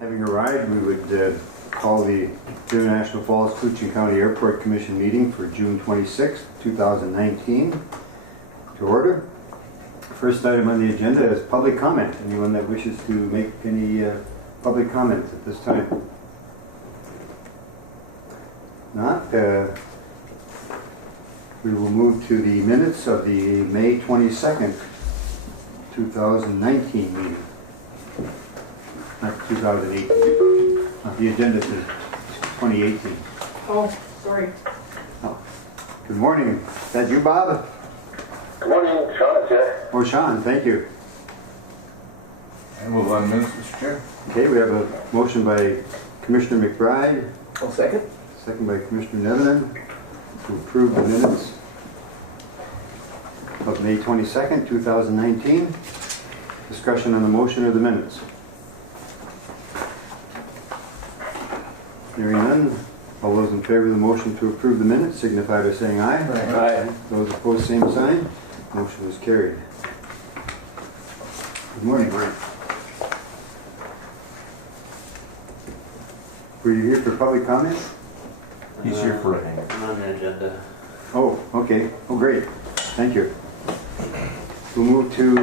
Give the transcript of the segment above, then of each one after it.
Having arrived, we would call the International Falls Coochie County Airport Commission meeting for June 26, 2019 to order. First item on the agenda is public comment. Anyone that wishes to make any public comments at this time? Not. We will move to the minutes of the May 22nd, 2019 meeting. Not 2018. The agenda is 2018. Oh, sorry. Oh. Good morning. Is that you, Bob? Good morning, Sean is here. Oh, Sean, thank you. I move on minutes, Mr. Chair. Okay, we have a motion by Commissioner McBride, I'll second. second by Commissioner Nevinen, to approve the minutes of May 22nd, 2019. Discussion on the motion or the minutes. Hearing none, all those in favor of the motion to approve the minutes signify by saying aye. Aye. Those opposed, same sign. Motion is carried. Good morning, Brent. Were you here for public comment? He's here for a hang. I'm on the agenda. Oh, okay. Oh, great. Thank you. We'll move to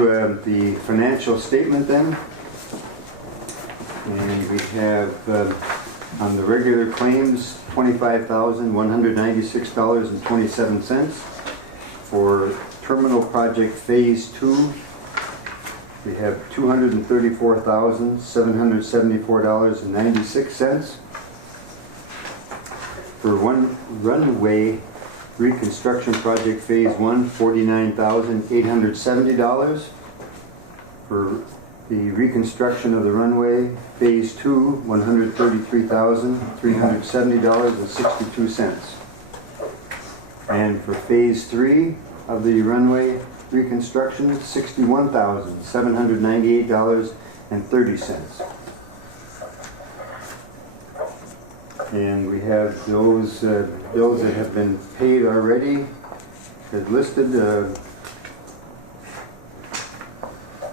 the financial statement then. And we have on the regular claims, $25,196.27 for Terminal Project Phase 2. We have $234,774.96 for one runway reconstruction project Phase 1, $49,870 for the reconstruction of the runway Phase 2, $133,370.62. And for Phase 3 of the runway reconstruction, $61,798.30. And we have those bills that have been paid already as listed.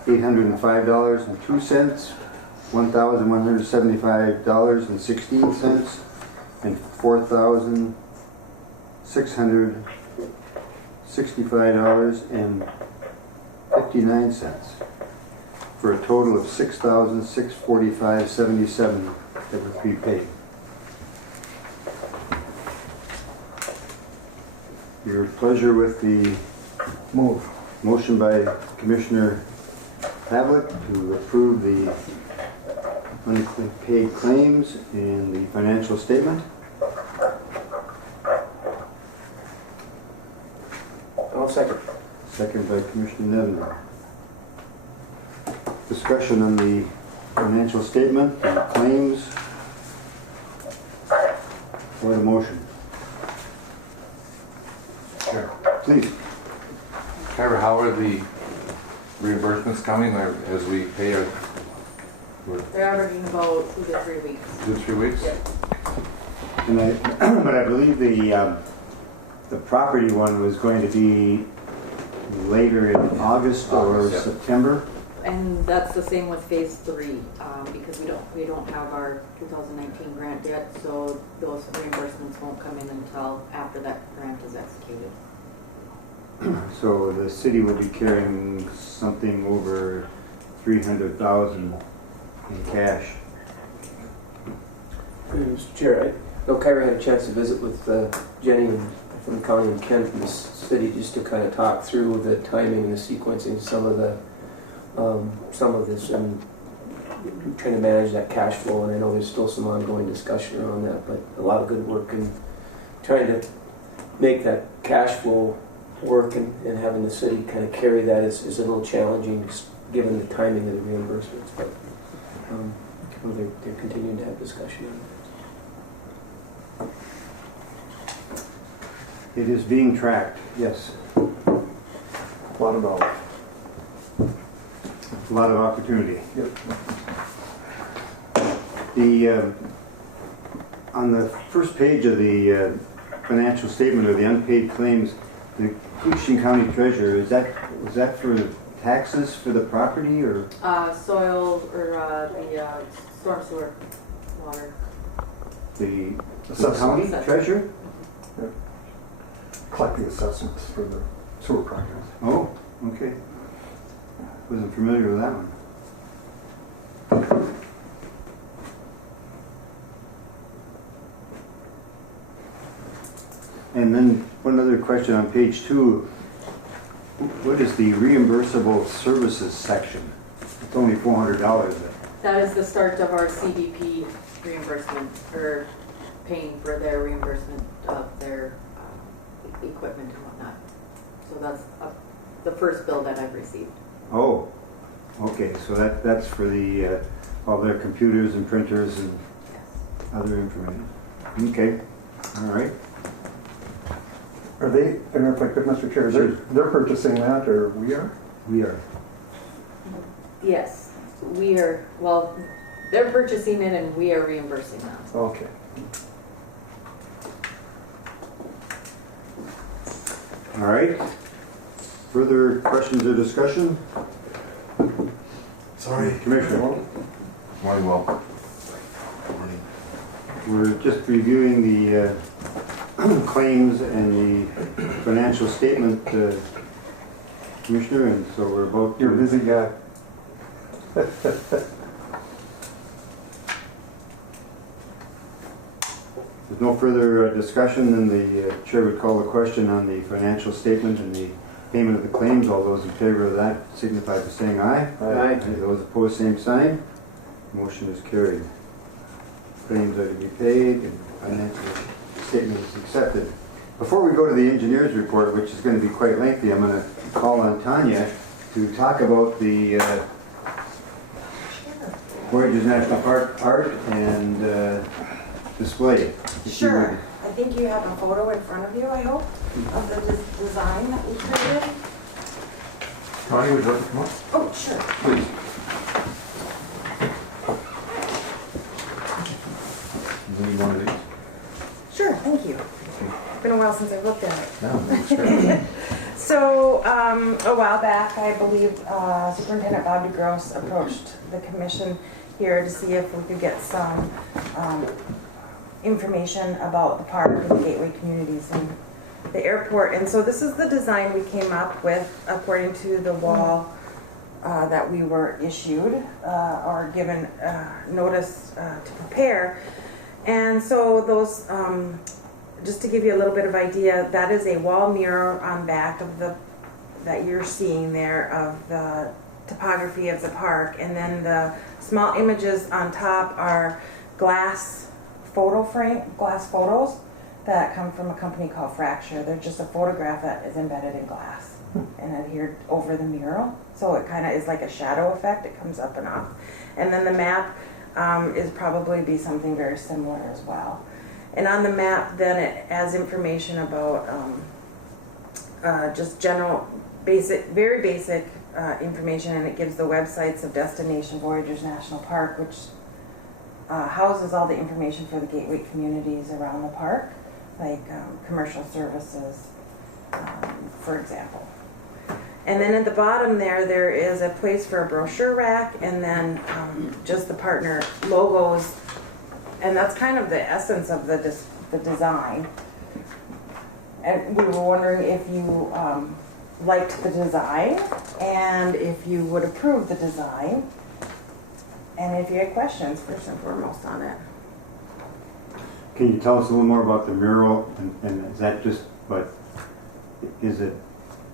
$805.02, $1,175.16, and $4,665.59 for a total of $6,645.77 that were prepaid. Your pleasure with the motion by Commissioner Havlick to approve the unpaid claims and the financial statement. I'll second. Second by Commissioner Nevin. Discussion on the financial statement and claims or the motion. Sure. Please. Trevor, how are the reimbursements coming as we pay our They're averaging about 2 to 3 weeks. 2-3 weeks? Yep. And but I believe the property one was going to be later in August or Yeah. September. And that's the same with Phase 3, because we don't have our 2019 grant yet, so those reimbursements won't come in until after that grant is executed. So the city will be carrying something over $300,000 in cash. Mr. Chair, I know Kyra had a chance to visit with Jenny from the county and Ken from the city just to kind of talk through the timing and the sequencing of some of this and trying to manage that cash flow. And I know there's still some ongoing discussion around that, but a lot of good work in trying to make that cash flow work and having the city kind of carry that is a little challenging just given the timing of the reimbursements. But they're continuing to have discussion on that. It is being tracked, yes. What about? A lot of opportunity. Yep. On the first page of the financial statement of the unpaid claims, the Coochie County Treasurer, was that for taxes for the property or Soil or the storm sewer water. the Assessment. county Assessment. treasurer? Collecting assessments for the sewer projects. Oh, okay. Wasn't familiar with that one. And then one other question on page 2. What is the reimbursable services section? It's only $400. That is the start of our CDP reimbursement, or paying for their reimbursement of their equipment and whatnot. So that's the first bill that I've received. Oh, okay, so that's for the, all their computers and printers and Yes. other information. Okay, all right. Are they, and if I could, Mr. Chair, Sure. they're purchasing that, or we are? We are. Yes, we are, well, they're purchasing it and we are reimbursing them. Okay. All right. Further questions or discussion? Sorry. Commissioner, Morning, Will. Morning. we're just reviewing the claims and the financial statement, Commissioner, and so we're about You're a busy guy. There's no further discussion, then the chair would call the question on the financial statement and the payment of the claims. All those in favor of that signify by saying aye. Aye. Those opposed, same sign. Motion is carried. Claims are to be paid and financial statement is accepted. Before we go to the engineer's report, which is going to be quite lengthy, I'm going to call on Tanya to talk about the Voyageurs National Park art and display. If you Sure. would. I think you have a photo in front of you, I hope, of the design that we created. Connie, would you like to come up? Oh, sure. Please. You need one of these? Sure, thank you. Been a while since I've looked at it. No, that's great. So, a while back, I believe Superintendent Bob DeGrosse approached the commission here to see if we could get some information about the park and the gateway communities and the airport. And so this is the design we came up with according to the wall that we were issued or given notice to prepare. And so those, just to give you a little bit of idea, that is a wall mirror on back of that you're seeing there of the topography of the park. And then the small images on top are glass photos that come from a company called Fracture. They're just a photograph that is embedded in glass and adhered over the mural. So it kind of is like a shadow effect. It comes up and off. And then the map is probably be something very similar as well. And on the map, then it has information about just general, very basic information, and it gives the websites of Destination Voyageurs National Park, which houses all the information for the gateway communities around the park, like commercial services, for example. And then at the bottom there is a place for a brochure rack, and then just the partner logos, and that's kind of the essence of the design. And we were wondering if you liked the design, and if you would approve the design, and if you had questions, first and foremost, on it. Can you tell us a little more about the mural, and is that just, is it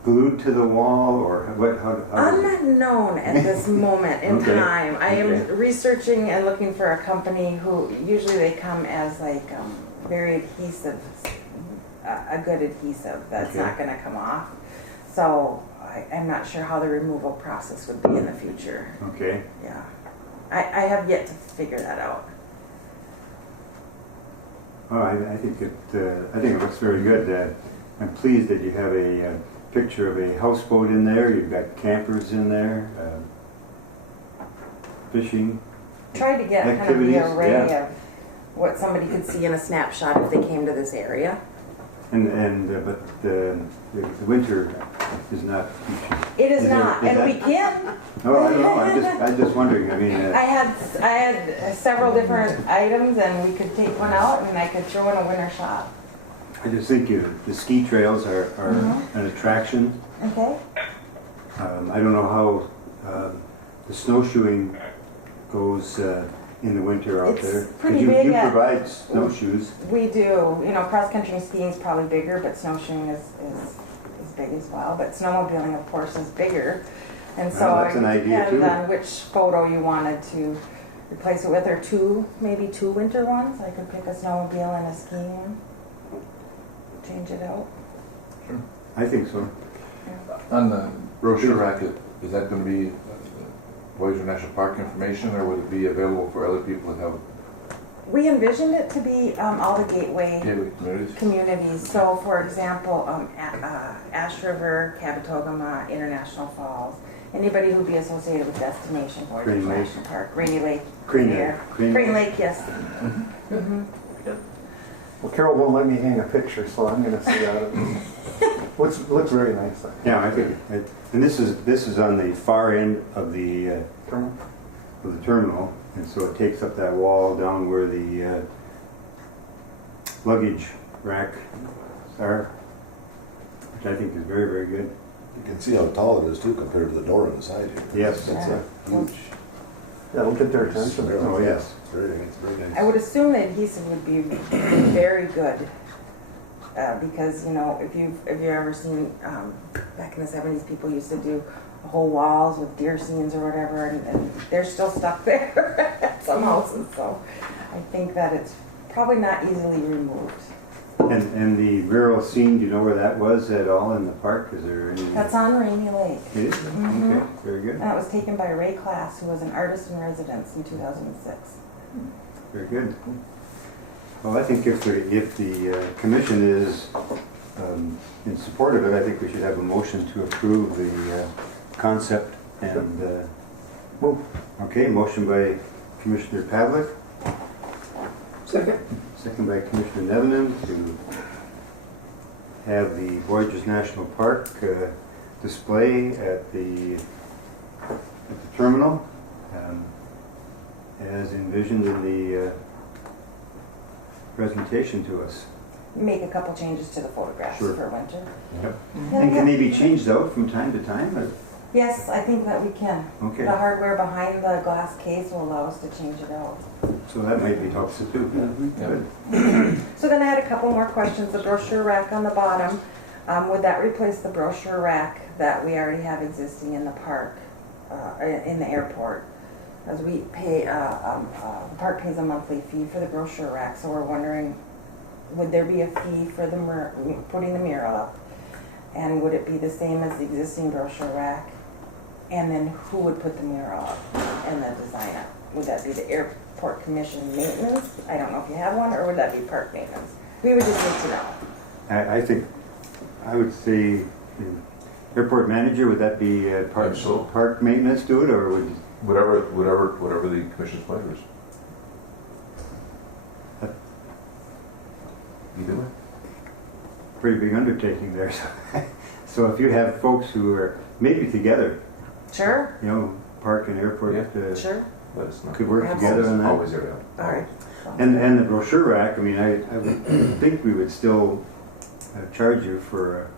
glued to the wall, or what, how does it? Unknown at this moment in Okay. time. I am Okay. researching and looking for a company who, usually they come as like very adhesive, a good adhesive that's Okay. not going to come off. So I'm not sure how the removal process would be in the future. Okay, Yeah. I have yet to figure that out. oh, I think it looks very good. I'm pleased that you have a picture of a houseboat in there, you've got campers in there, fishing. Tried to get kind of Activities, the array yeah. of what somebody could see in a snapshot if they came to this area. But the winter is not featured. It is Is not, there- is and we that- can. No, I don't know, I'm just wondering, I mean, I had several different items, and we could take one out, and I could throw in a winter shop. I just think the ski trails are Mhm. an attraction. Okay. I don't know how the snowshoeing goes in the winter out It's there. pretty You- big You at- provide snowshoes. We do. You know, cross country skiing is probably bigger, but snowshoeing is big as well. But snowmobiling, of course, is bigger. And so Well, that's it an idea, depends too. on which photo you wanted to replace it with, or maybe two winter ones. I could pick a snowmobile and a skiing one. Change it out. I think so. On the brochure racket, is that gonna be Voyager National Park information, or would it be available for other people that have We envisioned it to be all the gateway gateway communities? communities. So, for example, Ash River, Cabotogama, International Falls, anybody who'd be associated with Destination Voyagers Crane Lake. National Park, Rainy Lake. Crane yeah. Lake. Crane Crane Lake. Lake, yes. Mhm. Well, Carol won't let me hang a picture, so I'm gonna see that. Looks very nice. Yeah, I think, and this is on the far end of the terminal, and so it takes up that wall down where the luggage rack are, which I think is very, very good. You can see how tall it is too compared to the door on the side here. Yes. It's a huge. Yeah, it'll get their attention. Oh, yes. It's very nice. I would assume the adhesive would be very good. Because, you know, if you've ever seen, back in the 70s, people used to do whole walls with deer scenes or whatever, and they're still stuck there at some houses. So I think that it's probably not easily removed. And the mural scene, do you know where that was at all in the park? Is there any? That's on Rainy Lake. It is? Mhm. Okay, very good. And it was taken by Ray Class, who was an artist in residence in 2006. Very good. Well, I think if the commission is in support of it, I think we should have a motion to approve the concept and, Move. okay, motion by Commissioner Pavlik, Second. second by Commissioner Nevenin to have the Voyagers National Park display at the terminal as envisioned in the presentation to us. Make a couple changes to the photographs Sure. for winter. Yep. Yeah, And yeah. can they be changed out from time to time? or- Yes, I think that we can. Okay, The hardware behind the glass case will allow us to change it out. so that might be helpful too. Good. So then I had a couple more questions. The brochure rack on the bottom, would that replace the brochure rack that we already have existing in the park, in the airport? As we pay, the park pays a monthly fee for the brochure rack, so we're wondering, would there be a fee for putting the mural up? And would it be the same as the existing brochure rack? And then who would put the mural up and the design up? Would that be the airport commission maintenance? I don't know if you have one, or would that be park maintenance? We would just need to know. I think, I would say, airport manager, would that be Absolutely. park maintenance do it, or would? Whatever the commission's pleasure is. Either way. Pretty big undertaking there. So if you have folks who are maybe together, Sure, you know, park and airport sure. Let us know. could work together on that. Always area. All right. And the brochure rack, I mean, I would think we would still charge you for.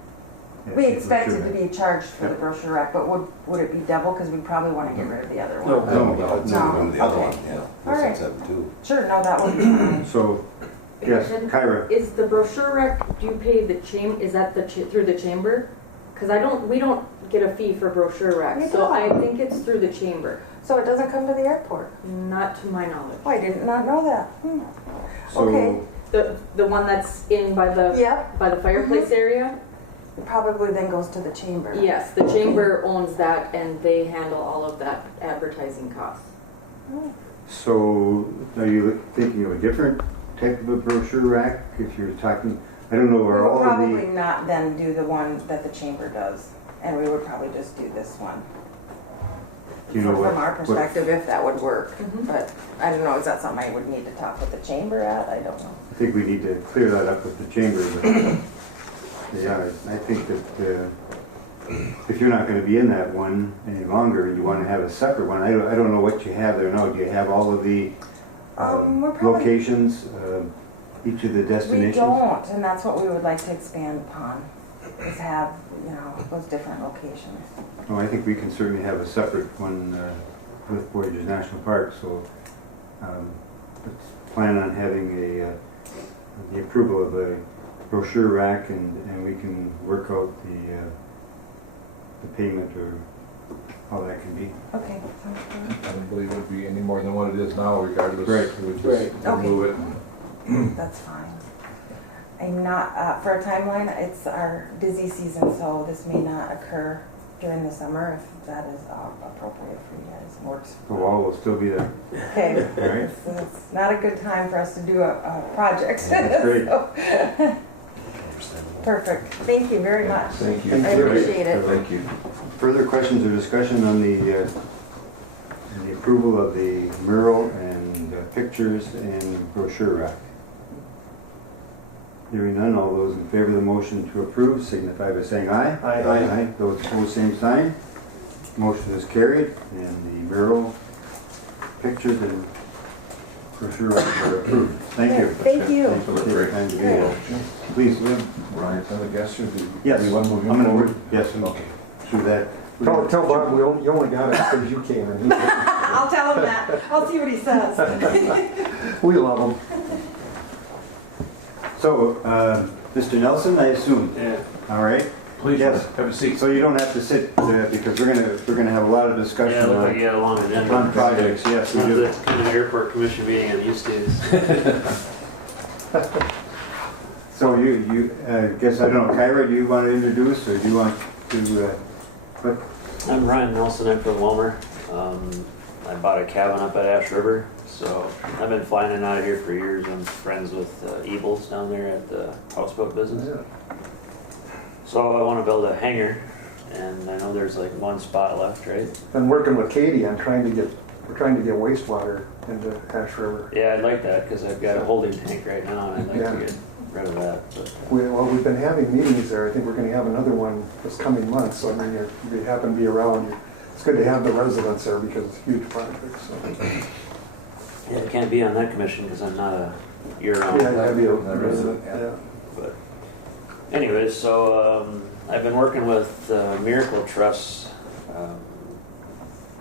We expected brochure to rack. be charged for the Yep. brochure rack, but would it be double? Because we probably want to get rid of the other No. one. No. It's No. one of the other Okay. one, yeah. All right. 672. Sure, no, that would be fine. So, yes, Kyra, Is the brochure rec, do you pay the is that through the chamber? Because we don't get a fee for brochure We rec, so don't. I think it's through the chamber, So it doesn't come to the airport? not to my knowledge. Oh, I did not know that. Okay. so, The one that's in by the Yep, by the fireplace area? it probably then goes to the chamber. Yes, the chamber owns that and they handle all of that advertising costs. so are you thinking of a different type of a brochure rack? If you're talking, I don't know We where would all of probably the, not then do the one that the chamber does, and we would probably just do this one. you know what? From our what- perspective, if that would work. Mhm. But I don't know, is that something I would need to talk with the chamber at? I don't know. I think we need to clear that up with the chamber, but yeah, I think that if you're not gonna be in that one any longer, and you wanna have a separate one, I don't know what you have there now. Do you have all of the We're probably- locations, each of the We destinations? don't, and that's what we would like to expand upon, is have, those different locations. Oh, I think we can certainly have a separate one with Voyageurs National Park, so let's plan on having the approval of a brochure rack, and we can work out the payment or how that can be. Okay, sounds good. I don't believe it would be any more than what it is now regardless. Right. We would Right. just remove it. That's fine. I'm not, for a timeline, it's our busy season, so this may not occur during the summer if that is appropriate for you guys. Works. The wall will still be there. Okay. All right. It's not a good time for us to do a project. That's great. So- Perfect. Thank you very much. Thank you. I appreciate it. Thank you. Further questions or discussion on the approval of the mural and pictures and brochure rack? Hearing none, all those in favor of the motion to approve signify by saying aye. Aye. Aye. Those opposed, same sign. Motion is carried, and the mural, pictures, and brochure rack are approved. Thank you. Thank you. Thanks for taking the time to be here. Please, Ryan, other guests or do yes, we want to move I'm gonna forward? work, yes, Okay. through that. Tell Bob you only got it because you came in. I'll tell him that. I'll see what he says. We love him. So, Mr. Nelson, I assume? Yeah. All right. Please, Yes. have a seat. So you don't have to sit, because we're gonna have a lot of discussion Yeah, it looks like on you had a long agenda. on projects, yes, we Not do. the kind of airport commission meeting I'm used to. So you, guess, I don't know, Kyra, do you want to introduce, or do you want to, I'm Ryan Nelson, I'm from Wilmer. I bought a cabin up at Ash River, so I've been flying in and out of here for years. I'm friends with Ebles down there at the houseboat business. So I want to build a hangar, and I know there's like one spot left, right? Been working with Katie on we're trying to get wastewater into Ash River. Yeah, I'd like that, because I've got a holding tank right now, and I'd like Yeah. to get rid of that. But, We've been having meetings there. I think we're gonna have another one this coming month, so I mean, if you happen to be around, it's good to have the residents there because it's a huge project, so. yeah, I can't be on that commission because I'm not a year-round. Yeah, that'd be a That resident, resident, yeah. But anyways, so I've been working with Miracle Truss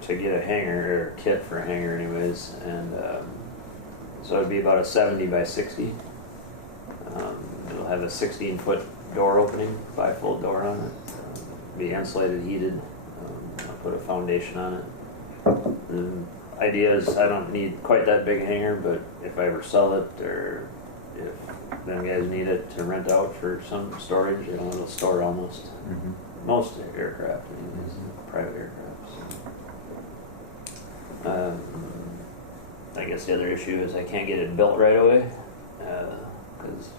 to get a hanger, or a kit for a hanger anyways, and so it'd be about a 70 by 60. It'll have a 16-foot door opening, 5-fold door on it. Be insulated, heated. I'll put a foundation on it. The idea is I don't need quite that big hanger, but if I ever sell it, or if them guys need it to rent out for some storage, it'll store almost most aircraft, anyways, private aircraft. So. I guess the other issue is I can't get it built right away, because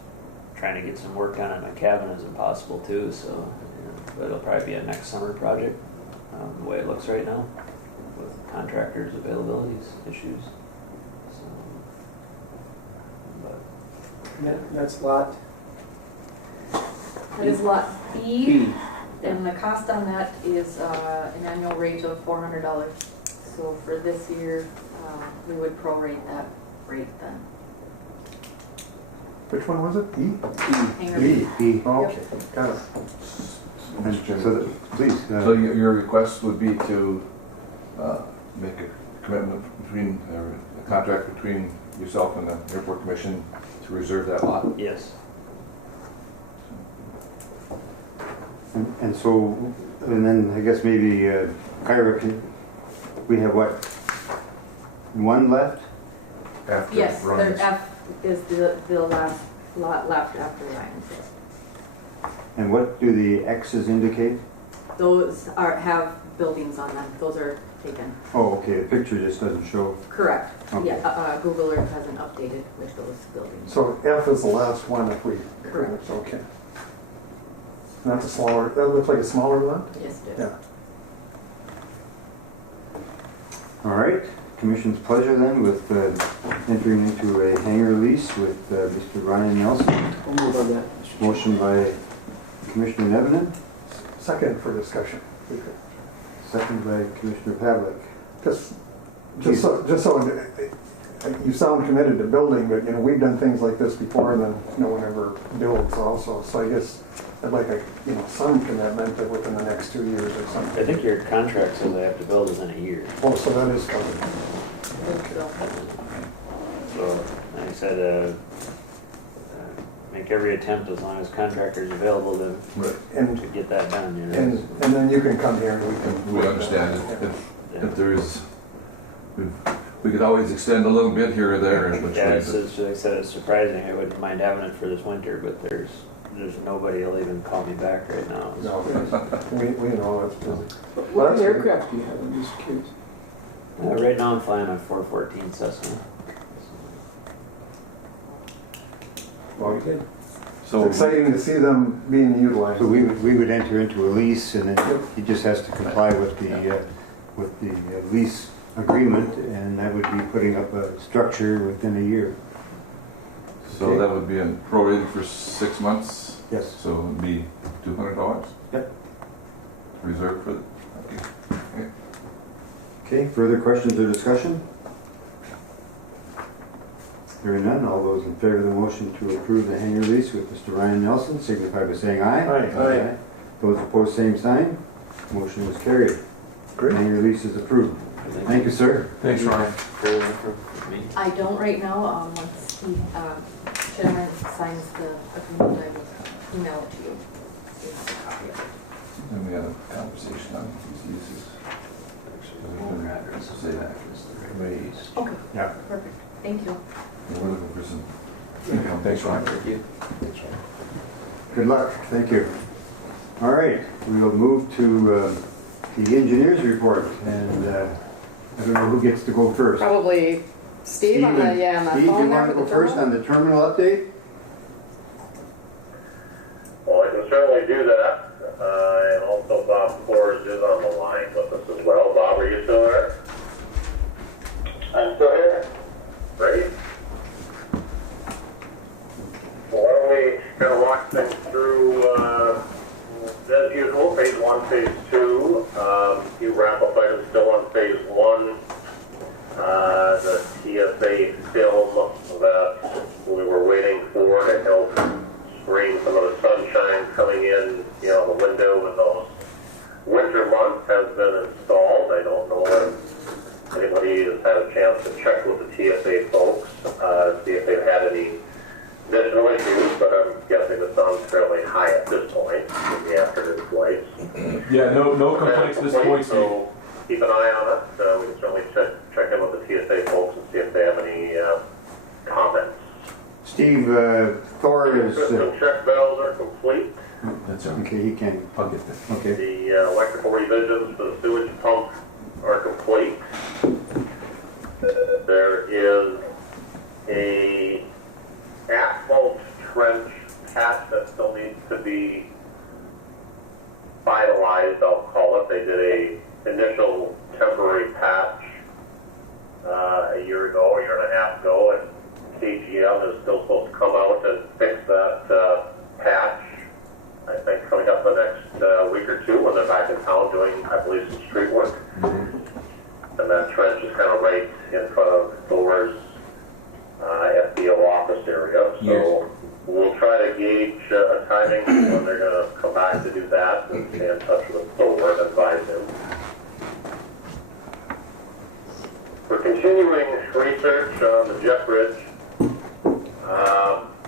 trying to get some work done at my cabin is impossible too. So, but it'll probably be a next summer project, the way it looks right now, with contractors' availabilities issues. So, but That's lot That is lot B, and the cost on that is an annual rate of $400. So for this year, we would prorate that rate then. Which one was it? E? Hangar E, E. Oh, okay, got it. And so, please. So your request would be to make a commitment between, a contract between yourself and the airport commission to reserve that lot? yes, And so, and then I guess maybe Kyra, we have what? One left? After Yes, Ryan's- the F is the last lot left after Ryan's. And what do the X's indicate? Those have buildings on them. Those are taken. Oh, okay, the picture just doesn't show. Correct. Okay. Yeah, Google Earth hasn't updated with those buildings. So F is the last one if we, Correct. okay. And that's a smaller, that looks like a smaller lot? Yes, it is. Yeah. All right, commission's pleasure then with entering into a hangar lease with Mr. Ryan Nelson. We'll move on that. Mr. Chair. Motion by Commissioner Nevenin, second for discussion. Second by Commissioner Pavlik. Just so, you sound committed to building, but, you know, we've done things like this before and then no one ever builds also. So I guess I'd like some commitment that within the next 2 years or I something. think your contract says they have to build within a year. Oh, so that is covered. So, like I said, make every attempt as long as contractor's available to And, get that done, you know. and then you can come here and we can. We understand Yeah. if there is, we could always extend a little bit here or there in which Yeah, way. it's, like I said, it's surprising. I wouldn't mind having it for this winter, but there's nobody will even call me back right now. No, we know it's busy. What That's kind of good. aircraft do you have? I'm just curious. Right now I'm flying a 414 Cessna. Well, Very good. it's So, exciting to see them being utilized. So we would enter into a lease, and then he just has to comply with the lease agreement, and that would be putting up a structure within a year. so that would be prorated for 6 months, Yes. so it would be $200? Yep. Reserved for, Okay, further questions or discussion? Hearing none, all those in favor of the motion to approve the hangar lease with Mr. Ryan Nelson signify by saying aye. Aye. Those opposed, same sign. Motion was carried. Great. Hangar lease is approved. Thank you, sir. Thanks, Ryan. For me. I don't right now, once he, Chairman signs the agreement, I will email it to you. So you have a copy of it. And we had a conversation on these leases. Owner address is the address, the right way east. Okay, Yeah. perfect, thank you. And we're looking for some income. Thanks, Ryan. Thank you. Good luck. Thank you. All right, we will move to the engineer's report, and I don't know who gets to go first. Probably Steve on the, on the Steve, you phone there want for to the go first terminal. on the terminal update? Well, I can certainly do that. And also Bob Kors is on the line with us as well. Bob, are you still there? I'm still here. Great. Well, why don't we kind of walk things through, as usual, phase 1, phase 2. Few wrap-up items still on phase 1. The TSA film that we were waiting for to help screen some of the sunshine coming in, the window in those winter months has been installed. I don't know if anybody has had a chance to check with the TSA folks, see if they've had any additional issues, but I'm guessing the sun's fairly high at this point in the afternoon flights. Yeah, no complaints at this point, Steve. So keep an eye on it. We can certainly check in with the TSA folks and see if they have any comments. Steve, Thor is... System check valves are complete. That's all right. Okay, he can. I'll get that. Okay. The electrical revisions for the sewage pump are complete. There is a asphalt trench patch that still needs to be finalized, I'll call it. They did a initial temporary patch a year and a half ago, and KGM is still supposed to come out and fix that patch. I think coming up the next week or two when they're back in town doing, I believe, some street work. And that trench is kind of right in front of Thor's FBO office area. So we'll try to gauge a timing when they're going to come back to do that and stay in touch with Thor and advise him. We're continuing research on the jet bridge.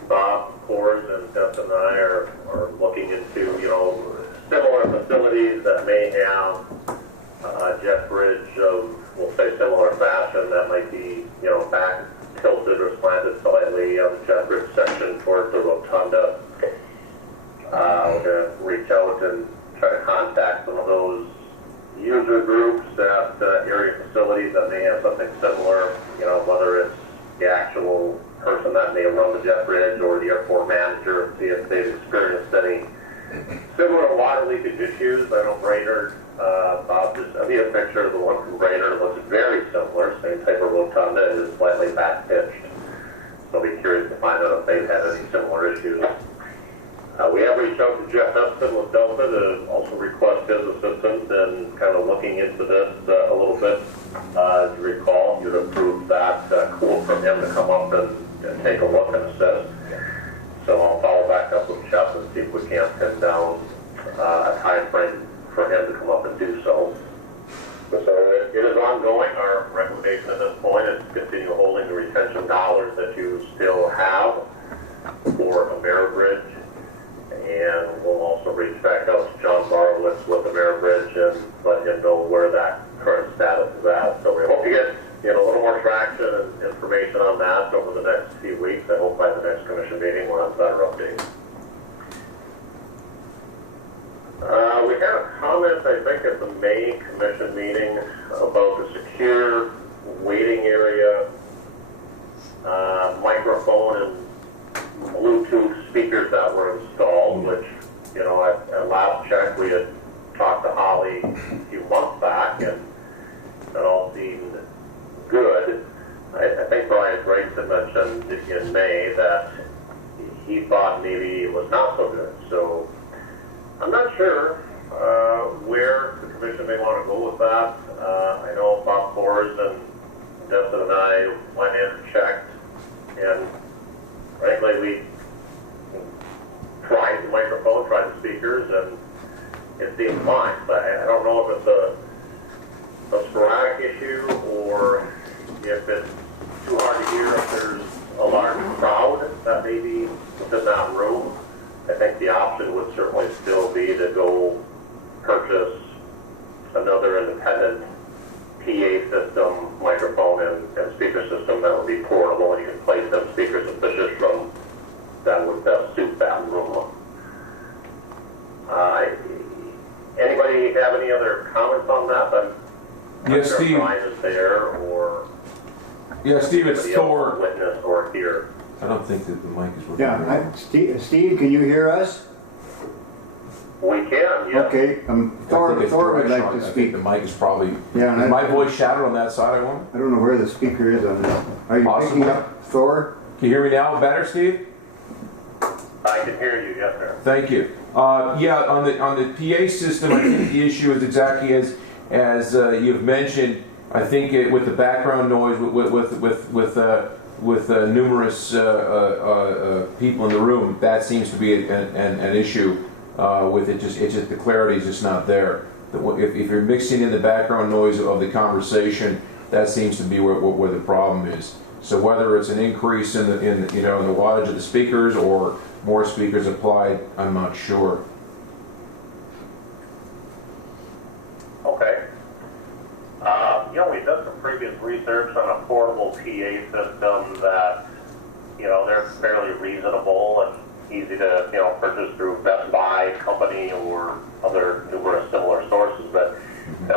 Bob Kors and Dustin and I are looking into, similar facilities that may have a jet bridge of, we'll say, similar fashion that might be, back tilted or slanted slightly on the jet bridge section towards the rotunda. We're going to reach out and try to contact some of those user groups at area facilities that may have something similar, whether it's the actual person that may have run the jet bridge or the airport manager, see if they've experienced any similar water leakage issues. I know Brainerd, Bob just sent me a picture of the one from Brainerd. It looks very similar, same type of rotunda, and is slightly back pitched. So I'll be curious to find out if they've had any similar issues. We have reached out to Jeff Heston with Delta to also request his assistance in kind of looking into this a little bit. As you recall, you'd approved that quote from him to come up and take a look and assist. So I'll follow back up with Jeff and see if we can't pin down a time frame for him to come up and do so. So it is ongoing. Our recommendation at this point is to continue holding the retention dollars that you still have for Ameribridge. And we'll also reach back out to John Barowitz with Ameribridge and let him know where that current status is at. So we hope to get a little more traction and information on that over the next few weeks. I hope by the next commission meeting we'll have a better update. We had a comment, I think, at the May commission meeting about the secure waiting area, microphone and Bluetooth speakers that were installed, which, at last check we had talked to Holly a few months back and it all seemed good. I think Brian Gregson mentioned in May that he thought maybe it was not so good. So I'm not sure where the commission may want to go with that. I know Bob Forrest and Justin and I went in and checked, and frankly, we tried the microphone, tried the speakers, and it seemed fine. But I don't know if it's a sporadic issue or if it's too hard to hear if there's a large crowd that may be within that room. I think the option would certainly still be to go purchase another independent PA system, microphone, and speaker system that would be portable, and you can place them speakers and pushes from that would best suit that room. Anybody have any other comments on that? Yes, sure Steve. Brian is there, or Yeah, Steve, it's Thor. witness or here. I don't think that the mic is working. Yeah, Steve, can you hear us? We can, yes. Okay, Thor would like to I think speak. the mic is probably. Yeah, and Is my voice shadowed on that side? I don't know where the speaker is on this. Are you Possibly. picking up Thor? Can you hear me now better, Steve? I can hear you, yes, sir. Thank you. Yeah, on the PA system, I think the issue is exactly as you've mentioned. I think with the background noise, with numerous people in the room, that seems to be an issue. With it, just the clarity is just not there. If you're mixing in the background noise of the conversation, that seems to be where the problem is. So whether it's an increase in the wattage of the speakers or more speakers applied, I'm not sure. Okay. We've done some previous research on a portable PA system that, they're fairly reasonable and easy to, purchase through Best Buy company or other numerous similar sources. But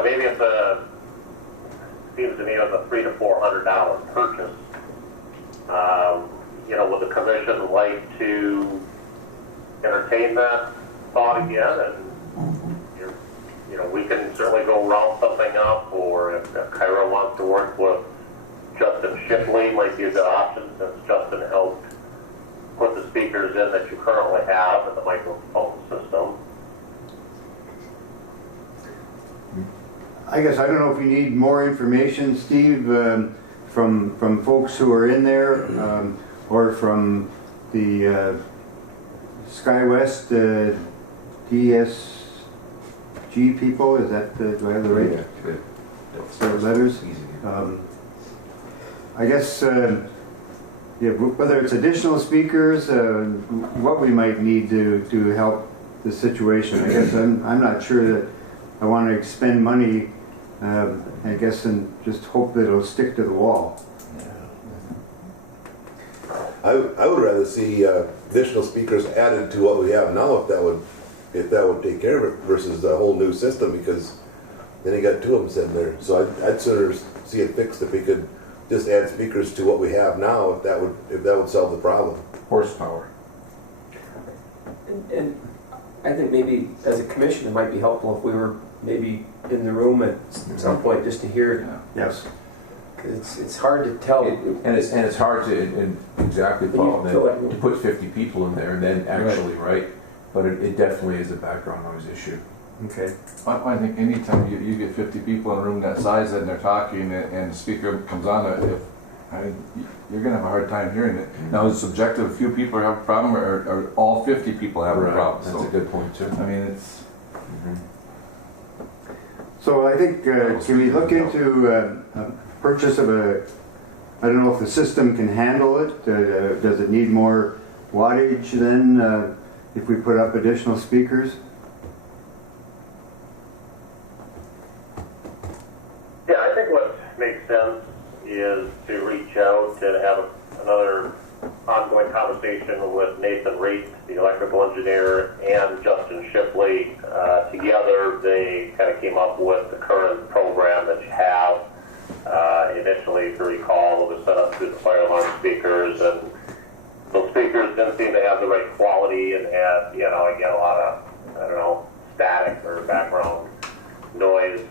maybe it's seems to me it's a $300 to $400 purchase. Would the commission like to entertain that thought again? And we can certainly go round something up, or if Kyra wants to work with Justin Shipley, might be a good option since Justin helped put the speakers in that you currently have in the microphone system. I guess I don't know if we need more information, Steve, from folks who are in there, or from the SkyWest DSG people. Is that do I have the right letters? I guess whether it's additional speakers, what we might need to help the situation. I guess I'm not sure that I want to expend money, I guess, and just hope that it'll stick to the wall. I would rather see additional speakers added to what we have now, if that would take care of it, versus a whole new system, because then you got two of them sitting there. So I'd sooner see it fixed if we could just add speakers to what we have now, if that would solve the problem. Horsepower. And I think maybe as a commission, it might be helpful if we were maybe in the room at some point just to hear. Yes. Because it's hard to tell. And it's hard to exactly, Paul, When you to put 50 people in there and then actually, right? but it definitely is a background noise issue. Okay. I think anytime you get 50 people in a room that size and they're talking and the speaker comes on, you're gonna have a hard time hearing it. Now, is it subjective, a few people have a problem, or all 50 people have a problem? That's So, a good point too. I mean, it's, So I think, can we look into purchase of I don't know if the system can handle it. Does it need more wattage then if we put up additional speakers? Yeah, I think what makes sense is to reach out and have another ongoing conversation with Nathan Reed, the electrical engineer, and Justin Shipley. Together, they kind of came up with the current program that you have. Initially, if you recall, it was set up through the fire alarm speakers, and those speakers didn't seem to have the right quality and had, again, a lot of, static or background noise.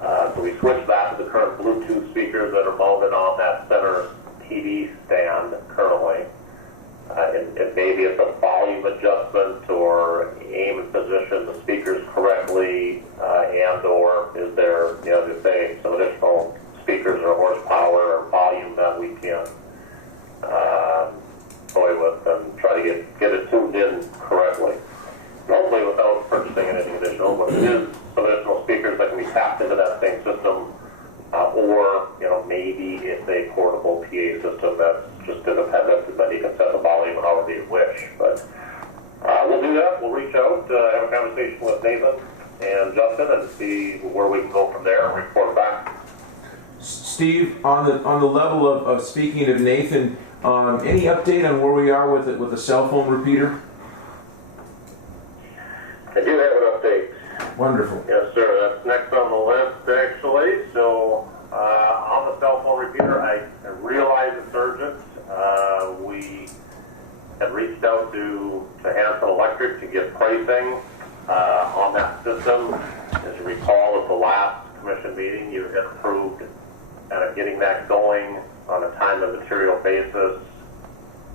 So we switched that to the current Bluetooth speakers that are mounted on that center TV stand currently. And maybe it's a volume adjustment or aim and position the speakers correctly, and or is there, to say some additional speakers or horsepower or volume that we can toy with and try to get it tuned in correctly. Hopefully without purchasing anything additional, but it is some additional speakers that can be tapped into that same system, or maybe it's a portable PA system that's just independent, and then you can set the volume however you wish. But we'll do that. We'll reach out, have a conversation with Nathan and Justin, and see where we can go from there and report back. Steve, on the level of speaking of Nathan, any update on where we are with the cell phone repeater? I do have an update. Wonderful. Yes, sir. That's next on the list, actually. So, on the cell phone repeater, I realize it's urgent. We had reached out to Hanson Electric to get pricing on that system. As you recall, at the last commission meeting, you had approved getting that going on a time and material basis,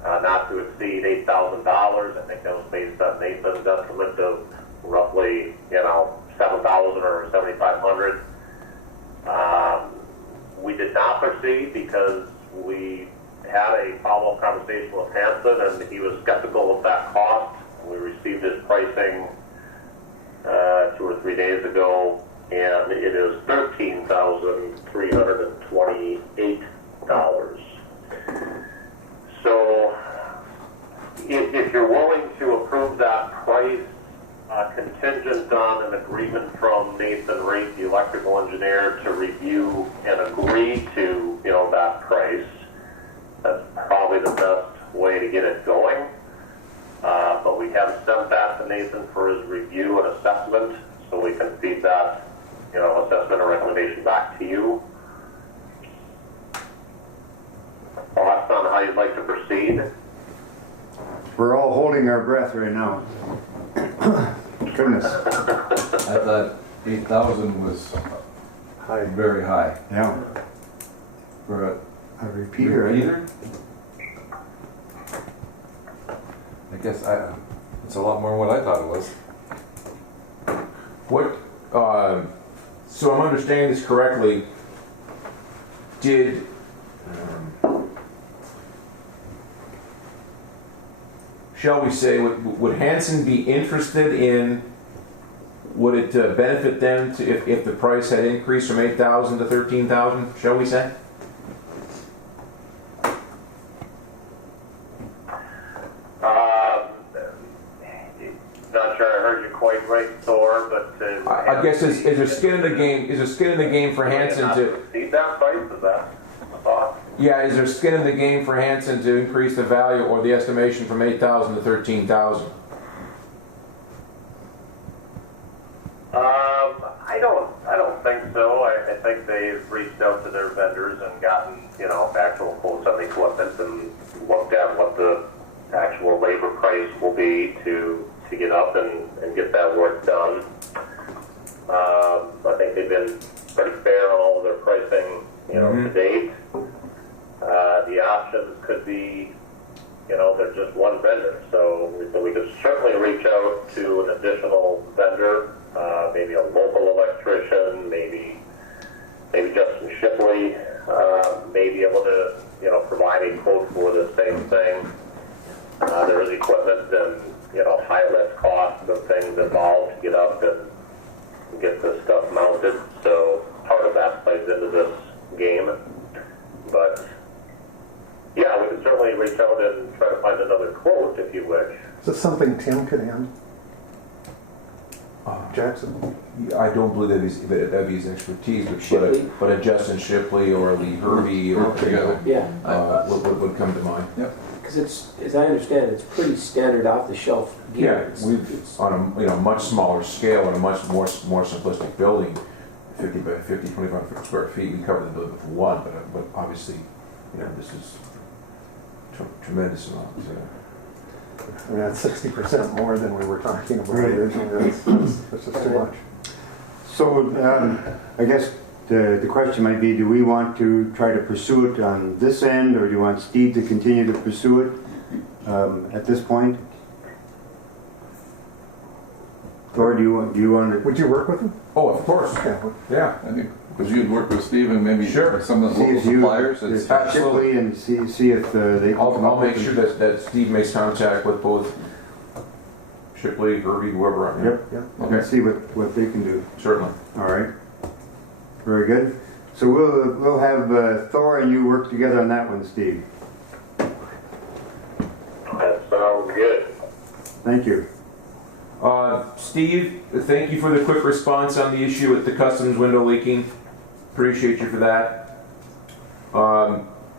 not to exceed $8,000. I think that was based on Nathan's estimate of roughly, 7,000 or 7,500. We did not proceed because we had a follow-up conversation with Hanson, and he was skeptical of that cost. We received his pricing 2 or 3 days ago, and it is $13,328. So, if you're willing to approve that price, contingent on an agreement from Nathan Reed, the electrical engineer, to review and agree to, that price, that's probably the best way to get it going. But we have sent that to Nathan for his review and assessment, so we can feed that, assessment or recommendation back to you. Well, that's not how you'd like to proceed. We're all holding our breath right now. Goodness. I thought 8,000 was High. very high Yeah. for A repeater. repeater. I guess it's a lot more than what I thought it was. What? So I'm understanding this correctly. Did shall we say, would Hanson be interested in? Would it benefit them to if the price had increased from 8,000 to 13,000? Shall we say? Not sure I heard you quite right, Thor, but I guess is there skin in the game? Is there skin in the game for Hanson to? exceed that price? Is that a thought? Yeah, is there skin in the game for Hanson to increase the value or the estimation from 8,000 to 13,000? I don't think so. I think they've reached out to their vendors and gotten, actual quotes on the equipment and looked at what the actual labor price will be to get up and get that work done. I think they've been pretty fair on all of their pricing, to date. The options could be they're just one vendor. So we could certainly reach out to an additional vendor, maybe a local electrician, maybe Justin Shipley, may be able to, provide a quote for the same thing. There is equipment and, high lift costs and things involved to get up and get this stuff mounted. So part of that plays into this game. But yeah, we can certainly reach out and try to find another quote if you wish. Is this something Tim could handle? Jackson? I don't believe that'd be his expertise, Shipley? but a Justin Shipley or a Lee Hervey or, Yeah, would come to mind. because it's, as I understand it, it's pretty standard off-the-shelf gear. Yeah, It's- on a much smaller scale and a much more simplistic building, 50 by 50, 25 square feet, we cover the building with one, but obviously, this is tremendous amount. I mean, that's 60% more than we were talking about Right. originally. That's just too much. So I guess the question might be, do we want to try to pursue it on this end, or do you want Steve to continue to pursue it at this point? Or do you want to Would you work with him? Oh, of course, Yeah. yeah. I think, because you'd work with Steve and maybe Sure. some of the see local if you, suppliers. if It's- Shipley, and see if they can come I'll up make with sure that Steve makes contact with both Shipley, Hervey, whoever. Yep, Yeah. and Okay. see what they can do. Certainly. All right. Very good. So we'll have Thor and you work together on that one, Steve. That sounds good. Thank you. Steve, thank you for the quick response on the issue with the customs window leaking. Appreciate you for that.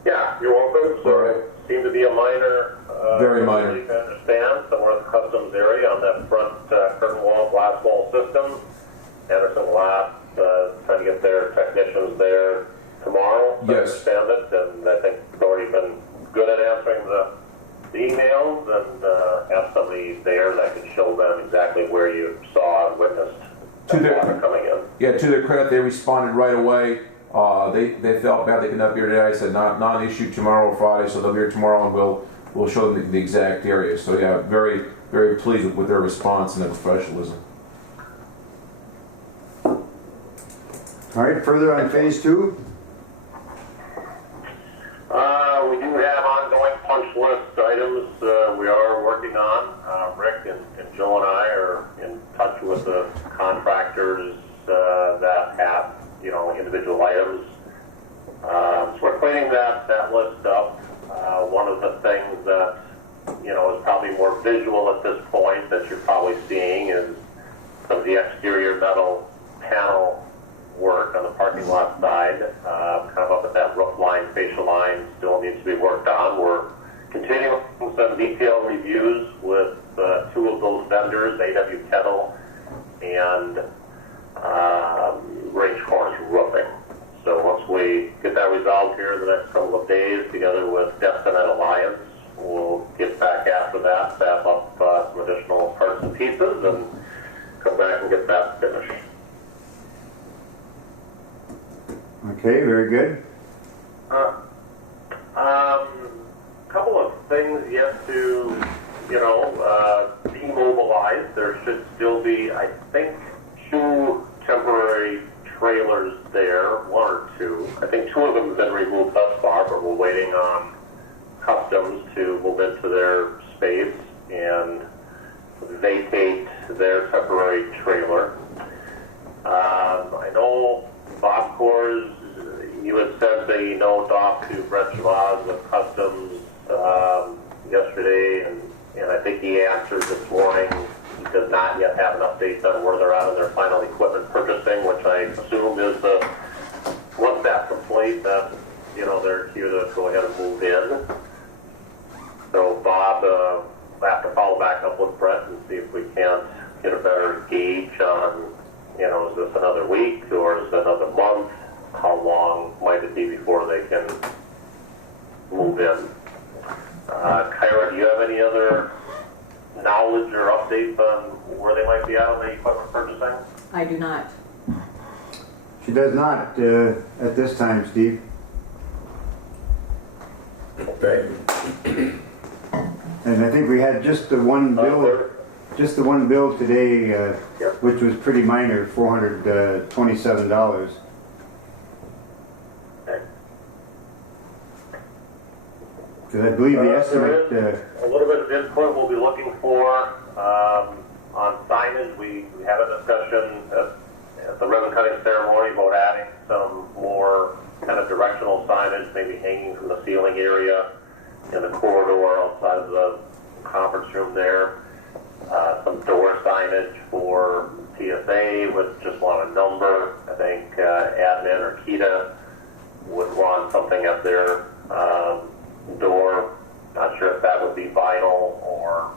Yeah, you're welcome. So All right. it seemed to be a minor. Very minor. You can understand somewhere in the customs area on that front curtain wall, glass wall system. Anderson Glass trying to get their technicians there tomorrow to Yes. understand it, and I think they've already been good at answering the emails and have somebody there that can show them exactly where you saw and witnessed To that their- water coming in. Yeah, to their credit, they responded right away. They felt bad they could not be here today. I said not an issue tomorrow or Friday, so they'll be here tomorrow and we'll show them the exact area. So yeah, very, very pleased with their response and their professionalism. All right, further on phase 2? We do have ongoing punch list items we are working on. Rick and Joe and I are in touch with the contractors that have, individual items. So we're cleaning that list up. One of the things that, is probably more visual at this point that you're probably seeing is some of the exterior metal panel work on the parking lot side, kind of up at that roof line, facial line, still needs to be worked on. We're continuing some detailed reviews with 2 of those vendors, AW Kettle and Range Corners Roofing. So once we get that resolved here in the next couple of days, together with Destinet Alliance, we'll get back after that, staff up some additional parts and pieces, and come back and get that finished. Okay, very good. Couple of things yet to, demobilize. There should still be, I think, 2 temporary trailers there, 1 or 2. I think 2 of them have been removed thus far, but we're waiting on customs to move into their space and vacate their temporary trailer. I know Bob Coors, you had said that you know talked to Brett Chavaz of Customs yesterday, and I think he answered this morning. He does not yet have an update on where they're at in their final equipment purchasing, which I assume is the once that's complete, that they're here to go ahead and move in. So Bob, we'll have to follow back up with Brett and see if we can't get a better gauge on, is this another week or is it another month? How long might it be before they can move in? Kyra, do you have any other knowledge or updates on where they might be at on the equipment purchasing? I do not. She does not at this time, Steve. Okay. And I think we had just the one bill today, Yep. which was pretty minor, $427. Because I believe the estimate, A little bit of input we'll be looking for on signage. We had a discussion at the ribbon cutting ceremony about adding some more kind of directional signage, maybe hanging from the ceiling area in the corridor outside of the conference room there. Some door signage for TSA would just want a number. I think admin or Kita would want something at their door. Not sure if that would be vinyl or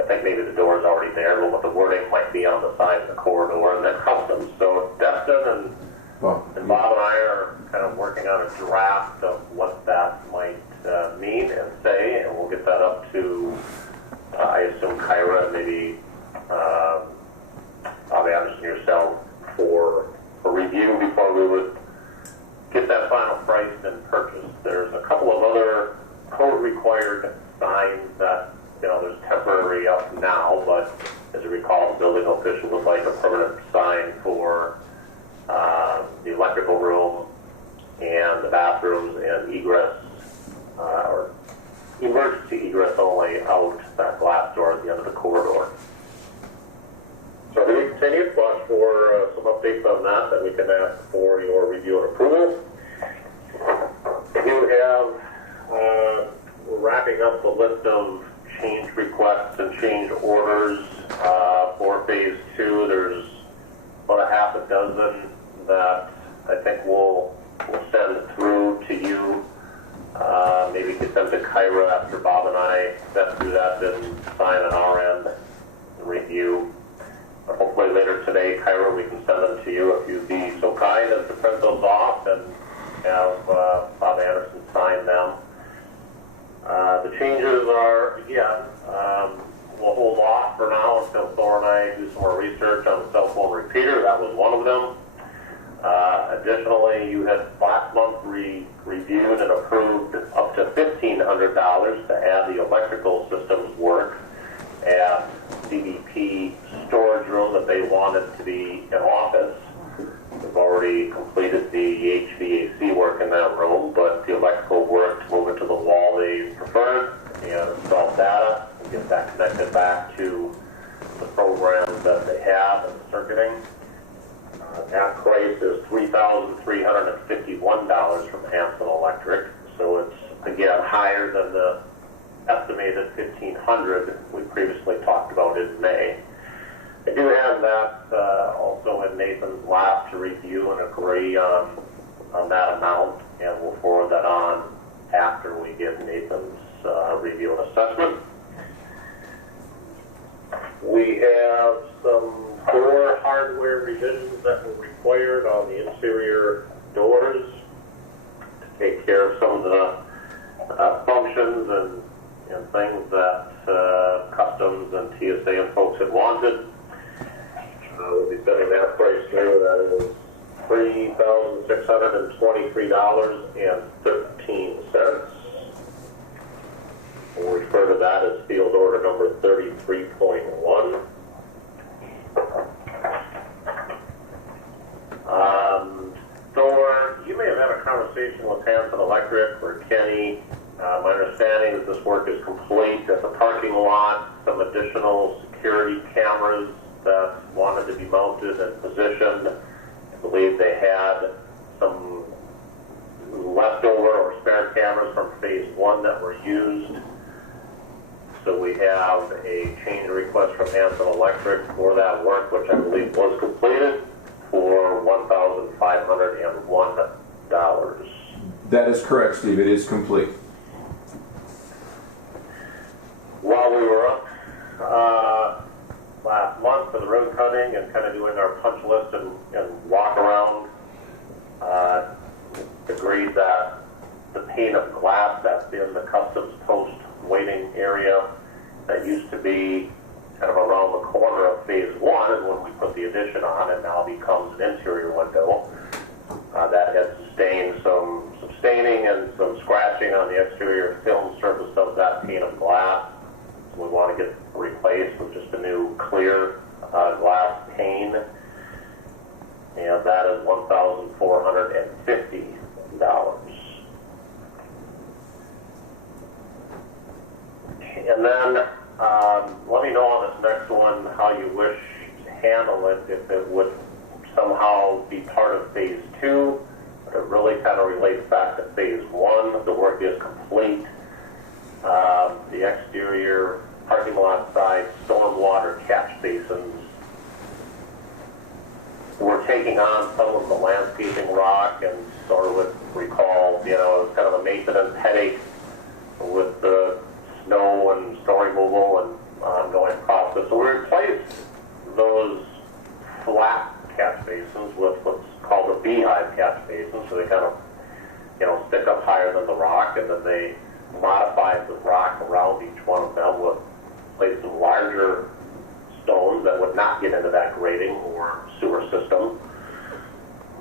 I think maybe the door is already there, but what the wording might be on the side of the corridor, and then customs. So Destin and Bob and I are kind of working on a draft of what that might mean and say, and we'll get that up to, I assume, Kyra and maybe Bobby Anderson yourself for review before we would get that final price and purchase. There's a couple of other code-required signs that, you know, there's temporary up now, but as you recall, the building official would like a permanent sign for the electrical room and the bathrooms and egress, or emergency egress only out that glass door at the end of the corridor. So we continue to watch for some updates on that we can ask for your review and approval. You have, we're wrapping up the list of change requests and change orders for phase 2. There's about a half a dozen that I think we'll send through to you. Maybe get them to Kyra after Bob and I step through that and sign on our end and review. Hopefully later today, Kyra, we can send them to you if you'd be so kind as to print those off and have Bob Anderson sign them. The changes are, again, we'll hold off for now until Thor and I do some more research on the cell phone repeater. That was one of them. Additionally, you had last month reviewed and approved up to $1,500 to add the electrical systems work at CBP storage room that they wanted to be an office. We've already completed the HVAC work in that room, but the electrical work to move it to the wall they preferred and install data and get that connected back to the programs that they have and the circuiting. That price is $3,351 from Hanson Electric, so it's again higher than the estimated $1,500 we previously talked about in May. I do have that also in Nathan's lab to review and agree on that amount, and we'll forward that on after we get Nathan's review and assessment. We have some door hardware revisions that were required on the interior doors to take care of some of the functions and things that customs and TSA and folks had wanted. We'll be sending that price through. That is $3,623.13. We'll refer to that as field order number 33.1. Thor, you may have had a conversation with Hanson Electric or Kenny. My understanding is this work is complete at the parking lot. Some additional security cameras that wanted to be mounted and positioned. I believe they had some leftover or spare cameras from phase 1 that were used. So we have a change request from Hanson Electric for that work, which I believe was completed, for $1,501. That is correct, Steve. It is complete. While we were up last month for the road cutting and kind of doing our punch list and walk around, agreed that the pane of glass that's in the customs post waiting area that used to be kind of around the corner of phase 1 and when we put the addition on, it now becomes an interior window. That had sustained some staining and some scratching on the exterior film surface of that pane of glass. we want to get replaced with just a new clear glass pane, and that is $1,450. And then let me know on this next one how you wish to handle it, if it would somehow be part of phase 2. It really kind of relates back to phase 1. The work is complete. The exterior parking lot side stormwater catch basins. We're taking on some of the landscaping rock, and sort of would recall, you know, it's kind of a maintenance headache with the snow and snow removal and ongoing process. So we replaced those flat catch basins with what's called a beehive catch basin. So they kind of, you know, stick up higher than the rock, and then they modified the rock around each one of them with placed some larger stones that would not get into that grading or sewer system.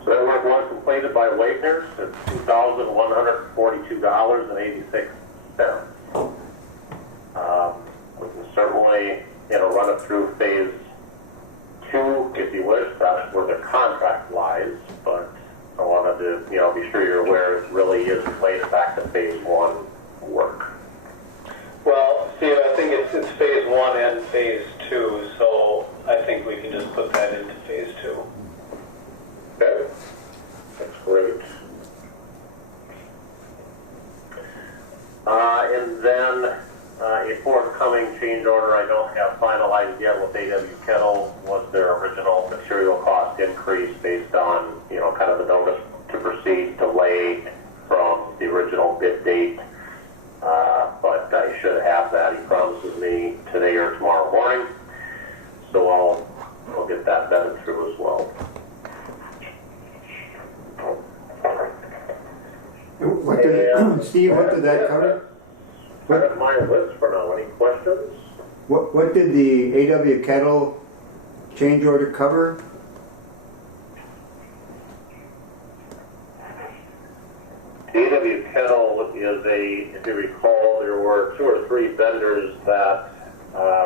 So that work was completed by Waitners at $2,142.86. We can certainly, you know, run it through phase 2 if you wish. That's where the contract lies, but I wanted to, you know, be sure you're aware it really is related back to phase 1 work. Well, Steve, I think it's phase 1 and phase 2, so I think we can just put that into phase 2. Okay, that's great. And then a forthcoming change order I don't have finalized yet with AW Kettle was their original material cost increase based on, you know, kind of the notice to proceed delayed from the original bid date. But I should have that. He promises me today or tomorrow morning. So I'll get that vetted through as well. What did, Steve, what did that cover? That's my list for now. Any questions? What did the AW Kettle change order cover? AW Kettle is if you recall, there were 2 or 3 vendors that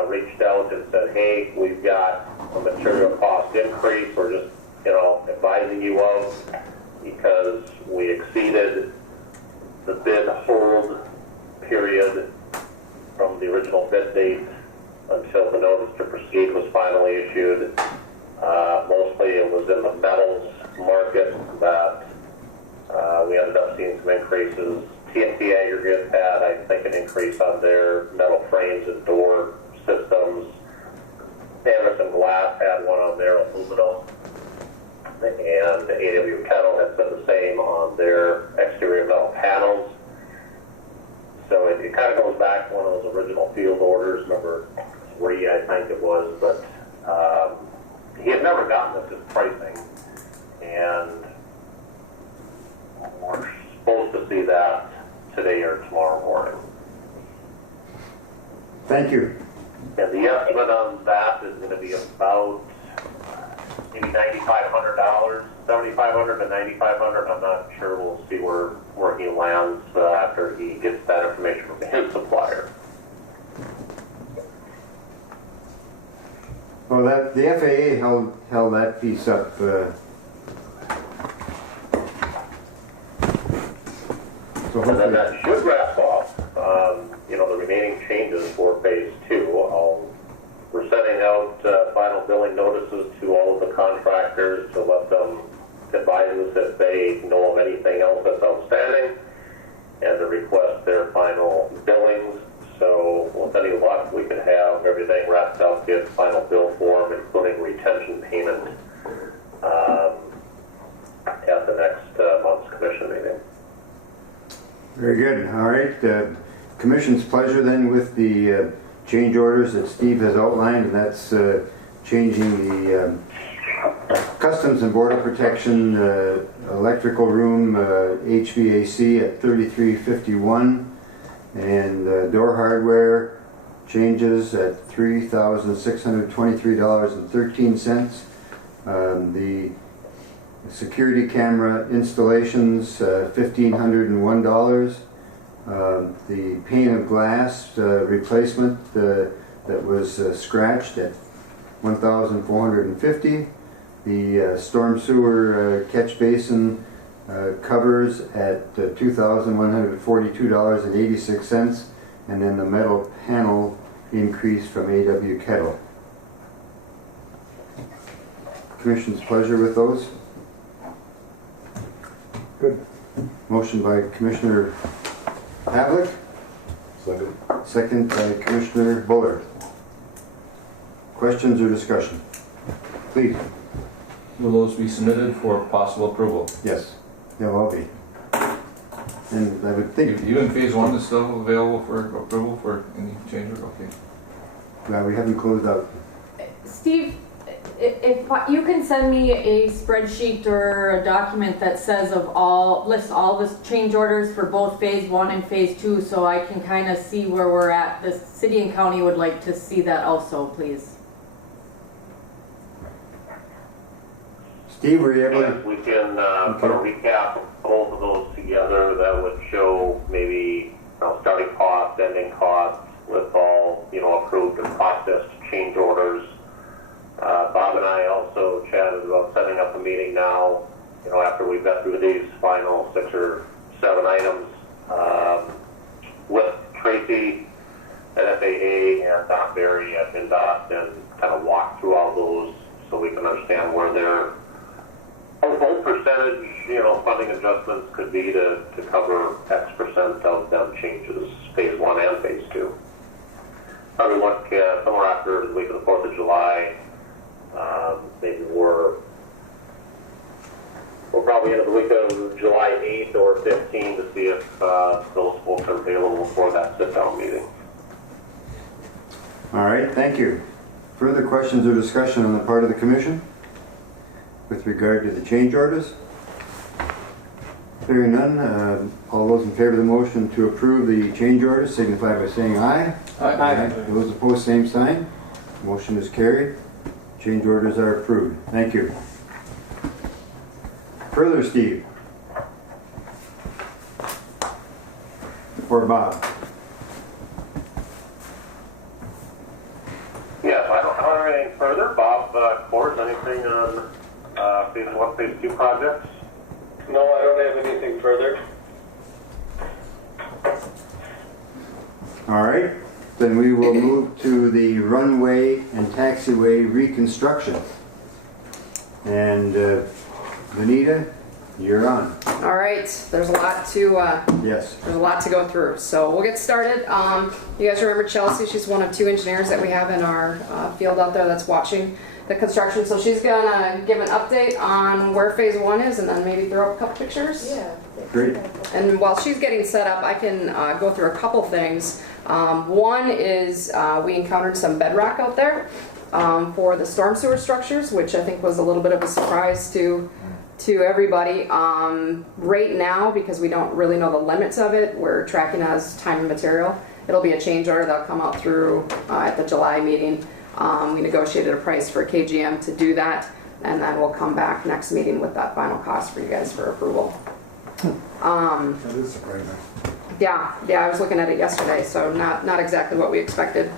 reached out and said, hey, we've got a material cost increase we're just, you know, advising you of because we exceeded the bid hold period from the original bid date until the notice to proceed was finally issued. Mostly it was in the metals market that we ended up seeing some increases. TNT Aggregate had, I think, an increase on their metal frames and door systems. Anderson Glass had one on their aluminum. And AW Kettle had said the same on their exterior metal panels. So it kind of goes back to one of those original field orders, number 3, I think it was, but he had never gotten this pricing, and we're supposed to see that today or tomorrow morning. Thank you. And the estimate on that is going to be about maybe $9,500, $7,500 to $9,500. I'm not sure. We'll see where he lands after he gets that information from his supplier. Well, the FAA held that piece up. So And then hopefully, that should wrap off, you know, the remaining changes for phase 2. We're sending out final billing notices to all of the contractors to let them advise us if they know of anything else that's outstanding and to request their final billings. So with any luck, we could have everything wrapped up, get final bill form, including retention payment at the next month's commission meeting. very good. All right. Commission's pleasure then with the change orders that Steve has outlined, and that's changing the Customs and Border Protection electrical room HVAC at 3351, and door hardware changes at $3,623.13. The security camera installations $1,501. The pane of glass replacement that was scratched at $1,450. The storm sewer catch basin covers at $2,142.86, and then the metal panel increase from A.W. Kettle. Commission's pleasure with those. Good. Motion by Commissioner Pavlik, Second. second by Commissioner Buller. Questions or discussion? Please. Will those be submitted for possible approval? Yes, they'll all be. And I would think, Even phase one is still available for approval for any changes? Okay. well, we haven't closed out. Steve, if you can send me a spreadsheet or a document that says lists all the change orders for both phase 1 and phase 2, so I can kind of see where we're at. The city and county would like to see that also, please. Steve, were you able Yes, to? we can put a recap of both of those together that would show maybe starting costs, ending costs with all approved and processed change orders. Bob and I also chatted about setting up a meeting now, after we've got through these final 6 or 7 items, with Tracy at FAA and Don Berry at MnDOT, and kind of walk through all those so we can understand where their whole percentage, funding adjustments could be to cover X percent of them changes, phase 1 and phase 2. Probably look somewhere after the week of the 4th of July. Maybe we're probably into the week of July 8th or 15th to see if those folks are available for that sit-down meeting. All right, thank you. Further questions or discussion on the part of the commission with regard to the change orders? Hearing none, all those in favor of the motion to approve the change orders signify by saying aye. Aye. Those opposed, same sign. Motion is carried. Change orders are approved. Thank you. Further, Steve? Or Bob? Yes, I don't have anything further. Bob, Coors, anything on phase 1, phase 2 projects? No, I don't have anything further. All right, then we will move to the runway and taxiway reconstruction. And Vanita, you're on. All right, there's a lot to Yes. go through. So we'll get started. You guys remember Chelsea? She's one of 2 engineers that we have in our field out there that's watching the construction. So she's gonna give an update on where phase 1 is, and then maybe throw up a couple pictures. Yeah. Great. And while she's getting set up, I can go through a couple things. One is we encountered some bedrock out there for the storm sewer structures, which I think was a little bit of a surprise to everybody. Right now, because we don't really know the limits of it, we're tracking as time and material. It'll be a change order that'll come out through at the July meeting. We negotiated a price for KGM to do that, and then we'll come back next meeting with that final cost for you guys for approval. That is surprising. Yeah, I was looking at it yesterday, so not exactly what we expected.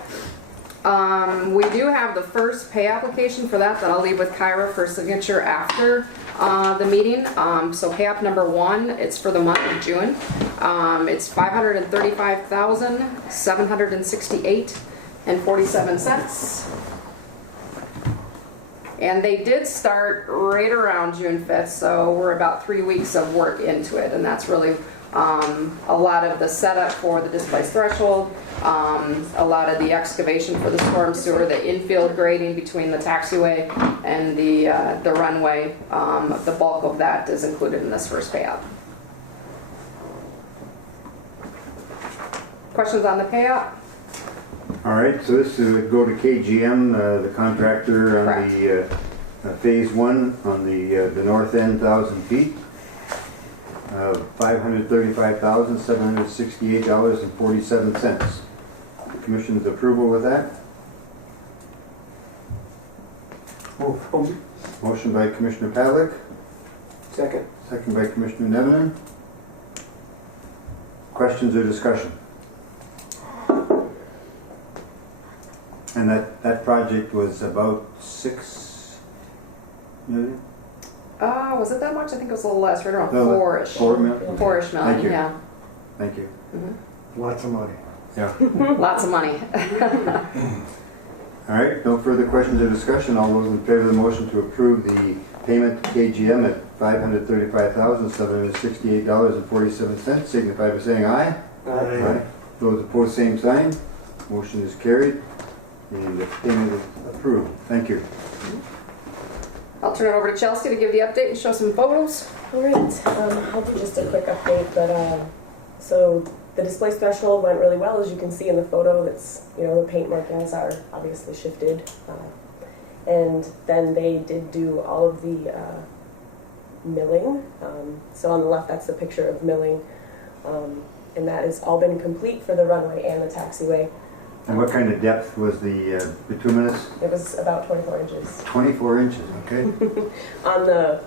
We do have the first pay application for that I'll leave with Kyra for signature after the meeting. So pay app number 1, it's for the month of June. It's $535,768.47. And they did start right around June 5th, so we're about 3 weeks of work into it, and that's really a lot of the setup for the displaced threshold, a lot of the excavation for the storm sewer, the infield grading between the taxiway and the runway. The bulk of that is included in this first payout. Questions on the payout? All right, so this would go to KGM, the contractor on Correct. the phase 1 on the north end, 1,000 feet. $535,768.47. Commission's approval with that. Motion by Commissioner Pavlik, Second. second by Commissioner Nevin. questions or discussion? And that project was about 6 million? Was it that much? I think it was a little less, right around No, four-ish. 4 million? Four-ish million, Thank you. yeah. Thank you. Lots of money. Yeah. Lots of money. All right, no further questions or discussion. All those in favor of the motion to approve the payment to KGM at $535,768.47 signify by saying aye. Aye. Those opposed, same sign. Motion is carried and the payment is approved. Thank you. I'll turn it over to Chelsea to give the update and show some photos. All right, I'll do just a quick update, but so the display threshold went really well, as you can see in the photo. It's, you know, the paint markings are obviously shifted, and then they did do all of the milling. So on the left, that's the picture of milling, and that has all been complete for the runway and the taxiway. And what kind of depth was the bituminous? It was about 24 inches. 24 inches, okay. On the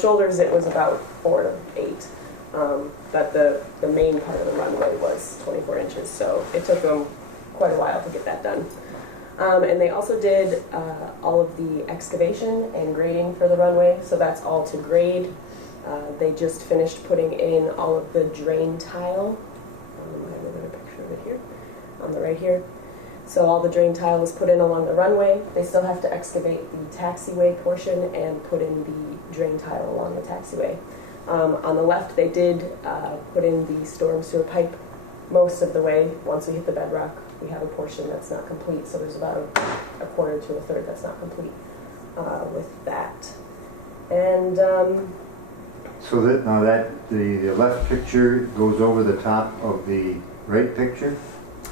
shoulders, it was about 4 to 8. But the main part of the runway was 24 inches, so it took them quite a while to get that done. And they also did all of the excavation and grading for the runway, so that's all to grade. They just finished putting in all of the drain tile. I have another picture of it here, on the right here. So all the drain tile was put in along the runway. They still have to excavate the taxiway portion and put in the drain tile along the taxiway. On the left, they did put in the storm sewer pipe most of the way. Once we hit the bedrock, we have a portion that's not complete, so there's about a quarter to a third that's not complete with that. And So that now the left picture goes over the top of the right picture?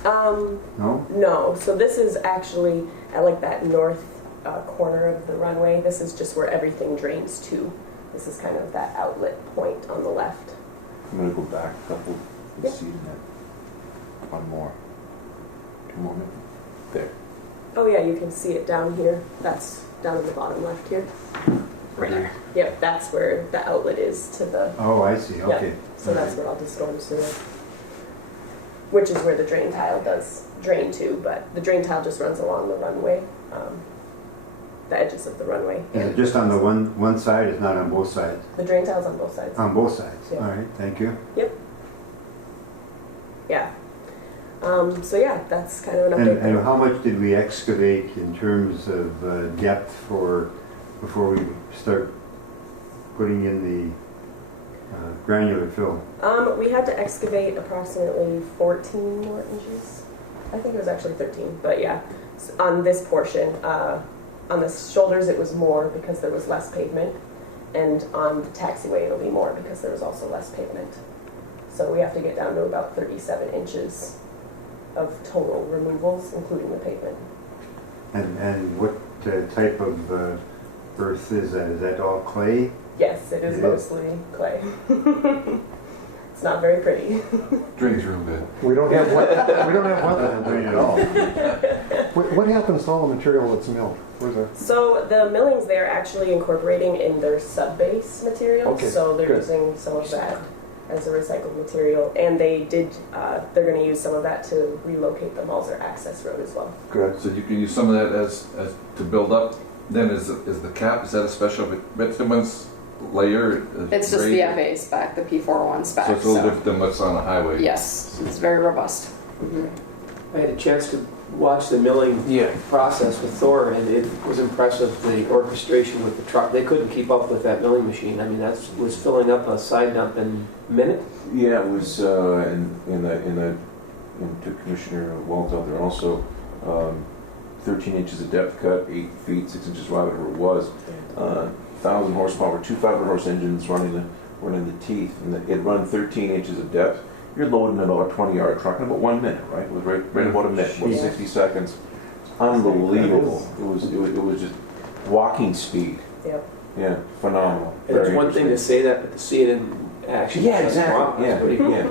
No? no, so this is actually at like that north corner of the runway. This is just where everything drains to. This is kind of that outlet point on the left. I'm gonna go back a couple and Yep. see that. One more. 2 more maybe. There. Oh yeah, you can see it down here. That's down in the bottom left here. Right there. Yep, that's where the outlet is to the. Oh, I see, Yep. okay. So that's where all the storm sewer, which is where the drain tile does drain to, but the drain tile just runs along the runway, the edges of the runway. Is it just on the one side, it's not on both sides? The drain tile's on both sides. On both sides, Yeah. all right, thank you. Yeah. So yeah, that's kind of an And update. how much did we excavate in terms of depth before we start putting in the granular fill? We had to excavate approximately 14 more inches. I think it was actually 13, but yeah, on this portion. On the shoulders it was more because there was less pavement, and on the taxiway it'll be more because there was also less pavement. So we have to get down to about 37 inches of total removals, including the pavement. And what type of earth is that? Is that all clay? Yes, it is It is. mostly clay. It's not very pretty. Drains real good. We don't have we don't have Doesn't drain at all. what happens to all the material that's milled? Where's that? So the millings they're actually incorporating in their sub-base materials, Okay, so they're good. using some of that as a recycled material, and they did, they're going to use some of that to relocate the Malzer access road as well. Good. So you can use some of that as to build up. Then is the cap, is that a special bituminous layer? It's just grade? the FA spec, the P41 spec. So it's a little different than what's on the highway? Yes, it's very robust. I had a chance to watch the milling process with Thor, and it was impressive, the orchestration with the truck. They couldn't keep up with that milling machine. I mean, that was filling up a side dump in a minute. Yeah, it was to Commissioner Walt out there also. 13 inches of depth cut, 8 feet, 6 inches wide, whatever it was. 1,000 horsepower, 2 500-horse engines running the teeth, and it run 13 inches of depth. You're loading about a 20-yard truck in about 1 minute, right? It was right about a minute, about 60 seconds. Unbelievable. It was just walking speed. Yep. Yeah, phenomenal. And it's Very one thing to say that, but to see it in action. Yeah, that's exactly. wow, that's Yeah, pretty cool. yeah.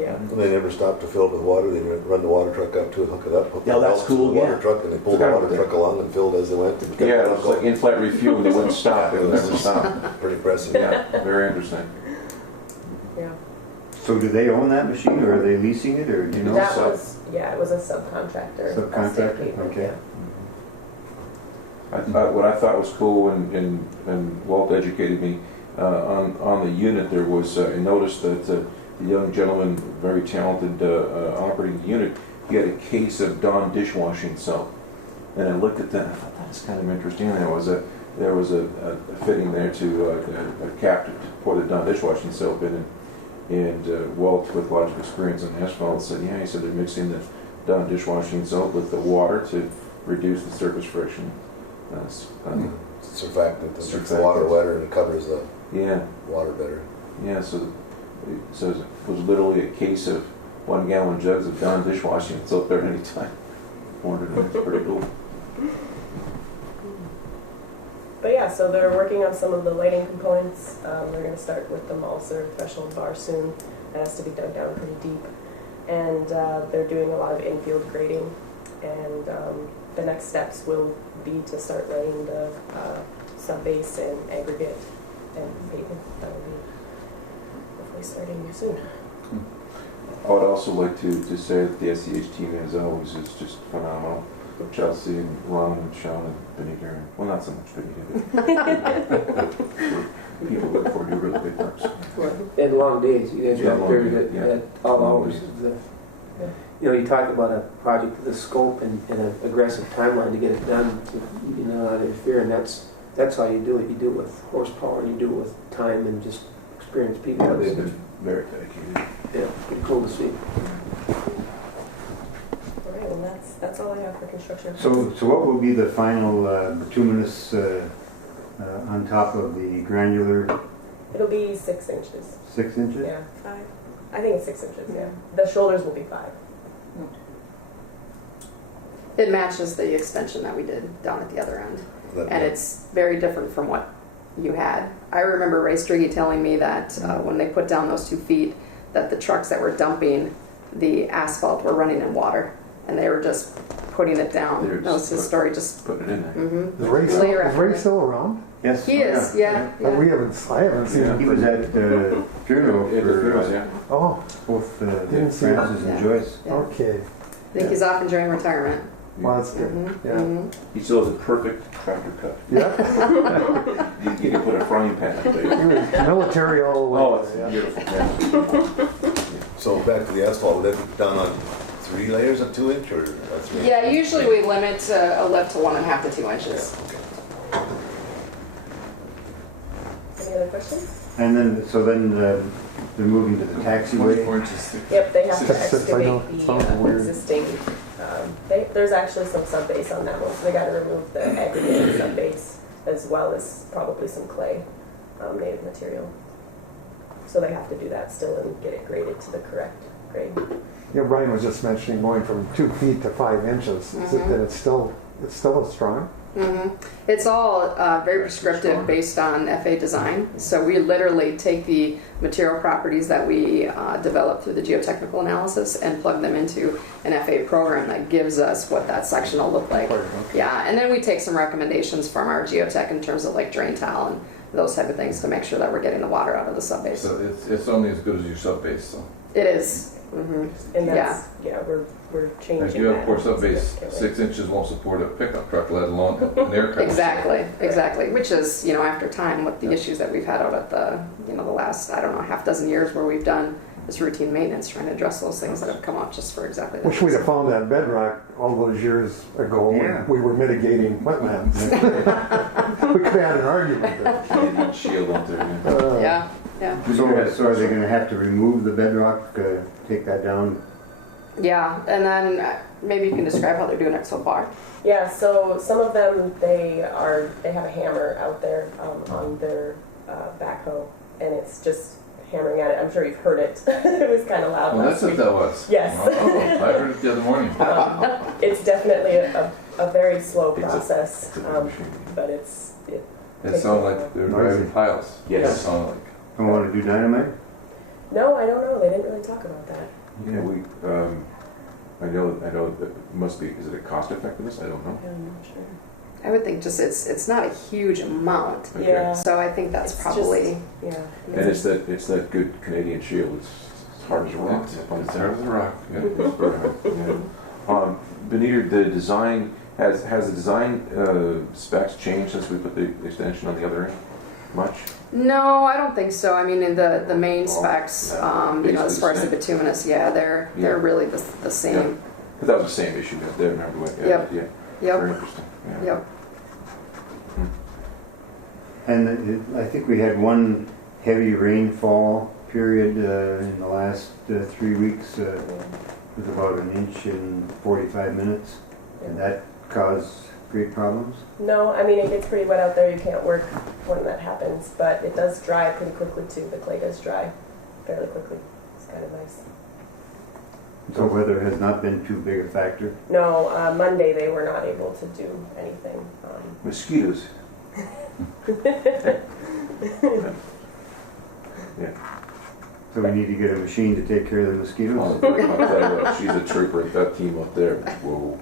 Yeah. And they never stopped to fill it with water. They run the water truck up to it, hook it up, hook Yeah, the that's belts to cool, the water yeah. truck, and they pulled the water truck along and filled as they went. And kept Yeah, the it was truck like in-flight refueling. It wouldn't stop. It would never stop. Pretty impressive. Yeah, very interesting. Yeah. So do they own that machine, or are they leasing it, or do you know? That was, yeah, it was a subcontractor. Subcontractor, State pavement, okay. What I thought was cool, and Walt educated me, on the unit, there was, I noticed that the young gentleman, very talented operating the unit, he had a case of Dawn dishwashing soap. And I looked at that, and I thought, that's kind of interesting. And there was a fitting there to a cap to pour the Dawn dishwashing soap in. And Walt, with lots of experience in asphalt, said, yeah, he said they're mixing the Dawn dishwashing soap with the water to reduce the surface friction. Surfactant, it makes the water wetter and it covers the Yeah, water better. yeah. So it was literally a case of 1 gallon jugs of Dawn dishwashing soap there anytime. Wondered, it's pretty cool. But yeah, so they're working on some of the lighting components. They're going to start with the Malser threshold bar soon. That has to be dug down pretty deep. And they're doing a lot of infield grading. And the next steps will be to start laying the sub-base and aggregate and pavement. That will be hopefully starting soon. I would also like to say that the SEH team, as always, is just phenomenal. Chelsea and Ron and Sean and Benita, and well, not so much Benita. People look forward to really big works. And long days, you guys Yeah, got long period days, at, yeah. at all hours of the, you know, you talk about a project with a scope and an aggressive timeline to get it done, so you know, not interfere, and that's how you do it. You do it with horsepower, and you do it with time and just experienced people. Yeah, they've been very dedicated. Yeah, pretty cool to see. All right, and that's all I have for construction. So what will be the final bituminous on top of the granular? It'll be 6 inches. 6 inches? Yeah, 5. I think it's 6 inches, yeah. The shoulders will be 5. It matches the extension that we did down at the other end. And it's very different from what you had. I remember Ray Striggy telling me that when they put down those 2 feet, that the trucks that were dumping the asphalt were running in water, and they were just putting it down. That was his story. Just putting it in there. Mm-hmm. Is Ray still around? Yes. He is. Yeah. I haven't seen him. He was at the funeral Yeah, the for funerals, yeah. Oh, both Didn't see Francis that. and Joyce. Yeah. okay. I think he's off enjoying retirement. Well, that's good. Mm-hmm. Yeah. Mm-hmm. He still has a perfect tractor cut. Yeah. You can put a frying pan up there. He was military all the way. Oh, it's yeah. beautiful. Yeah. So back to the asphalt, would that be done on 3 layers of 2 inch or 3? Yeah. Usually we limit a lift to 1.5 to 2 inches. Okay. Any other questions? And then, so then they're moving to the taxiway. Yep, they have to Just- I know, excavate it sounds the weird. existing, there's actually some sub-base on that one, so they gotta remove the aggregated sub-base as well as probably some clay, native material. So they have to do that still and get it graded to the correct grade. Yeah, Brian was just mentioning going from 2 feet to 5 inches. Is it that it's still as strong? Mm-hmm. It's all very prescriptive based on FA design. So we literally take the material properties that we develop through the geotechnical analysis and plug them into an FA program that gives us what that section will look like. Yeah, and then we take some recommendations from our geotech in terms of like drain tile and those type of things to make sure that we're getting the water out of the subbase. So it's only as good as your sub-base, so. It is. Mm-hmm. And that's, we're changing Like you have, that of course, sub-base, significantly. 6 inches won't support a pickup truck, let alone an aircraft. Exactly. Which is, after time, with the issues that we've had out at the, the last, I don't know, half dozen years where we've done this routine maintenance, trying to address those things that have come up just for exactly that. Wish we'd have found that bedrock all those years ago when we were mitigating wetlands. We could have had an argument there. Canadian shield out there. Yeah. So are they going to have to remove the bedrock, take that down? Yeah, and then maybe you can describe how they're doing it so far. Yeah, so some of them, they have a hammer out there on their backhoe, and it's just hammering at it. I'm sure you've heard it. It was kind of loud Well, last that's what week. that was. Yes. Oh, I heard it the other morning. It's definitely a very slow It's a- process, it's a big machine. but it It sounded like they're driving piles. Yes. It sounded like. Don't want to do dynamite? No, I don't know. They didn't really talk about that. Yeah, I know that it must be, is it a cost effectiveness? I don't know. I'm not sure. I would think just it's not a huge amount. Okay. Yeah. So I think that's It's probably just, yeah. And it's that good Canadian shield. It's As hard as a rock. It's hard as a rock. Yeah. It's very hard, yeah. Benita, the design, has the design specs changed since we put the extension on the other end? Much? No, I don't think so. I mean, in the main Oh, specs, yeah. you know, as far as the Basically bituminous, yeah, they're really the same. But that was the same issue that there, remember? What, Yep. Yeah. Yep. Very interesting. Yeah. Yep. And I think we had one heavy rainfall period in the last 3 weeks with about an inch in 45 minutes. And that caused great problems. No, I mean, it gets pretty wet out there. You can't work when that happens, but it does dry pretty quickly too. The clay does dry fairly quickly. It's kind of nice. So weather has not been too big a factor. No, Monday they were not able to do anything. Mosquitoes. So we need to get a machine to take care of the mosquitoes. I'll tell you what, she's a trooper, that team up there. Whoa.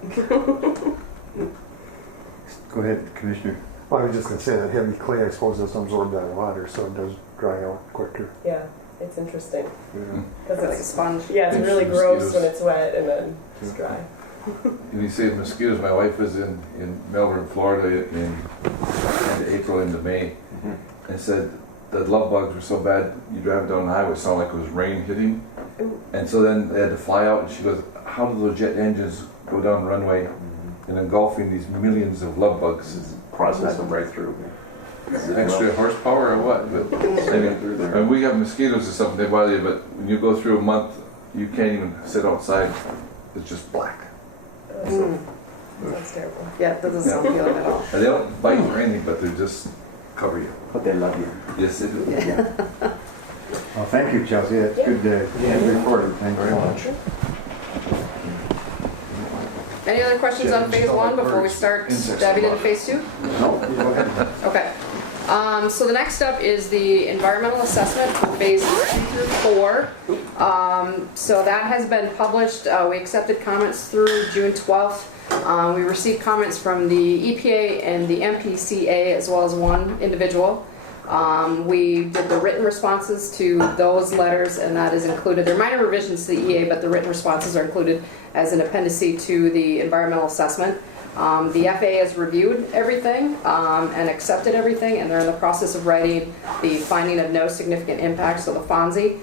Go ahead, Commissioner. Well, I was just gonna say that heavy clay, I suppose, doesn't absorb that water, so it does dry out quicker. Yeah, it's interesting. Yeah. Because Like a sponge. yeah, it's Pinch really the gross mosquitoes. when it's wet and then it's dry. And you say mosquitoes, my wife was in Melbourne, Florida in April into May, and said the love bugs were so bad, you drive down the highway, it sounded like it was rain hitting. And so then they had to fly out, and she goes, how do those jet engines go down the runway and engulfing these millions of love bugs? Process them right through. Extra horsepower or what? But I mean, and we have mosquitoes or something, they bother you, but when you go through a month, you can't even sit outside. It's just black. That's terrible. Yeah, it doesn't sound good at all. And they don't bite or anything, but they just cover you. But they love you. Yes, they do. Well, thank you, Chelsea. That's good, good report. Thank you very much. Any other questions on phase one before we start diving into phase two? No, go ahead. Okay. So the next step is the environmental assessment for phases 2 through 4. So that has been published. We accepted comments through June 12th. We received comments from the EPA and the MPCA as well as one individual. We did the written responses to those letters, and that is included. There are minor revisions to the EA, but the written responses are included as an appendice to the environmental assessment. The FAA has reviewed everything and accepted everything, and they're in the process of writing the finding of no significant impact, so the FONSI.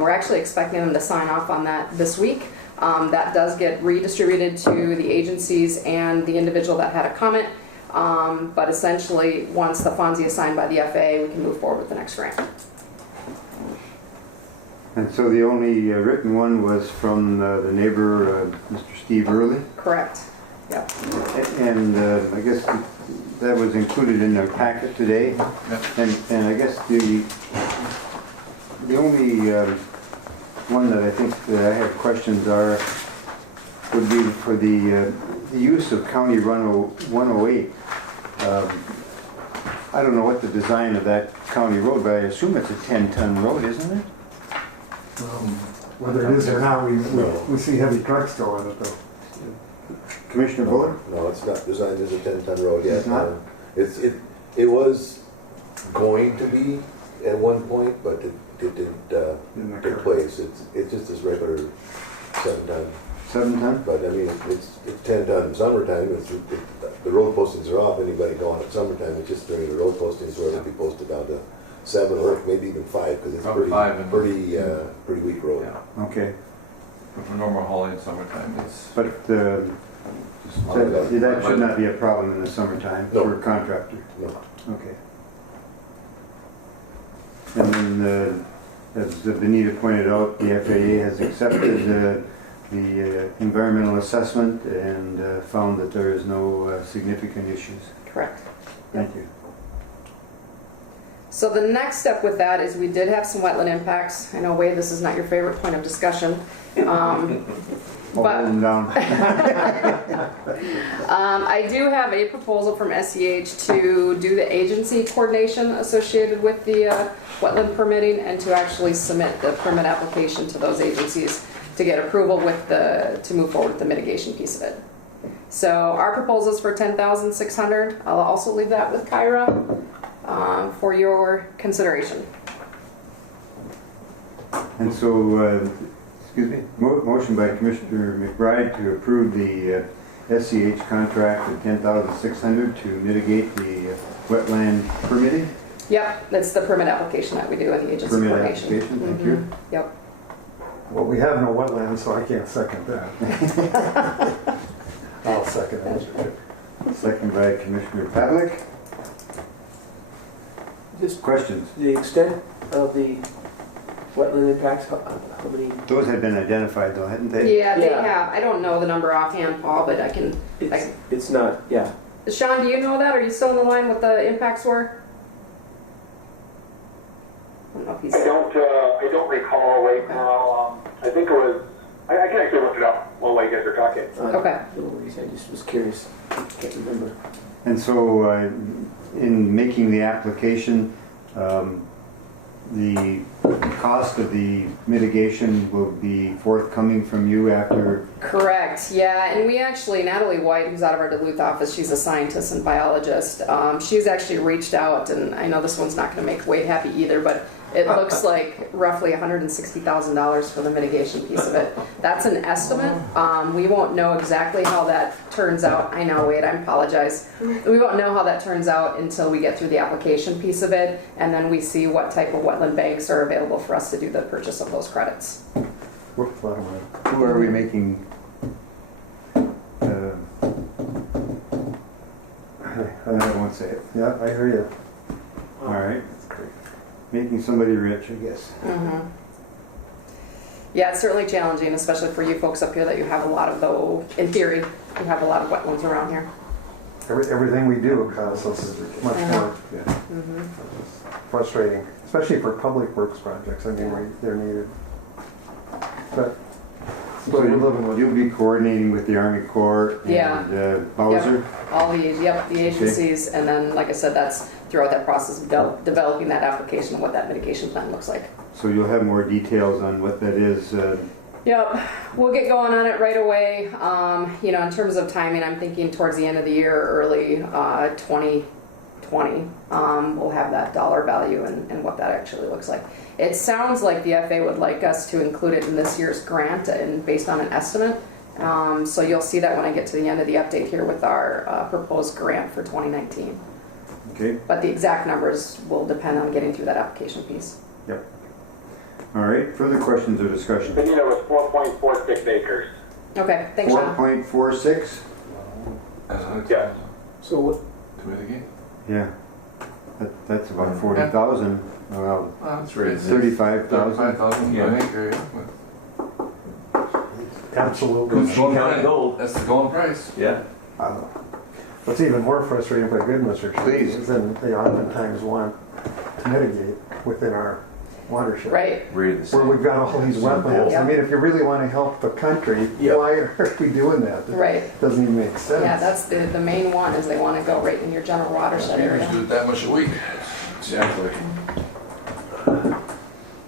We're actually expecting them to sign off on that this week. That does get redistributed to the agencies and the individual that had a comment. But essentially, once the FONSI is signed by the FAA, we can move forward with the next grant. And so the only written one was from the neighbor, Mr. Steve Early. Correct. Yep. And I guess that was included in our packet today. And I guess the only one that I think that I have questions would be for the use of County Run 108. I don't know what the design of that county road, but I assume it's a 10-ton road, isn't it? Whether it is or not, we see heavy trucks go on it though. Commissioner Buller? No, it's not designed as a 10-ton road yet. It's not? It was going to be at one point, but it didn't take place. It's just this regular 7-ton. 7-ton? But I mean, it's 10-ton in summertime. The road postings are off. Anybody going at summertime, it's just during the road postings where it'll be posted down to 7 or maybe even 5 because it's Probably 5 pretty weak road. Yeah. Okay. But for normal hauling in summertime, it's But just that should not be a problem in the summertime No. for a contractor? No. Okay. And then, as Benita pointed out, the FAA has accepted the environmental assessment and found that there is no significant issues. Correct. Thank you. So the next step with that is we did have some wetland impacts. I know, Wade, this is not your favorite point of discussion. Hold them down. I do have a proposal from SEH to do the agency coordination associated with the wetland permitting and to actually submit the permit application to those agencies to get approval to move forward with the mitigation piece of it. So our proposal is for $10,600. I'll also leave that with Kyra for your consideration. And so, excuse me, motion by Commissioner McBride to approve the SCH contract at $10,600 to mitigate the wetland permitting. Yep, that's the permit application that we do in the agency Permit coordination. application, thank you. Yep. Well, we have no wetlands, so I can't second that. I'll second that. Second by Commissioner Pavlik. Just Questions? the extent of the wetland impacts, how many? Those have been identified though, hadn't they? Yeah, they Yeah. have. I don't know the number offhand, Paul, but I can. It's not, yeah. Sean, do you know that? Are you still on the line what the impacts were? I don't know if he's. I don't recall right now. I think it was, I can actually look it up while you guys are talking. Okay. No worries, I just was curious. Can't remember. And so, in making the application, the cost of the mitigation will be forthcoming from you after. Correct, yeah, and we actually, Natalie White, who's out of our Duluth office, she's a scientist and biologist. She's actually reached out, and I know this one's not going to make Wade happy either, but it looks like roughly $160,000 for the mitigation piece of it. That's an estimate. We won't know exactly how that turns out. I know, Wade, I apologize. We won't know how that turns out until we get through the application piece of it, and then we see what type of wetland banks are available for us to do the purchase of those credits. Who are we making? I won't say it. Yeah, I hear you. All right. Making somebody rich, I guess. Mm-hmm. Yeah, it's certainly challenging, especially for you folks up here that you have a lot of, though, in theory, you have a lot of wetlands around here. Everything we do costs us much more. Yeah. Mm-hmm. Frustrating, especially for public works projects. I mean, they're needed. But So you'll be coordinating with the Army Corps and Yeah. Bowser? All the agencies, and then, like I said, that's throughout that process of developing that application and what that mitigation plan looks like. So you'll have more details on what that is. Yep, we'll get going on it right away. You know, in terms of timing, I'm thinking towards the end of the year, early 2020, we'll have that dollar value and what that actually looks like. It sounds like the FA would like us to include it in this year's grant and based on an estimate. So you'll see that when I get to the end of the update here with our proposed grant for 2019. Okay. But the exact numbers will depend on getting through that application piece. Yep. All right. Further questions or discussion? I think it was 4.46 acres. Okay, thanks, Sean. 4.46? Yeah. So what? To mitigate? Yeah. That's about 40,000. Well, That's right. 35,000. 35,000, yeah, I agree. absolutely. That's the going price. Yeah. What's even more frustrating, if I could, Mr. Please. is then they oftentimes want to mitigate within our watershed. Right. Read the Where we've got all these wetlands. I mean, if you really want to help the country, why are we doing that? Right. Doesn't even make sense. Yeah, that's the main one, is they want to go right in your general watershed Neighbors area. do it that much a week. Exactly.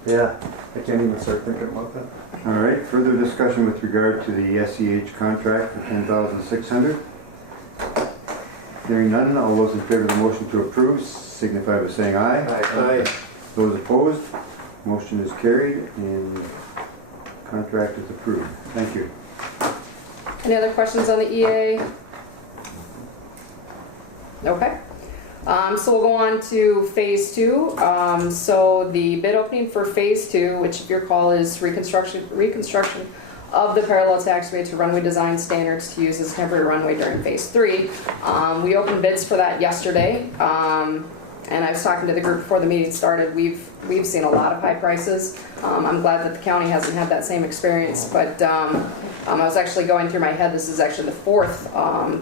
Yeah, I can't even start thinking about that. All right. Further discussion with regard to the SEH contract for $10,600. Hearing none, all those in favor of the motion to approve signify by saying aye. Aye. Those opposed, motion is carried and contract is approved. Thank you. Any other questions on the EA? Okay. So we'll go on to phase 2. So the bid opening for phase 2, which if you recall is reconstruction of the parallel taxiway to runway design standards to use as temporary runway during phase 3. We opened bids for that yesterday. And I was talking to the group before the meeting started. We've seen a lot of high prices. I'm glad that the county hasn't had that same experience, but I was actually going through my head. This is actually the 4th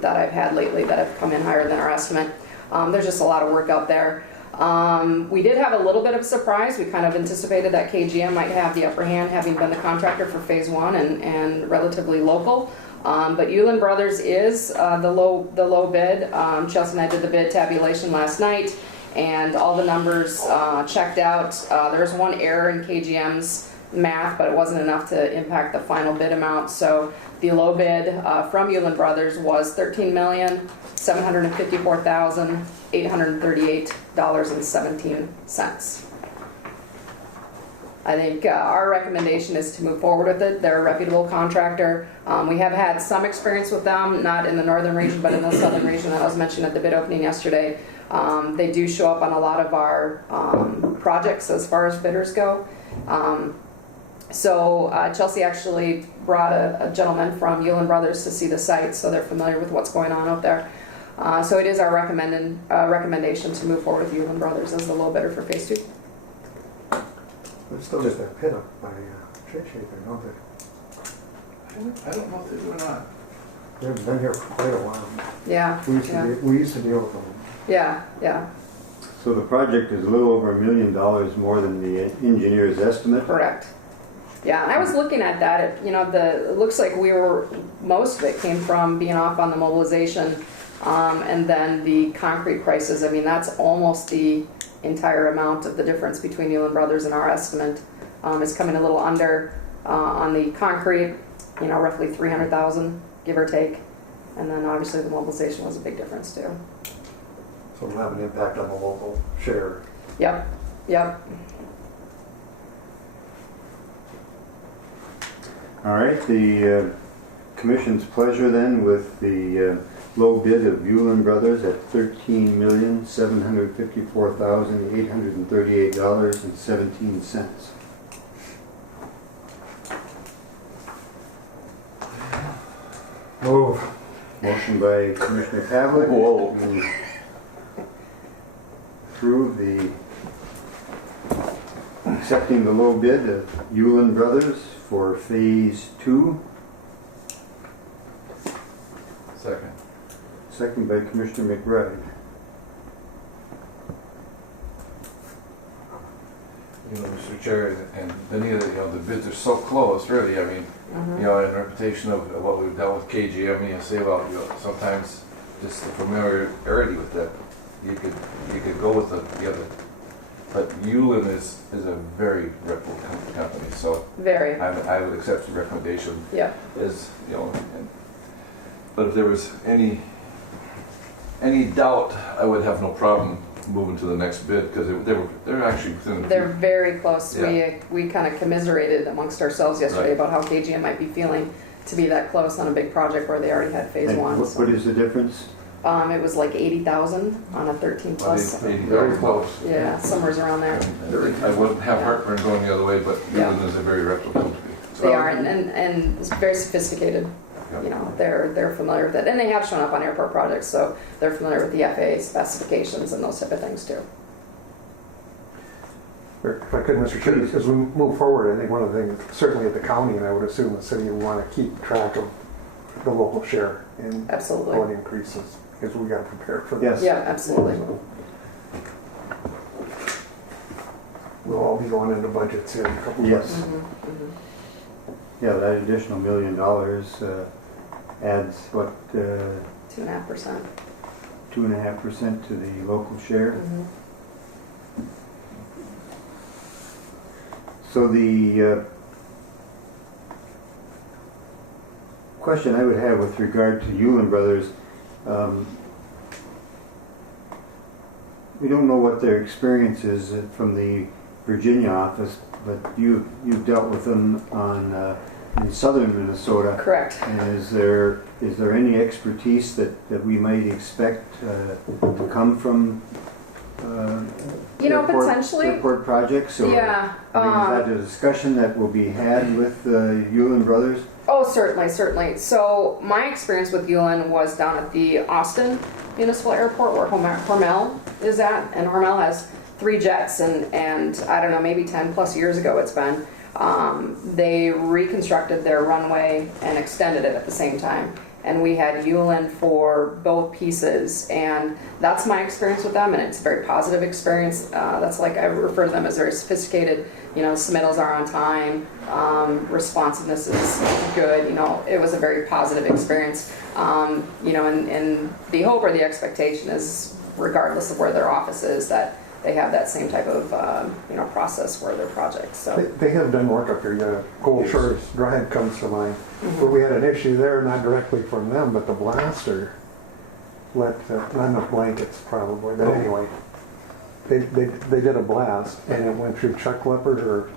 that I've had lately that have come in higher than our estimate. There's just a lot of work out there. We did have a little bit of a surprise. We kind of anticipated that KGM might have the upper hand, having been the contractor for phase 1 and relatively local. But Ullin Brothers is the low bid. Chelsea and I did the bid tabulation last night, and all the numbers checked out. There's one error in KGM's math, but it wasn't enough to impact the final bid amount. So the low bid from Ullin Brothers was $13,754,838.17. I think our recommendation is to move forward with it. They're a reputable contractor. We have had some experience with them, not in the northern region, but in the southern region that was mentioned at the bid opening yesterday. They do show up on a lot of our projects as far as bidders go. So Chelsea actually brought a gentleman from Yulin Brothers to see the site, so they're familiar with what's going on out there. So it is our recommendation to move forward with Yulin Brothers as the low bidder for phase 2. There's still just that pit up by Shake Shaker, don't they? I don't know if they do or not. They've been here for quite a while. Yeah, We used to deal with them. yeah, So the project is a little over $1 million more than the engineer's estimate. correct. Yeah, and I was looking at that. It looks like most of it came from being off on the mobilization, and then the concrete prices. I mean, that's almost the entire amount of the difference between Yulin Brothers and our estimate. Is coming a little under on the concrete. Roughly 300,000, give or take, and then obviously the mobilization was a big difference too. So it'll have an impact on the local share. Yep. All right, the commission's pleasure then with the low bid of Yulin Brothers at $13,754,838.17. Move. Motion by Commissioner Pavlik. Whoa. to Approve the accepting the low bid of Yulin Brothers for phase 2. Second. Second by Commissioner McBride. Mr. Chair, and Benita, the bids are so close, really. I mean, in reputation of what we've dealt with KGM, say about sometimes just the familiarity with that. You could go with the other, but Yulin is a very reputable company, so Very. I would accept the recommendation. Yeah. But if there was any doubt, I would have no problem moving to the next bid because they're actually within. They're very close. Yeah. We kind of commiserated amongst ourselves yesterday about how KGM might be feeling to be that close on a big project where they already had phase And 1. what is the difference? It was like 80,000 on a 13 plus. Very close. Yeah, somewhere's around there. I wouldn't have heartburn going the other way, but Yulin is a very reputable company. They are, and it's very sophisticated. They're familiar with it, and they have shown up on airport projects, so they're familiar with the FAA specifications and those type of things too. If I could, Mr. Chair, as we move forward, I think one of the things, certainly at the county, and I would assume the city would want to keep track of the local share and Absolutely. how it increases, because we got to prepare for this. Yeah, absolutely. We'll all be going into budgets in a couple of Yes. months. Yeah, that additional $1 million adds what, 2.5%. 2.5% to the local share. So the question I would have with regard to Yulin Brothers, we don't know what their experience is from the Virginia office, but you've dealt with them on in southern Minnesota. Correct. And is there any expertise that we might expect to come from potentially. airport projects? Or, Yeah. I mean, is that a discussion that will be had with Yulin Brothers? Oh, certainly. So my experience with Yulin was down at the Austin Municipal Airport where Hormel is at, and Hormel has 3 jets, and I don't know, maybe 10 plus years ago it's been. They reconstructed their runway and extended it at the same time. And we had Yulin for both pieces, and that's my experience with them, and it's a very positive experience. That's like I refer to them as very sophisticated. Submittals are on time, responsiveness is good. It was a very positive experience. And the hope or the expectation is, regardless of where their office is, that they have that same type of process for their projects. So They have done work up here. Gold Shores Drive comes to mind. But we had an issue there, not directly from them, but the blaster let, not enough blankets probably, but anyway, they did a blast and it went through Chuck Leopard or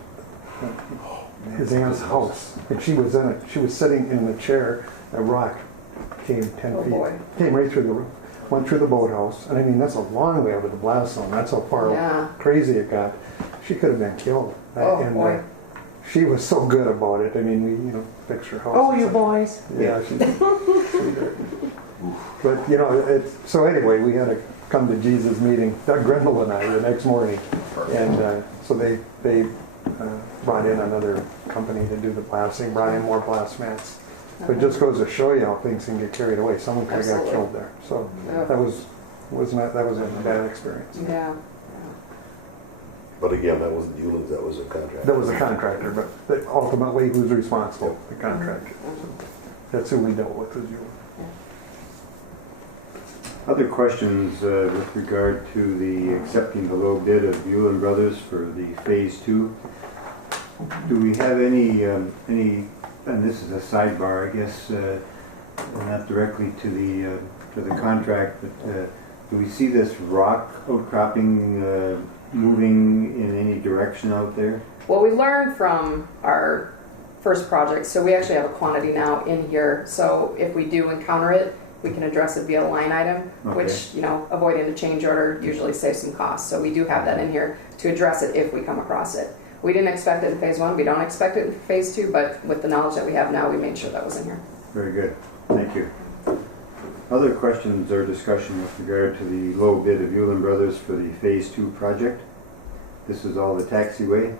his aunt's house, and she was in it. She was sitting in the chair. A rock came 10 Oh, feet, boy. came right through the roof, went through the boathouse, and I mean that's a long way over the blast zone. That's how far Yeah. crazy it got. She could have been killed. Oh, and boy. she was so good about it. I mean, we fixed her house. Oh, you boys. Yeah, she did. But so anyway, we had a come to Jesus meeting, Doug Grindle and I, the next morning, and so they brought in another company to do the blasting, brought in more blast mats. But it just goes to show you how things can get carried away. Someone could have got Absolutely. killed there. So Yeah. that was a bad experience. Yeah. But again, that wasn't Hewlins, that was a contract. That was a contractor, but ultimately who's responsible? The contractor. So that's who we dealt with, was you. Other questions with regard to the accepting the low bid of Buell Brothers for the Phase 2? Do we have any, and this is a sidebar, I guess, not directly to the contract, but do we see this rock outcropping moving in any direction out there? Well, we learned from our first project, so we actually have a quantity now in here. So if we do encounter it, we can address it via line item, Okay. which, avoiding the change order usually saves some costs. So we do have that in here to address it if we come across it. We didn't expect it in Phase 1, we don't expect it in Phase 2, but with the knowledge that we have now, we made sure that was in here. Very good, thank you. Other questions or discussion with regard to the low bid of Buell Brothers for the Phase 2 project? This is all the taxiway.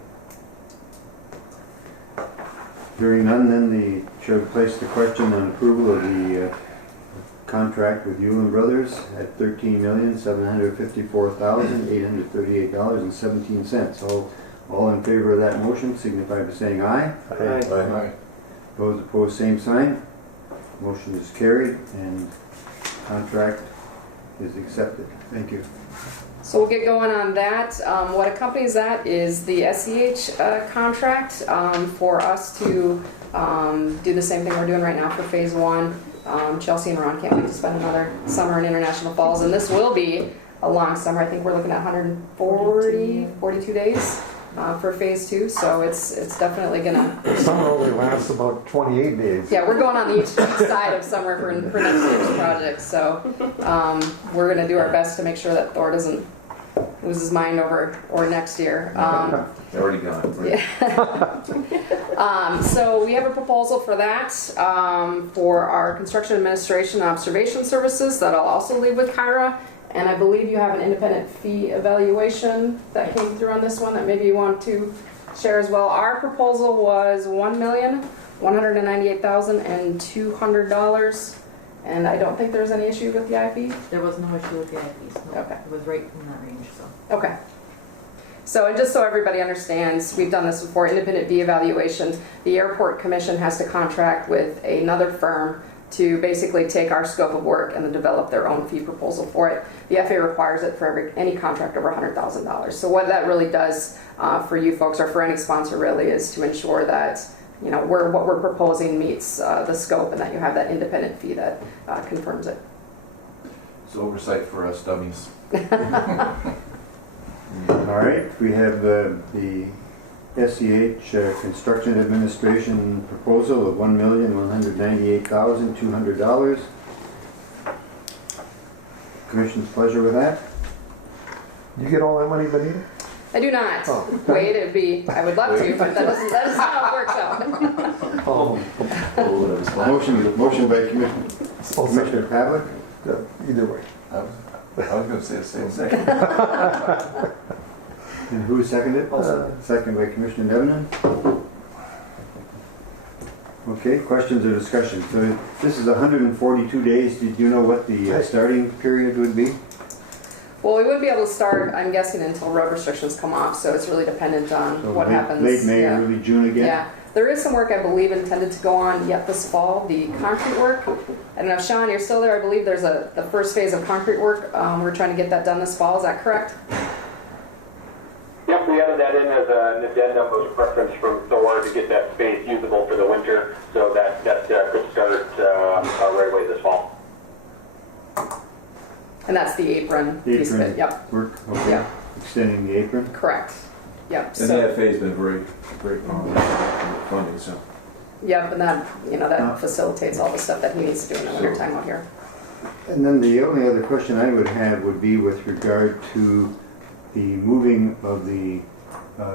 Hearing none, then the chair will place the question on approval of the contract with Buell Brothers at $13,754,838.17. All in favor of that motion signify by saying aye. Aye. Those opposed, same sign. Motion is carried and contract is accepted. Thank you. So we'll get going on that. What accompanies that is the SEH contract for us to do the same thing we're doing right now for Phase 1. Chelsea and Ron can't wait to spend another summer in International Falls, and this will be a long summer. I think we're looking at 42 days for Phase 2, so it's definitely gonna. Summer only lasts about 28 days. Yeah, we're going on the each side of summer for next year's project, so we're gonna do our best to make sure that Thor doesn't lose his mind over or next year. They're already gone. Right? Yeah. So we have a proposal for that for our construction administration and observation services that I'll also leave with Kyra. And I believe you have an independent fee evaluation that came through on this one that maybe you want to share as well. Our proposal was $1,198,200, and I don't think there's any issue with the IP. There was no issue with the IPs, no. Okay. It was right in that range, so. Okay. So, and just so everybody understands, we've done this before, independent fee evaluation. The airport commission has to contract with another firm to basically take our scope of work and then develop their own fee proposal for it. The FAA requires it for any contract over $100,000. So what that really does for you folks, or for any sponsor really, is to ensure that what we're proposing meets the scope, and that you have that independent fee that confirms it. It's oversight for us dummies. All right, we have the SEH Construction Administration proposal of $1,198,200. Commission's pleasure with that? You get all that money, Benita? I do not. Oh. Wait, I would love to, but that is not how it works out. Oh, Motion by Commissioner Pavlik. either way. I was going to say the same thing. And who seconded it? Second by Commissioner Devenon. Okay, questions or discussion? So this is 142 days. Did you know what the starting period would be? Well, we wouldn't be able to start, I'm guessing, until road restrictions come off, so it's really dependent on So what happens. Late May, Yeah. early June again? Yeah. There is some work, I believe, intended to go on yet this fall, the concrete work. I don't know, Sean, you're still there. I believe there's the first phase of concrete work. We're trying to get that done this fall. Is that correct? Yep, we added that in as an addendum, was a preference from Thor to get that space usable for the winter, so that could start right away this fall. And that's the apron piece of it. Yep. Work, okay. Yep. Extending the apron. Correct. Yep, And so, the FA's been very funding, so. yep, and that, that facilitates all the stuff that he needs to do in the winter time out here. And then the only other question I would have would be with regard to the moving of the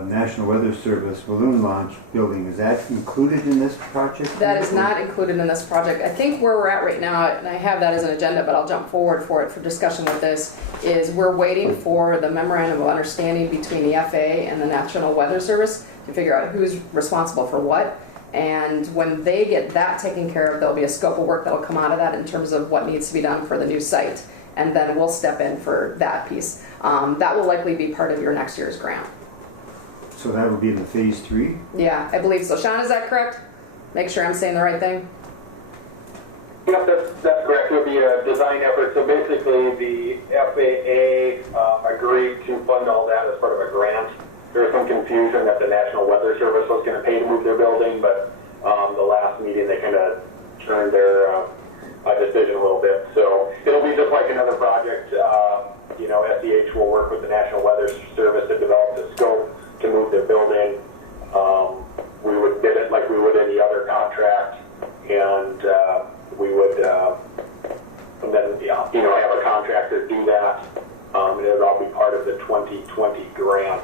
National Weather Service balloon launch building. Is that included in this project? That is not included in this project. I think where we're at right now, and I have that as an agenda, but I'll jump forward for it for discussion with this, is we're waiting for the memorandum of understanding between the FAA and the National Weather Service to figure out who's responsible for what. And when they get that taken care of, there'll be a scope of work that'll come out of that in terms of what needs to be done for the new site. And then we'll step in for that piece. That will likely be part of your next year's grant. So that would be in the phase 3? Yeah, I believe so. Sean, is that correct? Make sure I'm saying the right thing. Yep, that's correct. It would be a design effort. So basically, the FAA agreed to fund all that as part of a grant. There was some confusion that the National Weather Service was going to pay to move their building, but the last meeting they kind of turned their decision a little bit. So it'll be just like another project. SEH will work with the National Weather Service to develop the scope to move their building. We would bid it like we would any other contract, and we would and then have a contractor do that. And it'll all be part of the 2020 grant,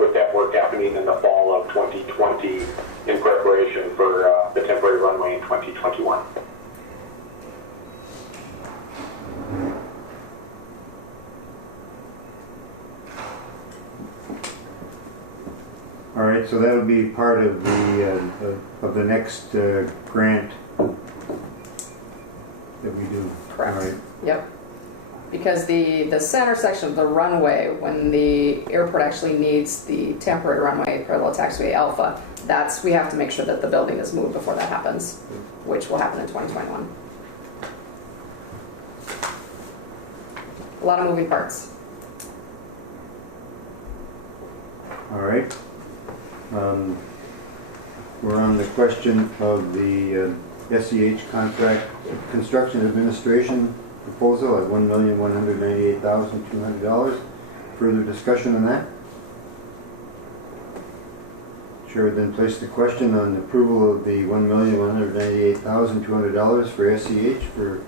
with that work happening in the fall of 2020 in preparation for the temporary runway in 2021. All right, so that'll be part of the next grant that we do. Correct. All right. Yep. Because the center section of the runway, when the airport actually needs the temporary runway, parallel taxiway alpha, we have to make sure that the building is moved before that happens, which will happen in 2021. A lot of moving parts. All right. We're on the question of the SEH contract construction administration proposal at $1,198,200. Further discussion on that? Chair would then place the question on approval of the $1,198,200 for SEH for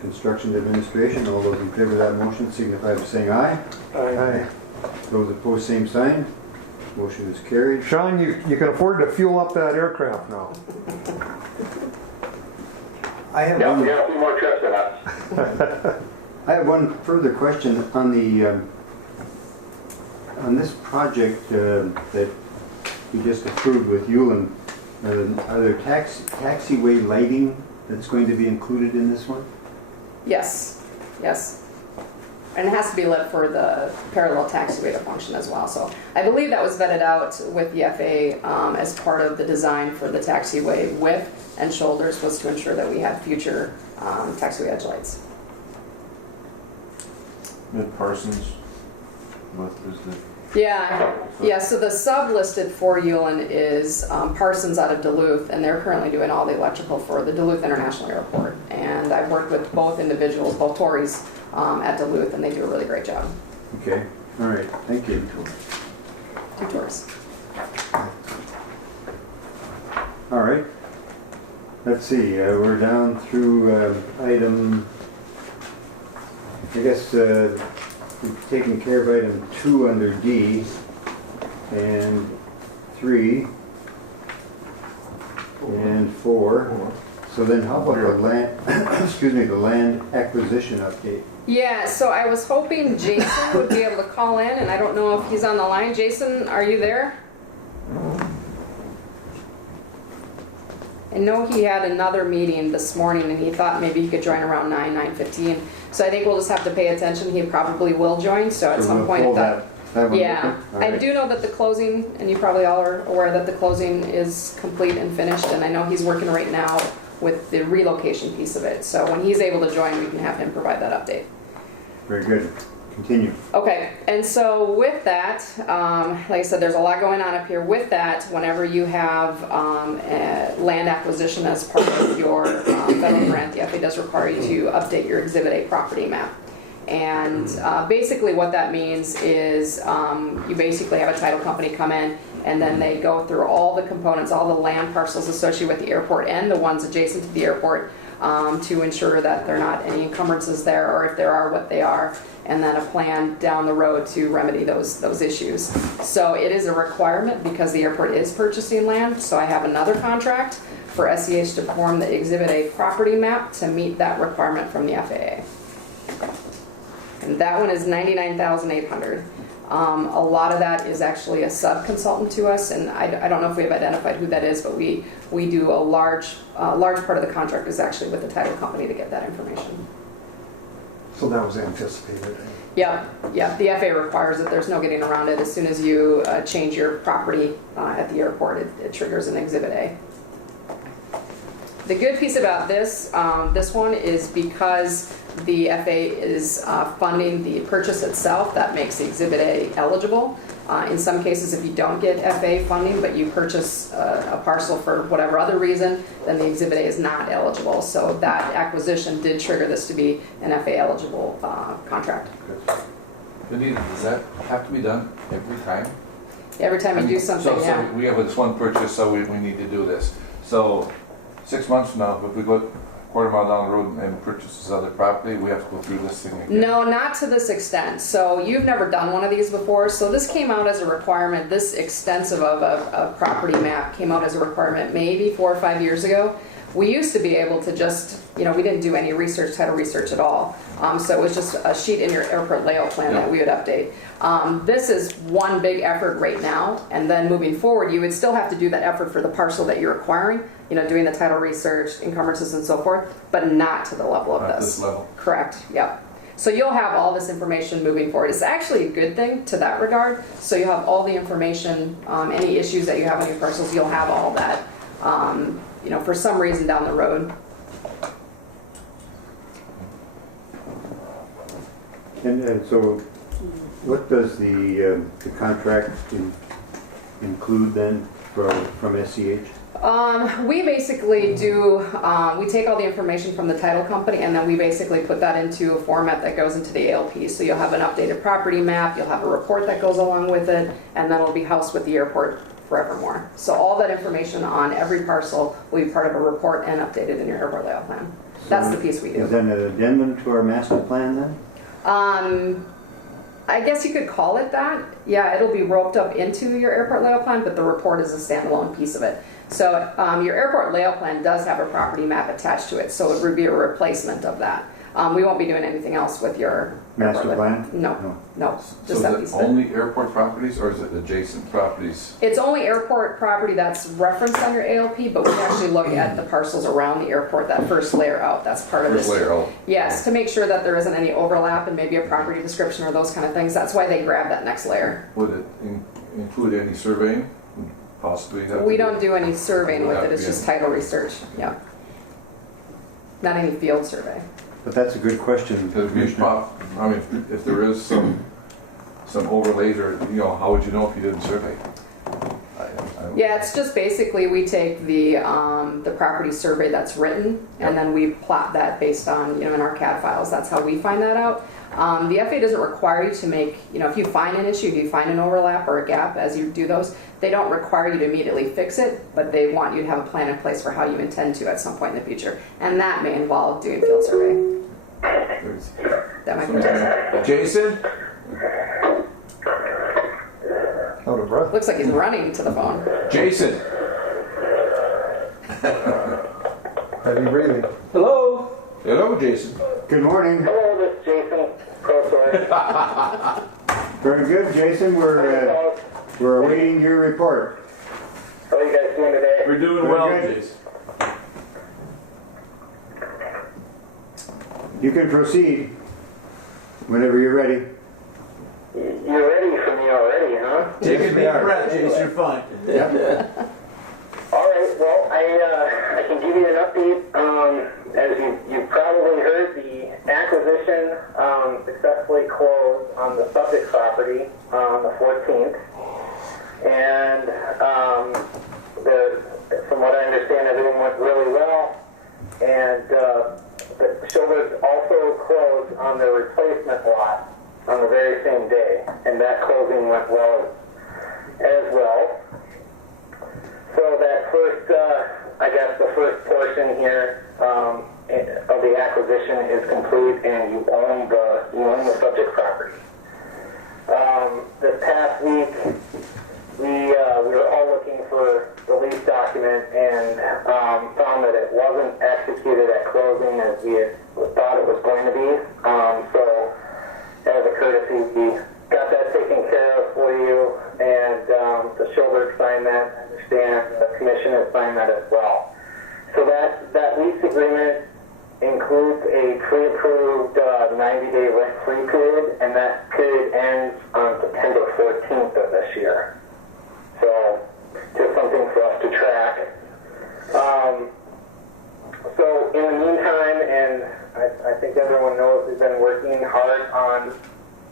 construction administration. All those in favor of that motion signify by saying aye. Aye. Those opposed, same sign. Motion is carried. Sean, you can afford to fuel up that aircraft now. I have Yeah, one. we got a few more trips in us. I have one further question on the on this project that we just approved with Yulin. Are there taxiway lighting that's going to be included in this one? Yes. Yes. And it has to be lit for the parallel taxiway to function as well. So I believe that was vetted out with the FAA as part of the design for the taxiway width and shoulders, was to ensure that we have future taxiway edge lights. Mid Parsons, what is the? Yeah. So the sub listed for Yulin is Parsons out of Duluth, and they're currently doing all the electrical for the Duluth International Airport. And I've worked with both individuals, both Tories at Duluth, and they do a really great job. Okay. All right. Thank you. Two Tories. All right. Let's see. We're down through item. I guess we've taken care of item 2 under D and 3 and 4. So then how about the land, the land acquisition update? Yeah, so I was hoping Jason would be able to call in, and I don't know if he's on the line. Jason, are you there? I know he had another meeting this morning, and he thought maybe he could join around 9:15. So I think we'll just have to pay attention. He probably will join, so at some point... that one yeah, open? All right. I do know that the closing, and you probably all are aware that the closing is complete and finished, and I know he's working right now with the relocation piece of it. So when he's able to join, we can have him provide that update. Very good. Continue. Okay, and so with that, like I said, there's a lot going on up here. With that, whenever you have land acquisition as part of your federal grant, the FAA does require you to update your Exhibit A property map. And basically what that means is you basically have a title company come in, and then they go through all the components, all the land parcels associated with the airport and the ones adjacent to the airport to ensure that there are not any encumbrances there, or if there are, what they are, and then a plan down the road to remedy those issues. So it is a requirement because the airport is purchasing land. So I have another contract for SEH to perform the Exhibit A property map to meet that requirement from the FAA. And that one is $99,800. A lot of that is actually a sub-consultant to us, and I don't know if we have identified who that is, but we do a large part of the contract is actually with the title company to get that information. So that was anticipated. Yeah. The FAA requires it. There's no getting around it. As soon as you change your property at the airport, it triggers an Exhibit A. The good piece about this one is because the FAA is funding the purchase itself, that makes the Exhibit A eligible. In some cases, if you don't get FAA funding, but you purchase a parcel for whatever other reason, then the Exhibit A is not eligible. So that acquisition did trigger this to be an FAA eligible contract. Benita, does that have to be done every time? Every time you do something, So we have this one purchase, so we need to do this. So 6 months from now, if we go a quarter mile down the road and purchase this other property, we have to go through this thing again? No, not to this extent. So you've never done one of these before. So this came out as a requirement. This extensive of a property map came out as a requirement maybe 4 or 5 years ago. We used to be able to just, we didn't do any research, title research at all. So it was just a sheet in your airport layout plan that we would update. This is one big effort right now, and then moving forward, you would still have to do that effort for the parcel that you're acquiring, doing the title research, encumbrances and so forth, but not to the level of At this. this level? Correct, yep. So you'll have all this information moving forward. It's actually a good thing to that regard. So you have all the information, any issues that you have on your parcels, you'll have all that, for some reason down the road. And so what does the contract include then from SEH? We basically do, we take all the information from the title company, and then we basically put that into a format that goes into the ALP. So you'll have an updated property map, you'll have a report that goes along with it, and then it'll be housed with the airport forevermore. So all that information on every parcel will be part of a report and updated in your airport layout plan. That's the piece we do. Is that an addendum to our master plan then? I guess you could call it that. Yeah, it'll be roped up into your airport layout plan, but the report is a standalone piece of it. So your airport layout plan does have a property map attached to it, so it would be a replacement of that. We won't be doing anything else with your master plan? No. Just So that is piece it of it. only airport properties, or is it adjacent properties? It's only airport property that's referenced on your ALP, but we actually look at the parcels around the airport, that first layer out. That's part of this. First layer out. Yes, to make sure that there isn't any overlap and maybe a property description or those kind of things. That's why they grab that next layer. Would it include any surveying? Possibly. We don't do any surveying with it. It's just title research. Yeah. Not any field survey. But that's a good question. If there is some overlays, or how would you know if you didn't survey? Yeah, it's just basically we take the property survey that's written, and then we plot that based on in our CAD files. That's how we find that out. The FAA doesn't require you to make if you find an issue, if you find an overlap or a gap as you do those, they don't require you to immediately fix it, but they want you to have a plan in place for how you intend to at some point in the future, and that may involve doing field survey. That might be Jason? Out of breath. Looks like he's running to the phone. Jason? Heavy breathing. Hello? Hello, Jason. Good morning. Hello, this is Jason Crowthorne. Very good, Jason. We're awaiting your report. How are you guys doing today? We're doing Very well, good. Jason. You can proceed whenever you're ready. You're ready for me already, huh? Take a Yes, we deep are. breath, Jason. You're fine. All right, well, I can give you an update. As you probably heard, the acquisition successfully closed on the subject property on the 14th. And from what I understand, everything went really well. And the Shoulders also closed on the replacement lot on the very same day, and that closing went well as well. So that first, I guess the first portion here of the acquisition is complete, and you own the subject property. This past week, we were all looking for the lease document and found that it wasn't executed at closing as we had thought it was going to be. So, as a courtesy, we got that taken care of for you, and the Schulberg signed that. I understand the commission has signed that as well. So that lease agreement includes a pre-approved 90-day rent-free period, and that period ends on September 14th of this year. So, just something for us to track. So, in the meantime, and I think everyone knows we've been working hard on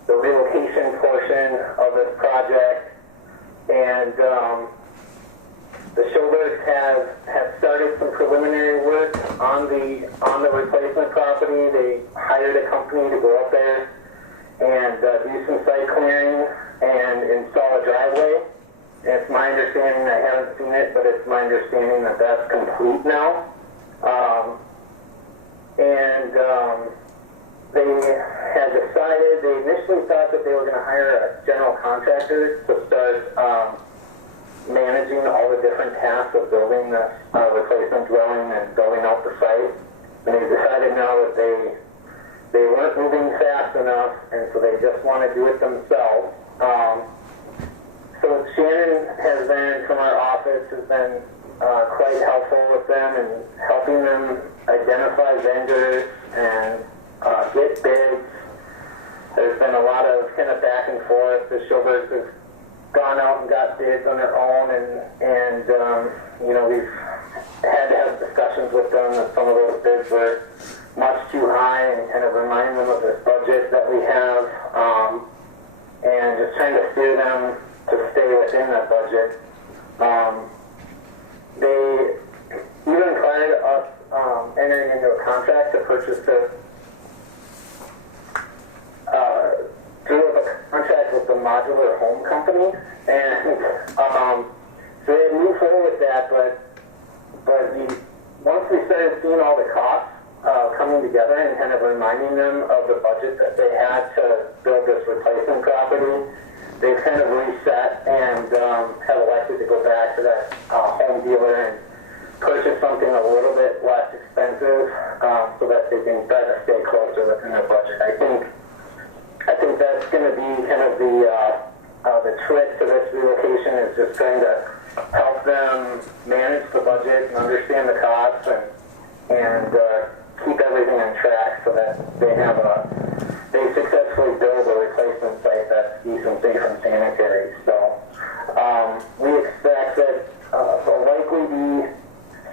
the relocation portion of this project, and the Schulbergs have started some preliminary work on the replacement property. They hired a company to go up there and do some site clearing and install a driveway. And it's my understanding, I haven't seen it, but it's my understanding that that's complete now. They had decided, they initially thought that they were going to hire a general contractor to start managing all the different tasks of building the replacement dwelling and building out the site. And they decided now that they weren't moving fast enough, and so they just want to do it themselves. So Shannon has been, from our office, has been quite helpful with them and helping them identify vendors and get bids. There's been a lot of kind of back and forth. The Schulbergs have gone out and got bids on their own, and you know, we've had to have discussions with them that some of those bids were much too high, and kind of remind them of this budget that we have, and just trying to steer them to stay within that budget. They, even prior to us entering into a contract to purchase the drew up a contract with the Modular Home Company, and so they had moved forward with that, but once we started seeing all the costs coming together and kind of reminding them of the budget that they had to build this replacement property, they've kind of reset and have elected to go back to that home dealer and purchase something a little bit less expensive so that they can try to stay closer within their budget. I think that's going to be kind of the trick to this relocation, is just trying to help them manage the budget and understand the costs and keep everything on track so that they successfully build a replacement site that's decent, safe, and sanitary. So we expect that they'll likely be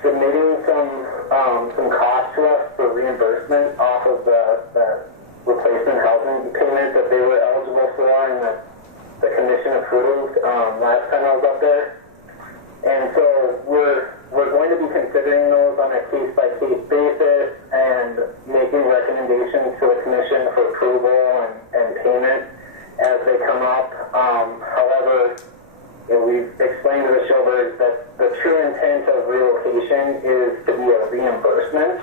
submitting some costs to us for reimbursement off of the replacement housing payment that they were eligible for and that the commission approved last time I was up there. And so we're going to be considering those on a case-by-case basis and making recommendations to the commission for approval and payment as they come up. However, you know, we've explained to the Schulbergs that the true intent of relocation is to be a reimbursement.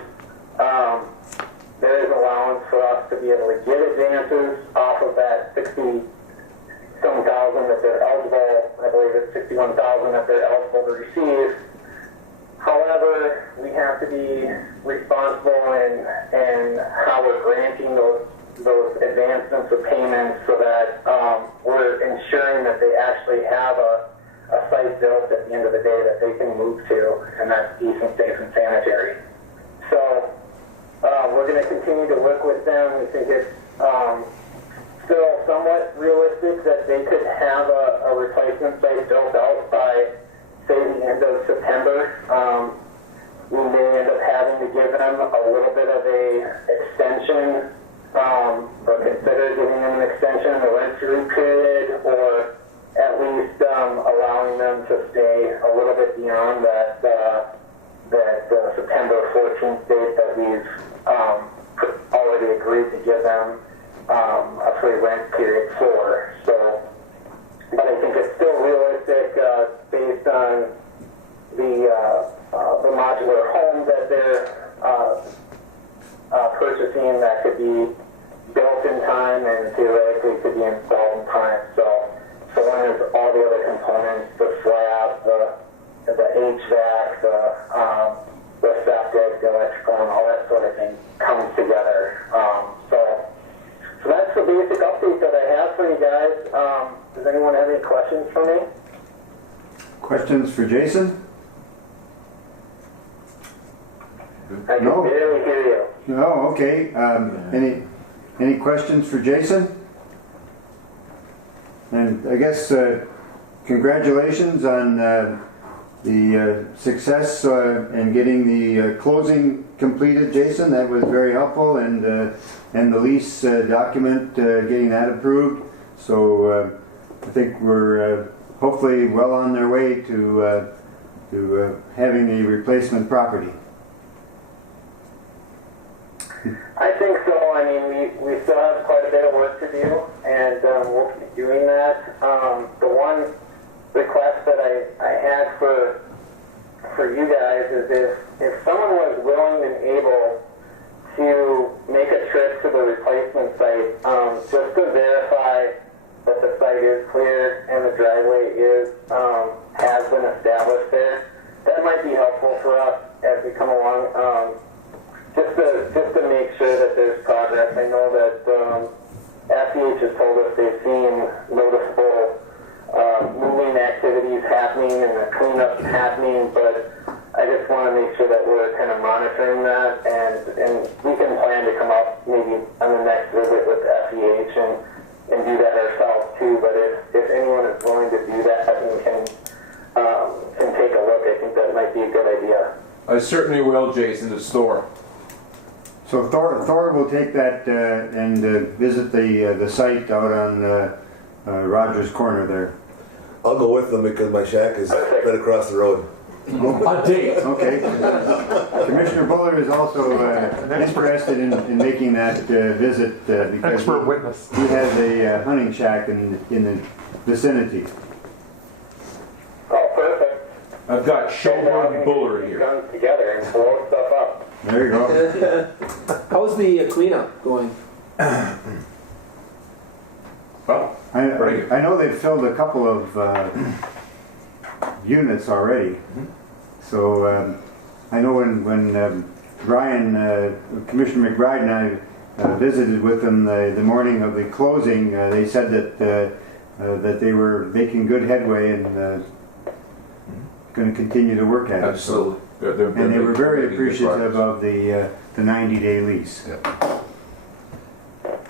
There is allowance for us to be able to get advances off of that 60-some thousand that they're eligible, I believe it's 61,000 that they're eligible to receive. However, we have to be responsible in how we're granting those advancements of payments so that we're ensuring that they actually have a site built at the end of the day that they can move to, and that's decent, safe, and sanitary. So we're going to continue to work with them. We think it's still somewhat realistic that they could have a replacement site built out by, say, the end of September. We may end up having to give them a little bit of a extension, or consider giving them an extension in the rent-free period, or at least allowing them to stay a little bit beyond that September 14th date that we've give them a free rent period for. So, but I think it's still realistic based on the modular home that they're purchasing that could be built in time and theoretically could be installed in time. So long as all the other components, the slab, the HVAC, the septic, the electrical, and all that sort of thing comes together. So that's the basic update that I have for you guys. Does anyone have any questions for me? Questions for Jason? I can No. barely hear you. No, okay. Any questions for Jason? And I guess congratulations on the success in getting the closing completed, Jason. That was very helpful, and the lease document getting that approved. So I think we're hopefully well on their way to having a replacement property. I think so. I mean, we still have quite a bit of work to do, and we'll keep doing that. The one request that I had for you guys is if someone was willing and able to make a trip to the replacement site, just to verify that the site is cleared and the driveway has been established there, that might be helpful for us as we come along. Just to make sure that there's progress. I know that FEH has told us they've seen noticeable moving activities happening and the cleanup happening, but I just want to make sure that we're kind of monitoring that, and we can plan to come up maybe on the next visit with FEH and do that ourselves too. But if anyone is willing to do that and can take a look, I think that might be a good idea. I certainly will, Jason, the store. So Thor will take that and visit the site out on Rogers Corner there. I'll go with them because my shack is right across the road. A date. Okay. Commissioner Buller is also interested in making that visit because Expert witness. he has a hunting shack in the vicinity. Oh, perfect. I've got Showboard Buller here. Guns together and blow stuff up. There you go. How's the cleanup going? Well, I know they've filled a couple of units already. So I know when Brian, Commissioner McBride and I visited with them the morning of the closing, they said that they were making good headway and going to continue to work at it. absolutely. So, and they were very appreciative of the 90-day lease. Yeah.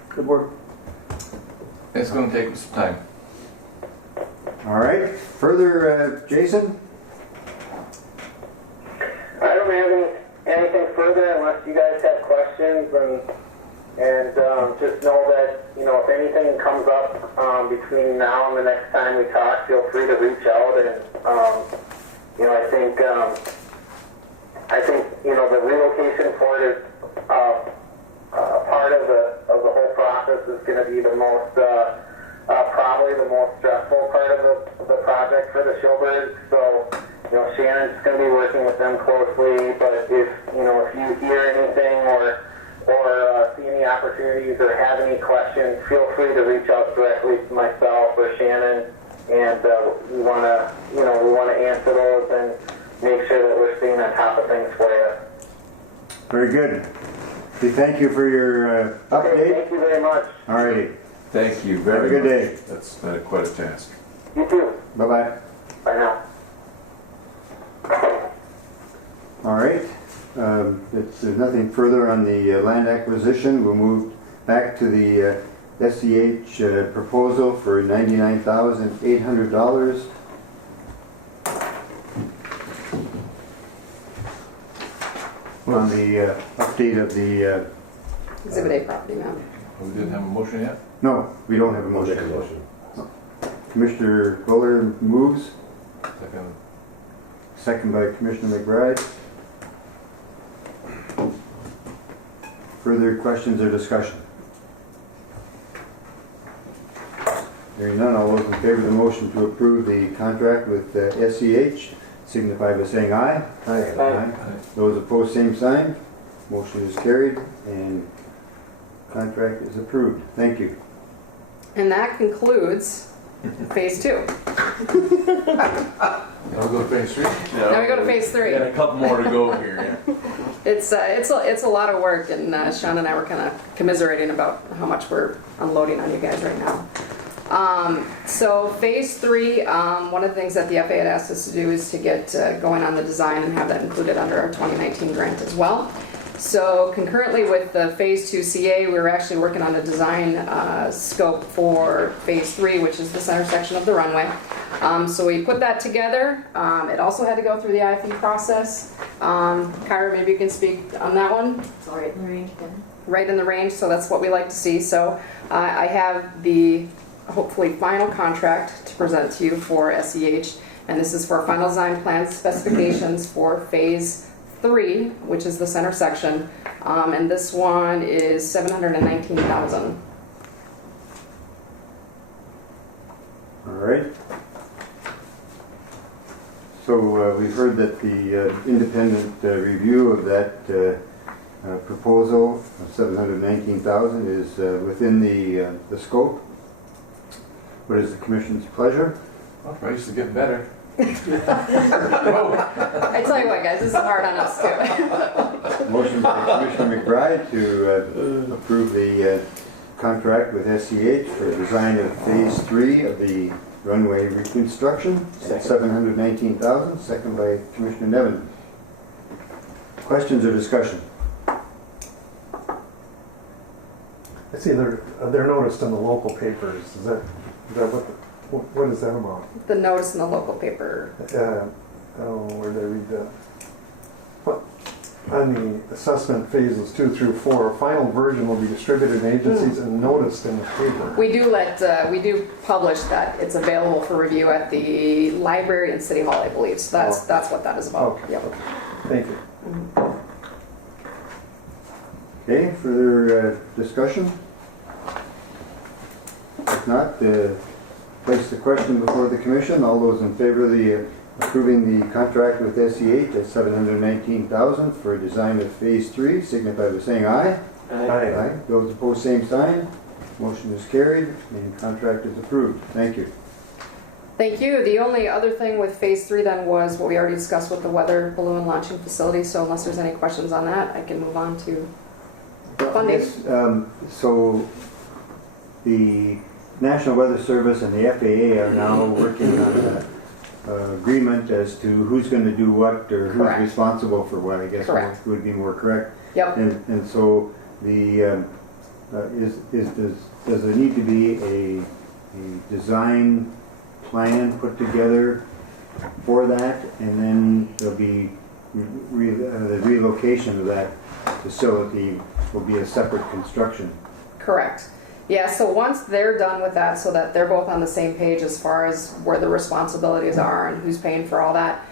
Good work. It's gonna take some time. All right. Further, Jason? I don't have anything further unless you guys have questions, and just know that, you know, if anything comes up between now and the next time we talk, feel free to reach out. And you know, I think you know, the relocation for it is part of the whole process is going to be the most probably the most stressful part of the project for the Showbirds. So, you know, Shannon's going to be working with them closely. But if you hear anything or see any opportunities or have any questions, feel free to reach out directly to myself or Shannon, and we want to answer those and make sure that we're staying on top of things for you. Very good. Okay, thank you for your update. Okay, thank you very much. All righty. Thank you Have very a good much. day. That's been quite a task. You too. Bye-bye. Bye now. All right. If there's nothing further on the land acquisition, we'll move back to the SEH proposal for $99,800. On the update of the, Exhibit A property map. We didn't have a motion yet? no, we don't have a I'll make a motion. motion. Commissioner Buller moves, Second. second by Commissioner McBride. Further questions or discussion? Hearing none, all those in favor of the motion to approve the contract with SEH signify by saying aye. Aye. Those opposed, same sign. Motion is carried and contract is approved. Thank you. And that concludes phase 2. Now we go to phase 3? Now we go to phase 3. Got a couple more to go here. It's a lot of work, and Sean and I were kind of commiserating about how much we're unloading on you guys right now. So phase 3, one of the things that the FAA had asked us to do is to get going on the design and have that included under our 2019 grant as well. So concurrently with the phase 2 CA, we were actually working on a design scope for phase 3, which is the center section of the runway. So we put that together. It also had to go through the IFE process. Kyra, maybe you can speak on that one. It's all right in the range again. Right in the range, so that's what we like to see. So I have the hopefully final contract to present to you for SEH, and this is for final design plans specifications for phase 3, which is the center section, and this one is $719,000. All right. So we've heard that the independent review of that proposal of $719,000 is within the scope. What is the Commission's pleasure? Well, prices are getting better. I tell you what, guys, this is hard on us too. Motion by Commissioner McBride to approve the contract with SEH for design of phase 3 of the runway reconstruction at $719,000. Second by Commissioner Nevin. Questions or discussion? I see they're noticed in the local papers. Is that what is that about? The notice in the local paper. Where did I read that? What? On the assessment phases 2 through 4, a final version will be distributed in agencies and noticed in the paper. We do publish that it's available for review at the library and City Hall, I believe. So that's what that is about. Okay. Yep. Thank you. Okay, further discussion? If not, place the question before the Commission. All those in favor of the approving the contract with SEH at $719,000 for design of phase 3 signify by saying aye. Aye. Those opposed, same sign. Motion is carried and contract is approved. Thank you. Thank you. The only other thing with phase 3 then was what we already discussed with the weather balloon launching facility. So unless there's any questions on that, I can move on to funding. Yes, so the National Weather Service and the FAA are now working on an agreement as to who's going to do what or who's Correct. responsible for what, I guess Correct. would be more correct. Yep. And so the does there need to be a design plan put together for that, and then there'll be the relocation of that facility will be a separate construction. Correct. Yeah, so once they're done with that, so that they're both on the same page as far as where the responsibilities are and who's paying for all that,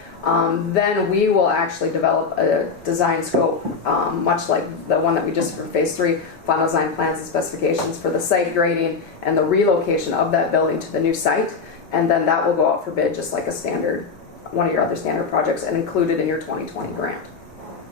then we will actually develop a design scope, much like the one that we just for phase 3, final design plans and specifications for the site grading and the relocation of that building to the new site. And then that will go out for bid just like a standard, one of your other standard projects, and included in your 2020 grant.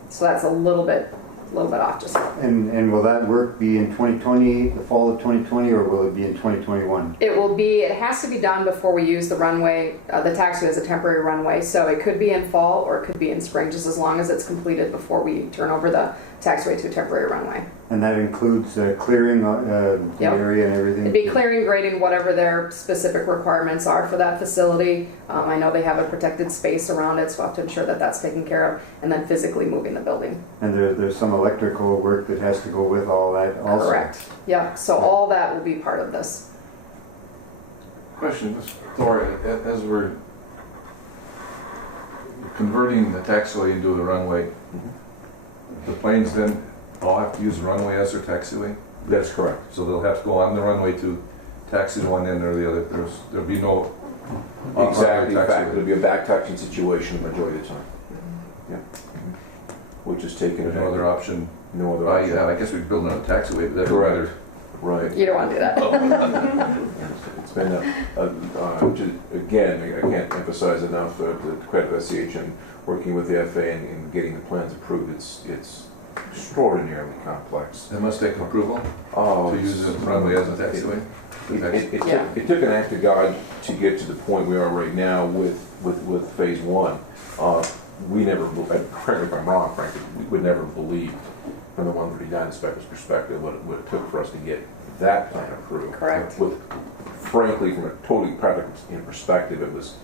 So that's a little bit off just. And will that work be in 2020, the fall of 2020, or will it be in 2021? It has to be done before we use the runway, the taxiway as a temporary runway. So it could be in fall or it could be in spring, just as long as it's completed before we turn over the taxiway to a temporary runway. And that includes clearing the Yep. area and everything? It'd be clearing, grading, whatever their specific requirements are for that facility. I know they have a protected space around it, so I have to ensure that that's taken care of, and then physically moving the building. And there's some electrical work that has to go with all that also? Correct. Yeah, so all that will be part of this. Question, Laura, as we're converting the taxiway into the runway, the planes then all have to use the runway as their taxiway? That's correct. So they'll have to go on the runway to taxi to one end or the other. There'll be no Exactly. In taxiway. fact, it'll be a back taxiing situation the majority of the time. Yeah. Which is taken. There's no other option. No other Well, option. yeah, I guess we'd build another taxiway, but that's Correct. rather. Right. You don't want to do that. It's been again, I can't emphasize enough the credit of SCH and working with the FA and getting the plans approved. It's extraordinarily complex. They must take approval Oh, to use the runway as a taxiway. It took an act of God to get to the point we are right now with phase one. We never, correct me if I'm wrong, frankly, we would never believe from the 139 inspector's perspective what it took for us to get that plan approved. Correct. With, frankly, from a totally practical perspective, it was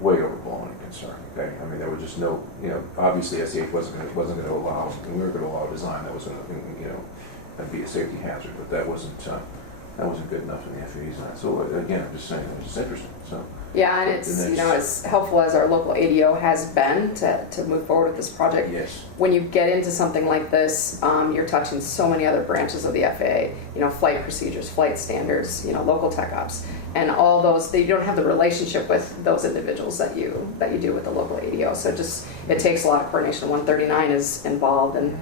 way overblown and concerning. Okay, I mean there was just no, obviously SCH wasn't going to allow, and we were going to allow a design that was going to, that'd be a safety hazard, but that wasn't good enough in the FAA design. So again, I'm just saying it was just interesting. So. Yeah, and it's, as helpful as our local ADO has been to move forward with this project. Yes. When you get into something like this, you're touching so many other branches of the FAA, flight procedures, flight standards, local tech ops, and all those, you don't have the relationship with those individuals that you do with the local ADO. So it takes a lot of coordination. 139 is involved, and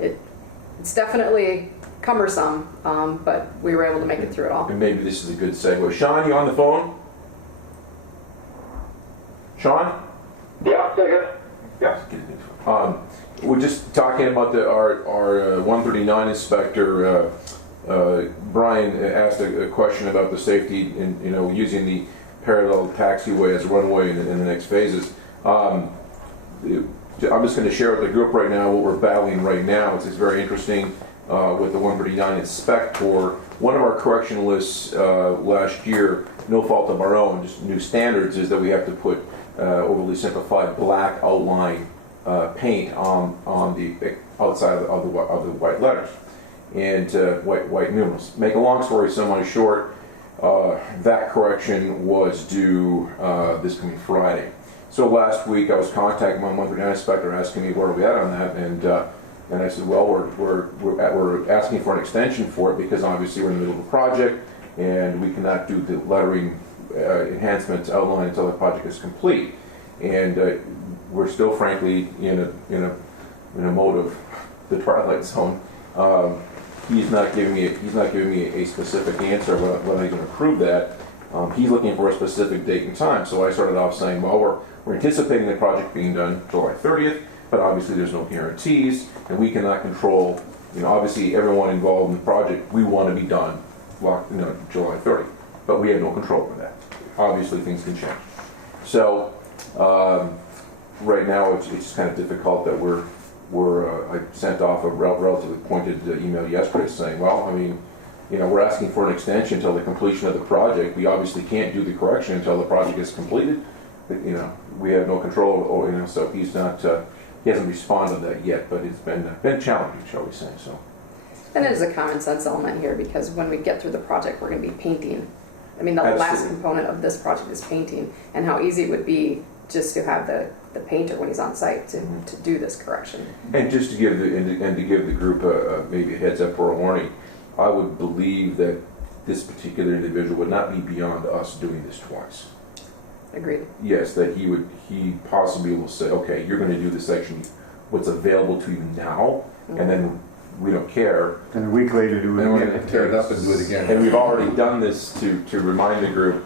it's definitely cumbersome, but we were able to make it through it all. And maybe this is a good segue. Sean, you on the phone? Sean? Yeah, second. Yeah. We're just talking about our 139 inspector. Brian asked a question about the safety in using the parallel taxiway as a runway in the next phases. I'm just going to share with the group right now what we're battling right now. It's very interesting with the 139 inspector. One of our correction lists last year, no fault of our own, just new standards, is that we have to put overly simplified black outline paint on the outside of the white letters and white numerals. Make a long story somewhat short, that correction was due this coming Friday. So last week I was contacting my 139 inspector asking me where are we at on that, and I said, well, we're asking for an extension for it because obviously we're in the middle of a project and we cannot do the lettering enhancements outline until the project is complete, and we're still frankly in a mode of the twilight zone. He's not giving me a specific answer whether he's going to approve that. He's looking for a specific date and time. So I started off saying, well, we're anticipating the project being done July 30th, but obviously there's no guarantees, and we cannot control. Obviously everyone involved in the project, we want to be done July 30th, but we have no control over that. Obviously things can change. So right now it's just kind of difficult that I sent off a relatively pointed email yesterday saying, well, I mean, we're asking for an extension until the completion of the project. We obviously can't do the correction until the project is completed. We have no control. So he hasn't responded to that yet. But it's been challenging, shall we say? So. And there's a common sense element here because when we get through the project, we're going to be painting. I mean, the last component of this project is painting, and how easy it would be just to have the painter when he's on site to do this correction. And just to give the group maybe a heads up or a warning, I would believe that this particular individual would not be beyond us doing this twice. Agreed. Yes, that he possibly will say, okay, you're going to do this section, what's available to you now, and then we don't care. And a week later do it Then we're again. going to tear it up and do it again. And we've already done this to remind the group.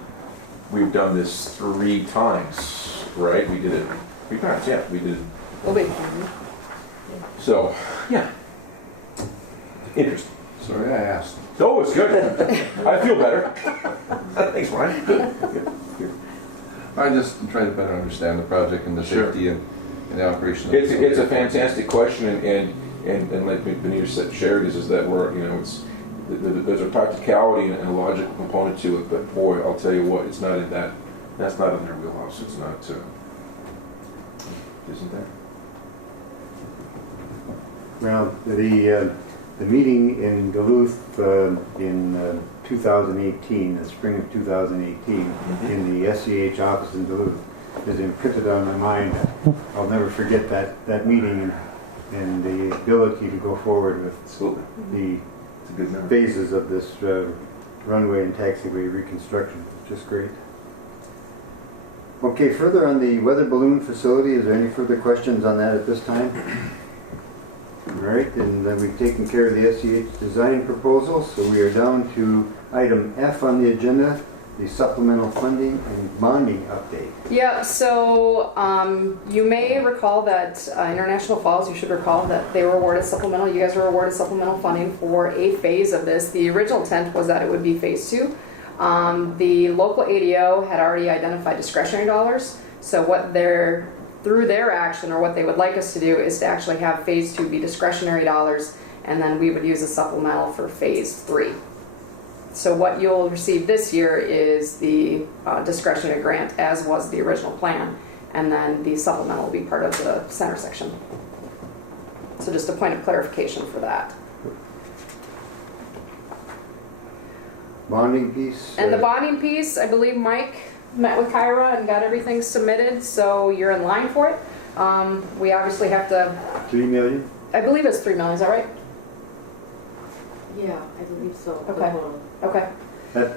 We've done this 3 times, right? We did it 3 times. Yeah, we did it. We'll be. So, yeah, interesting. Sorry, I asked. Oh, it's good. I feel better. Thanks, Ryan. Good. I just try to better understand the project and the Sure. safety and the operation. It's a fantastic question, and like Benita shared is that we're there's a practicality and a logical component to it, but boy, I'll tell you what, it's not in that. That's not in their wheelhouse. It's not. Isn't there? Well, the meeting in Duluth in 2018, the spring of 2018, in the SCH office in Duluth, is imprinted on my mind. I'll never forget that meeting and the ability to go forward with the phases of this runway and taxiway reconstruction. Just great. Okay, further on the weather balloon facility, is there any further questions on that at this time? right, and then we've taken care of the SEH design proposal, so we are down to item F on the agenda, the supplemental funding and bonding update. Yeah, so you may recall that International Falls, you should recall that they were awarded supplemental, you guys were awarded supplemental funding for a phase of this. The original intent was that it would be phase 2. The local ADO had already identified discretionary dollars, so what they're, through their action, or what they would like us to do, is to actually have phase 2 be discretionary dollars, and then we would use a supplemental for phase 3. So what you'll receive this year is the discretionary grant, as was the original plan, and then the supplemental will be part of the center section. So just a point of clarification for that. Bonding piece? And the bonding piece, I believe Mike met with Kyra and got everything submitted, so you're in line for it. We obviously have to, 3 million? I believe it's 3 million, is that right? Yeah, I believe so. Okay. Okay.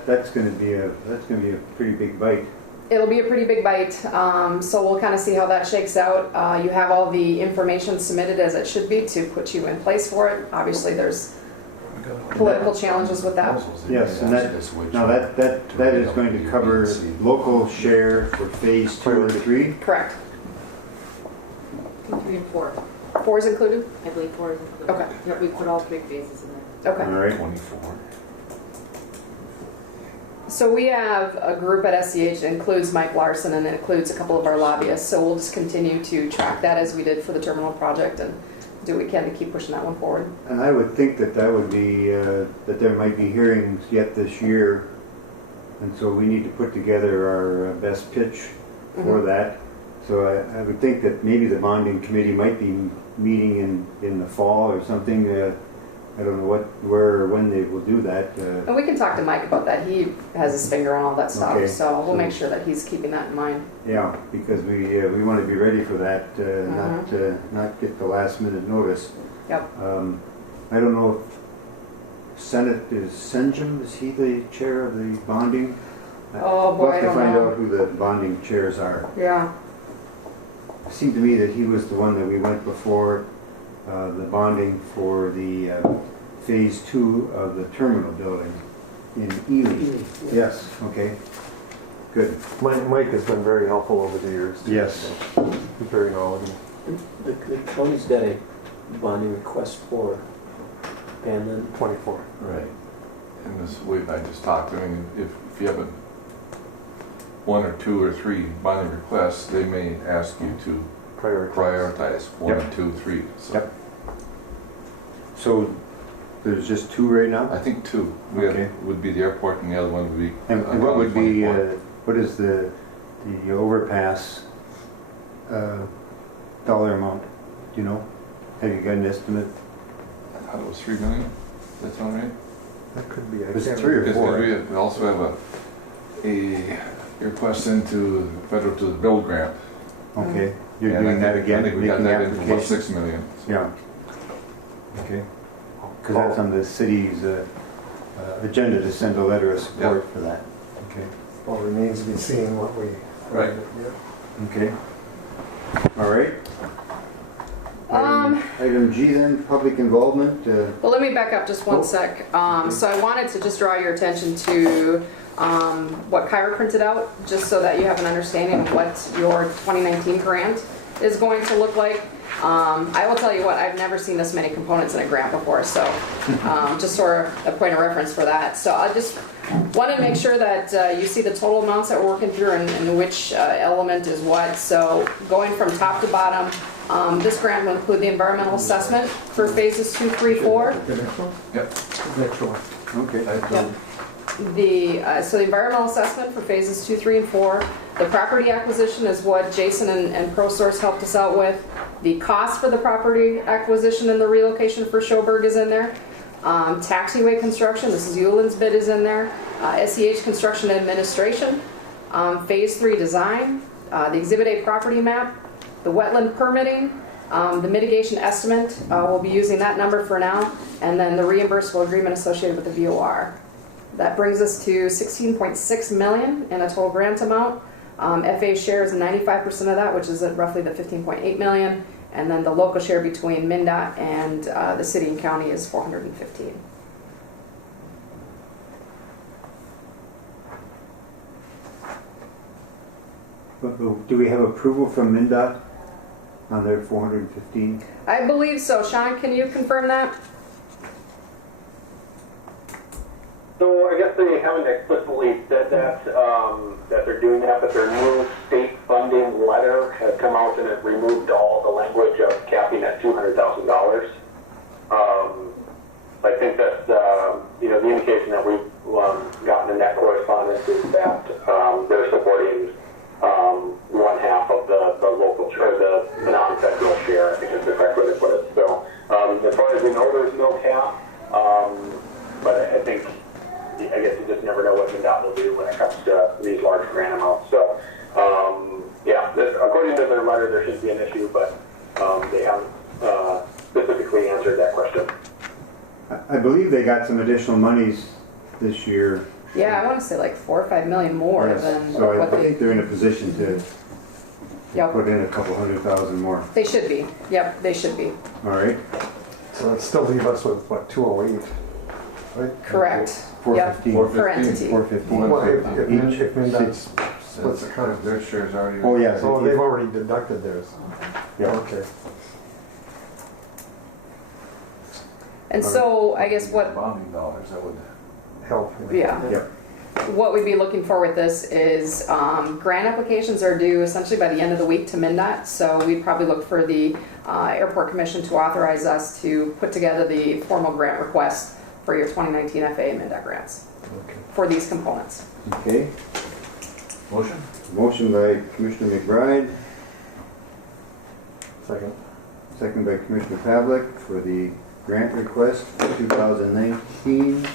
That's gonna be a pretty big bite. It'll be a pretty big bite, so we'll kind of see how that shakes out. You have all the information submitted as it should be to put you in place for it. Obviously, there's political challenges with that. Yes, and that is going to cover local share for phase 2 and 3. Correct. 2, 3, and 4. 4 is included? I believe 4 is included. Okay. Yep, we put all 3 phases in there. Okay. All right. 24. So we have a group at SEH that includes Mike Larson and it includes a couple of our lobbyists. So we'll just continue to track that as we did for the terminal project and do what we can to keep pushing that one forward. And I would think that would be, that there might be hearings yet this year. And so we need to put together our best pitch for that. So I would think that maybe the bonding committee might be meeting in the fall or something. I don't know where or when they will do that. And we can talk to Mike about that. He has his finger on all that stuff, Okay. so we'll make sure that he's keeping that in mind. Yeah, because we want to be ready for that, not get the last minute notice. Yep. I don't know if Senjum, is he the chair of the bonding? Oh, boy, We'll have I to don't find know. out who the bonding chairs are. Yeah. It seemed to me that he was the one that we went before the bonding for the phase 2 of the terminal building in Ely. Yes, okay, good. Mike has been very helpful over the years. Yes. He's very knowledgeable. The county's got a bonding request for Panland. 24. Right. And this, I just talked to him, if you have 1 or 2 or 3 bonding requests, they may ask you to prioritize 1, 2, 3. So Yep. So there's just 2 right now? I think 2 Okay. would be the airport and the other one would be. And what would be, 24. what is the overpass dollar amount? Do you know? Have you got an estimate? I thought it was 3 million. That's all right. That could be. I Was it can't 3 or remember. 4? We also have a request into federal to the build grant. Okay, you're And doing that again? I think we got making that in for about application? 6 million. So. Yeah. Okay. Because that's on the city's agenda to send a letter of support for that. Okay. Well, it remains to be seen what we. Right. Yeah. Okay. All right. Item G then, public involvement. Well, let me back up just one sec. So I wanted to just draw your attention to what Kyra printed out, just so that you have an understanding of what your 2019 grant is going to look like. I will tell you what, I've never seen this many components in a grant before, so just sort of a point of reference for that. So I just want to make sure that you see the total amounts that we're working through and which element is what. So going from top to bottom, this grant will include the environmental assessment for phases 2, 3, 4. The next one? Yep. The next one. Okay. Yep. So the environmental assessment for phases 2, 3, and 4. The property acquisition is what Jason and ProSource helped us out with. The cost for the property acquisition and the relocation for Schoberg is in there. Taxiway construction, this is Euland's bid, is in there. SEH construction administration. Phase 3 design. The Exhibit A property map. The wetland permitting. The mitigation estimate, we'll be using that number for now. And then the reimbursable agreement associated with the VOR. That brings us to $16.6 million in a total grant amount. FA share is 95% of that, which is roughly the $15.8 million, and then the local share between MnDOT and the city and county is $415. Do we have approval from MnDOT on their 415? I believe so. Sean, can you confirm that? So I guess they haven't explicitly said that, that they're doing that, but their new state funding letter has come out and it removed all the language of capping at $200,000. I think that's, the indication that we've gotten in that correspondence is that they're supporting one half of the local or the non-federal share, I think is the correct way to put it. So as far as we know, there's no cap, but I think, I guess you just never know what MnDOT will do when it comes to these large grant amounts. So according to their letter, there shouldn't be an issue, but they haven't specifically answered that question. I believe they got some additional monies this year. Yeah, I want to say like 4 or 5 million more Yes, than so what I they. think they're in a position to Yep, put in a couple $100,000 more. they should be. Yep, they should be. All right, So it'd still leave us with, what, 208, right? Correct. Yep, 415. per entity. 415. Well, if MnDOT Each. splits the cost. Their share's already. Oh, yes. So they've already deducted theirs. Yeah. Okay. And so I guess what, Bonding dollars, that would. Help. yeah. Yep. What we'd be looking for with this is grant applications are due essentially by the end of the week to MnDOT. So we'd probably look for the Airport Commission to authorize us to put together the formal grant request for your 2019 FAA and MnDOT grants Okay. for these components. Okay, Motion? motion by Commissioner McBride, Second. second by Commissioner Pavlik for the grant request for 2019.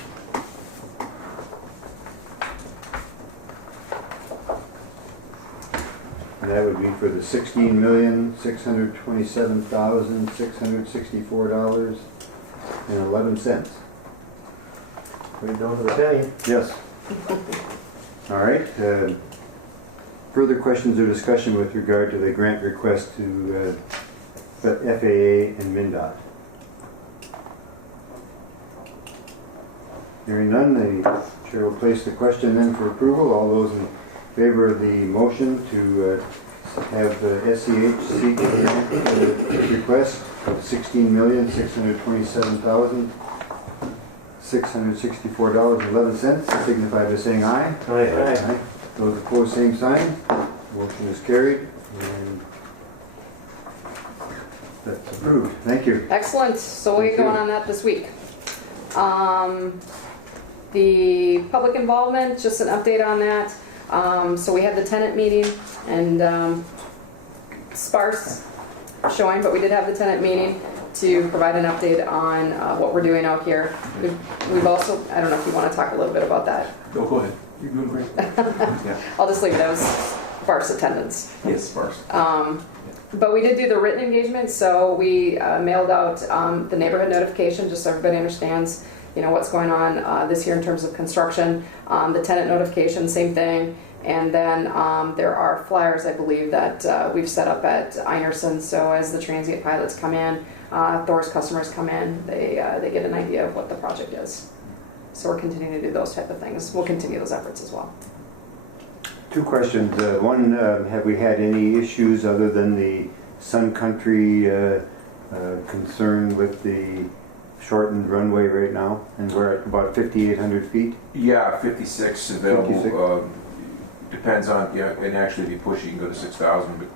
And that would be for the $16,627,664.11. Put it down to the penny. Yes. All right. Further questions or discussion with regard to the grant request to the FAA and MnDOT? Hearing none, the chair will place the question then for approval. All those in favor of the motion to have the SEH seek the grant request of $16,627,664.11 signify by saying aye. Aye. Those opposed, same sign. Motion is carried, and that's approved. Thank you. Excellent. So we'll get going on that this week. The public involvement, just an update on that. So we had the tenant meeting, and sparse showing, but we did have the tenant meeting to provide an update on what we're doing out here. We've also, I don't know if you want to talk a little bit about that. No, go ahead. You're doing great. Yeah. I'll just leave those sparse attendance. Yes, sparse. But we did do the written engagement, so we mailed out the neighborhood notification, just so everybody understands, what's going on this year in terms of construction. The tenant notification, same thing. And then there are flyers, I believe, that we've set up at Einerson. So as the transient pilots come in, Thor's customers come in, they get an idea of what the project is. So we're continuing to do those type of things. We'll continue those efforts as well. Two questions. One, have we had any issues other than the Sun Country concern with the shortened runway right now? And we're at about 5,800 feet? Yeah, 56 available. 56. Depends on, and actually if you push, you can go to 6,000.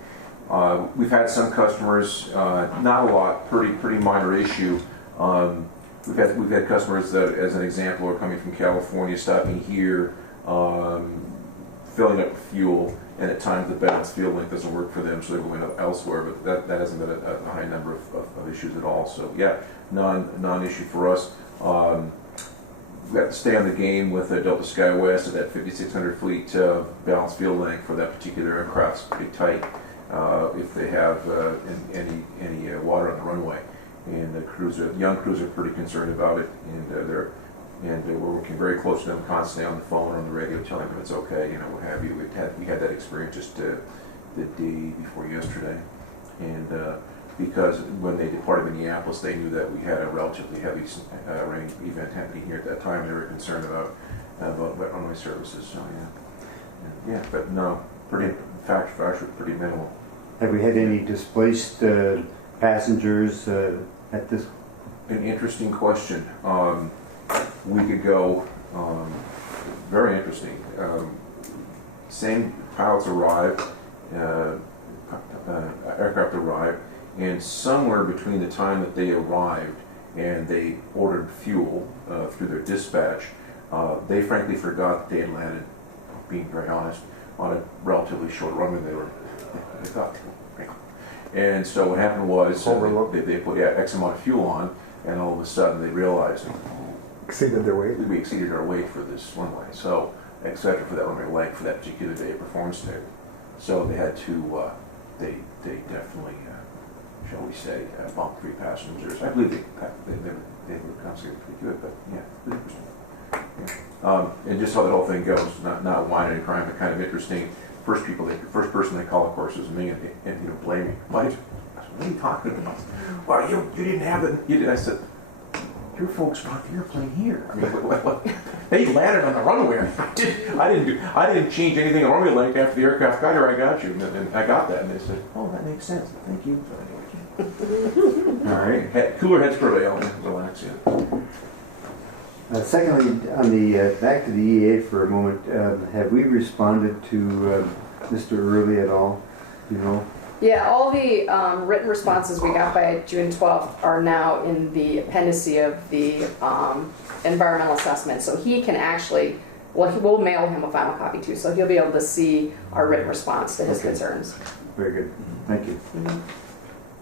But we've had some customers, not a lot, pretty minor issue. We've had customers that, as an example, are coming from California, stopping here, filling up fuel, and at times the balance fuel link doesn't work for them, so they're going elsewhere. But that hasn't been a high number of issues at all. So yeah, non-issue for us. We've got to stay on the game with Delta SkyWest at that 5,600 fleet balance fuel length for that particular aircraft. It's pretty tight if they have any water on the runway. And the young crews are pretty concerned about it, and we're working very close to them constantly on the phone or on the radio, telling them it's okay, what have you. We had that experience just the day before yesterday, and because when they departed Minneapolis, they knew that we had a relatively heavy rain event happening here at that time. They were concerned about wet runway services. So yeah, but no, pretty pretty minimal. Have we had any displaced passengers at this? An interesting question. Week ago, very interesting. Same pilots arrived, aircraft arrived, and somewhere between the time that they arrived and they ordered fuel through their dispatch, they frankly forgot that they had landed, being very honest, on a relatively short runway. They thought, and so what happened was they put X amount of fuel on, and all of a sudden they realized Exceeded their weight. we exceeded our weight for this runway. So, except for that runway leg for that particular day of performance day. So they had to, they definitely, shall we say, bumped 3 passengers. I believe they were considered pretty good, but yeah, and just how the whole thing goes, not whining and crying, but kind of interesting. First person they call, of course, is me, and you don't blame me. What are you talking about? Well, you didn't have it. You did. I said, your folks brought the airplane here. I mean, what? They landed on the runway. I didn't change anything on runway length after the aircraft got here. I got you, and I got that. And they said, oh, that makes sense. Thank you. All right. Cooler heads prevail. Relax. Yeah. Secondly, on the back to the EA for a moment, have we responded to Mr. Early at all? You know? Yeah, all the written responses we got by June 12th are now in the appendice of the environmental assessment. So he can actually, we'll mail him a final copy too, so he'll be able to see our written response to his concerns. Very good. Thank you.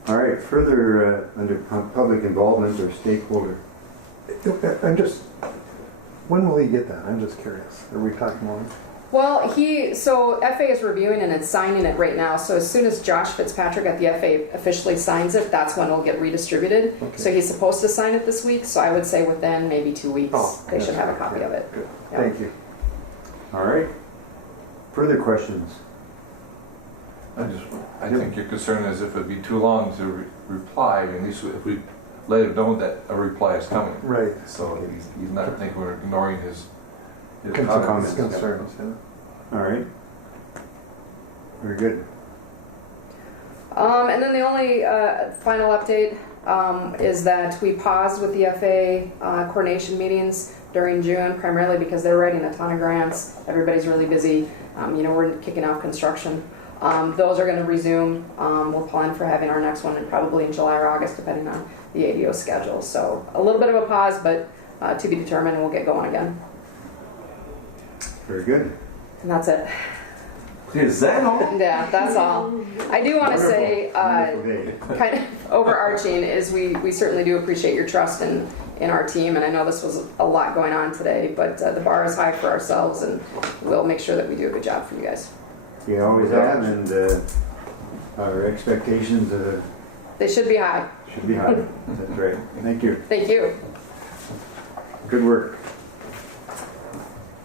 All right, further under public involvement or stakeholder. When will he get that? I'm just curious. Are we talking long? Well, so FA is reviewing and it's signing it right now. So as soon as Josh Fitzpatrick at the FA officially signs it, that's when it'll get redistributed. Okay. So he's supposed to sign it this week. So I would say within maybe 2 weeks, they should have a copy of it. Good. Yeah. Thank you. All right. Further questions? I think your concern is if it'd be too long to reply, at least if we let him know that a reply is coming. Right. So he's not thinking we're ignoring his Comments. Concerns. Yeah. All right. Very good. And then the only final update is that we paused with the FA coordination meetings during June, primarily because they're writing a ton of grants. Everybody's really busy. We're kicking off construction. Those are going to resume. We're planning for having our next one probably in July or August, depending on the ADO schedule. So a little bit of a pause, but to be determined. We'll get going again. Very good. And that's it. Is that all? Yeah, that's all. I do want to say, kind of overarching, is we certainly do appreciate your trust in our team, and I know this was a lot going on today, but the bar is high for ourselves, and we'll make sure that we do a good job for you guys. You always have, and our expectations They should be high. should be high. That's right. Thank you. Thank you. Good work.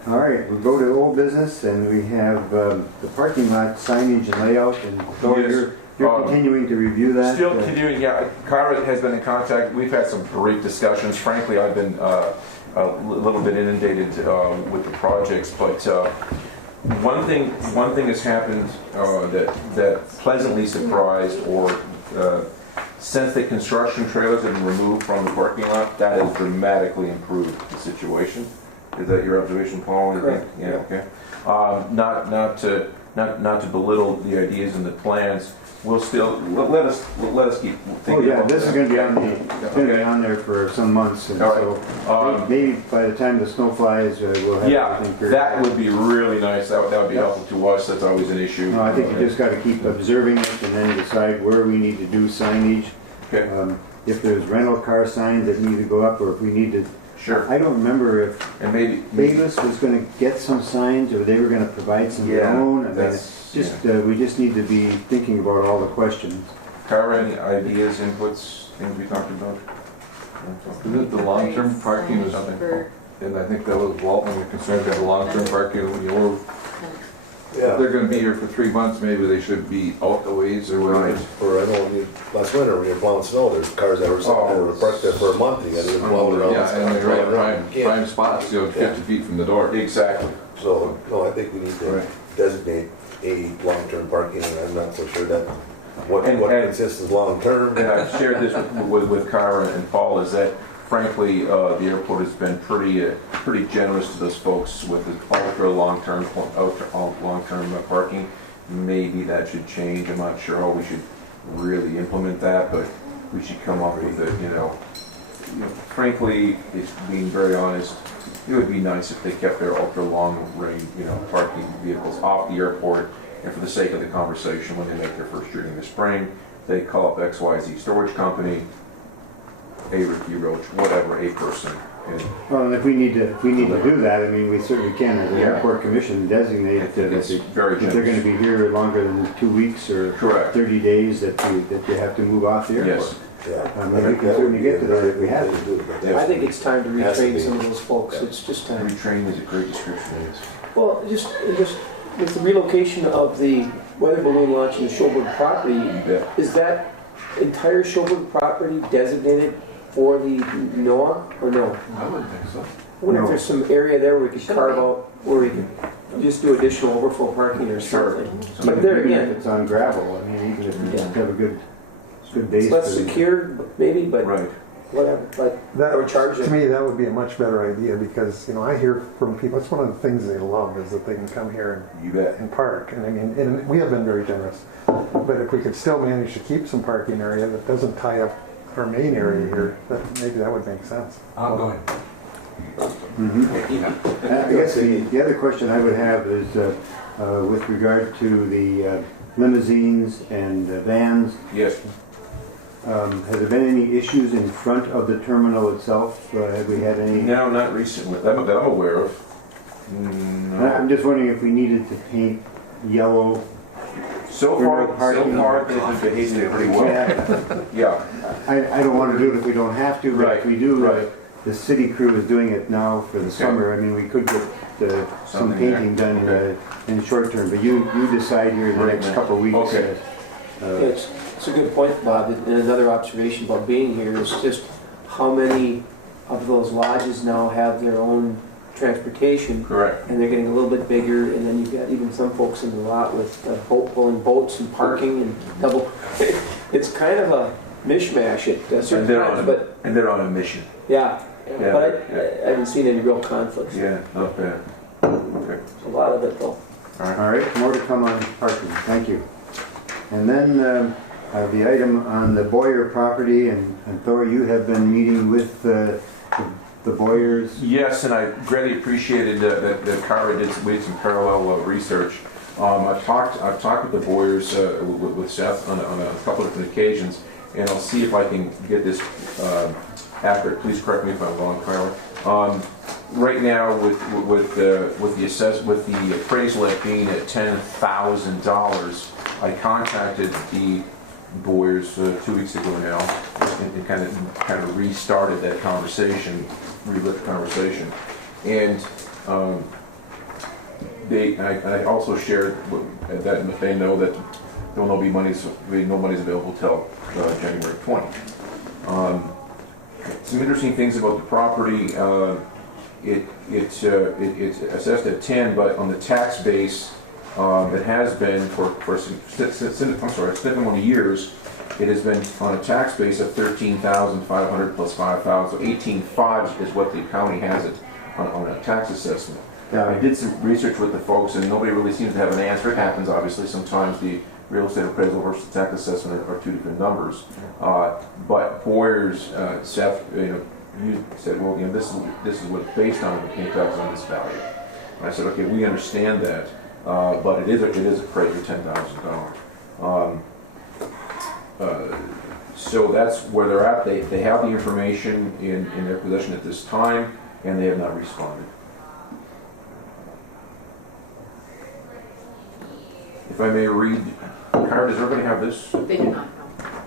All right, we'll go to old business, and we have the parking lot signage and layout, and so Yes. you're continuing to review that? Still continuing, yeah. Kyra has been in contact. We've had some great discussions. Frankly, I've been a little bit inundated with the projects, but one thing has happened that pleasantly surprised, or since the construction trailers have been removed from the parking lot, that has dramatically improved the situation. Is that your observation, Paul? Correct. Yeah. Okay. Not to belittle the ideas and the plans. We'll still let us keep thinking. Oh yeah, about this that. is going to be on there for some months, and All so right. maybe by the time the snow flies, we'll have everything figured that out. would be really nice. That would be helpful to us. That's always an issue. No, I think you just got to keep observing it and then decide where we need to do signage. Okay. If there's rental car signs that need to go up, or if we need to. Sure. I don't remember if And maybe Davis was going to get some signs, or they were going to provide some of their Yeah, own. I mean, that's- we just need to be thinking about all the questions. Kyra, any ideas, inputs, things we talked about? Isn't it the long-term parking was, For- and I think that was Walt, when you're concerned about the long-term parking, Yeah. If they're gonna be here for 3 months, maybe they should be out the ways or Right. whatever. Or I know last winter when you're plowing snow, there's cars that were sitting there, were parked there for a month, you gotta plow around. Yeah, and they're drive right around. prime, You can't. prime spots, 50 feet from the door. Exactly. So, no, I think we need to Right. designate a long-term parking, and I'm not so sure that, what And- consists as long-term. And I've shared this with Kyra and Paul, is that frankly, the airport has been pretty generous to those folks with the ultra long-term parking. Maybe that should change. I'm not sure how we should really implement that, but we should come up with it, frankly, it's being very honest, it would be nice if they kept their ultra long range, parking vehicles off the airport. And for the sake of the conversation, when they make their first shooting this spring, they call up XYZ Storage Company, a Ricky Roach, whatever, a person. And Well, and if we need to do that, I mean, we certainly can, as an Yeah. airport commission, designate I that think if it's very they're gonna generous. be here longer than 2 weeks or Correct. 30 days, that you have to move off the airport. Yes. Yeah. We can certainly get to that if we have to. Yes. I think it's time to Has to retrain be. some of those folks. It's just time. Retrain is a great description of this. Well, just with the relocation of the weather balloon launch in the Schoberg property, You bet. is that entire Schoberg property designated for the NOAA or no? I wouldn't think so. I wonder No. if there's some area there where we could Should carve be. out, where we could just do additional overflow parking or Sure. something. Even But there if again, it's on gravel, I mean, even if you just have a good base. it's less for the- secure, maybe, but Right. whatever. But That I would charge To it. me, that would be a much better idea because, I hear from people, that's one of the things they love is that they can come here You bet. and park. And I mean, and we have been very generous. But if we could still manage to keep some parking area that doesn't tie up our main area here, maybe that would make sense. I'm going. I guess the other question I would have is with regard to the limousines and vans. Yes. Has there been any issues in front of the terminal itself? Have we had any? No, not recently, that I'm aware of. I'm just wondering if we needed to paint yellow. So far, they've been behaving pretty well. Yeah, Yeah. I don't want to do it if we don't have to, but if we do, Right. the city crew is doing it now for the summer. I mean, we could get some Something painting there. done Okay. in the short term, but you decide here in the Right next now. couple of weeks. Okay. It's a good point, Bob. And another observation about being here is just how many of those lodges now have their own transportation. Correct. And they're getting a little bit bigger, and then you've got even some folks in the lot with pulling boats and parking and double. It's kind of a mishmash at And certain they're times, on but and they're on a mission. yeah. Yeah, But yeah. I haven't seen any real conflicts. Yeah, not bad. Okay. A lot of it though. All right, more to come on parking. Thank you. And then the item on the Boyer property, and Thor, you have been meeting with the Boyers. Yes, and I greatly appreciated that Kyra did some parallel research. I've talked with the Boyers with Seth on a couple of different occasions, and I'll see if I can get this accurate. Please correct me if I'm wrong, Kyra. Right now, with the appraisal at being at $10,000, I contacted the Boyers 2 weeks ago now, and kind of restarted that conversation, relit the conversation, and I also shared that they know that there will no monies available till January 20. Some interesting things about the property. It's assessed at 10, but on the tax base, it has been for a significant amount of years. It has been on a tax base of $13,500 plus $5,000, so $18,500 is what the county has it on a tax assessment. Now, I did some research with the folks, and nobody really seems to have an answer. It happens, obviously. Sometimes the real estate appraisal versus the tax assessment are two different numbers. But Boyers, Seth, you said, well, this is what it's based on. We can't tax on this value. And I said, okay, we understand that, but it is appraised at $10,000. So that's where they're at. They have the information in their possession at this time, and they have not responded. If I may read, Karen, does everybody have this? They do not know.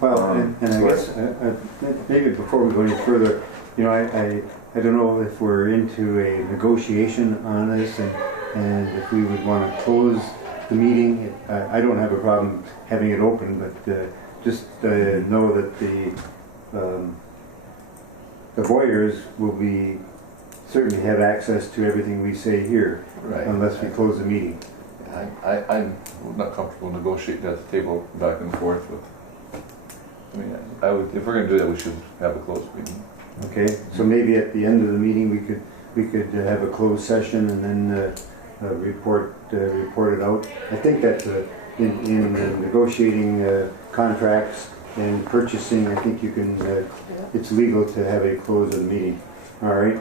Well, and I guess, maybe before we go any further, I don't know if we're into a negotiation on this, and And if we would want to close the meeting, I don't have a problem having it open, but just know that the Boyers will be certainly have access to everything we say here, Right. unless we close the meeting. I'm not comfortable negotiating at the table back and forth with, I mean, I would, if we're gonna do that, we should have a closed meeting. Okay, so maybe at the end of the meeting, we could have a closed session and then report it out. I think that in negotiating contracts and purchasing, I think you can, it's legal to have a close of the meeting. All right.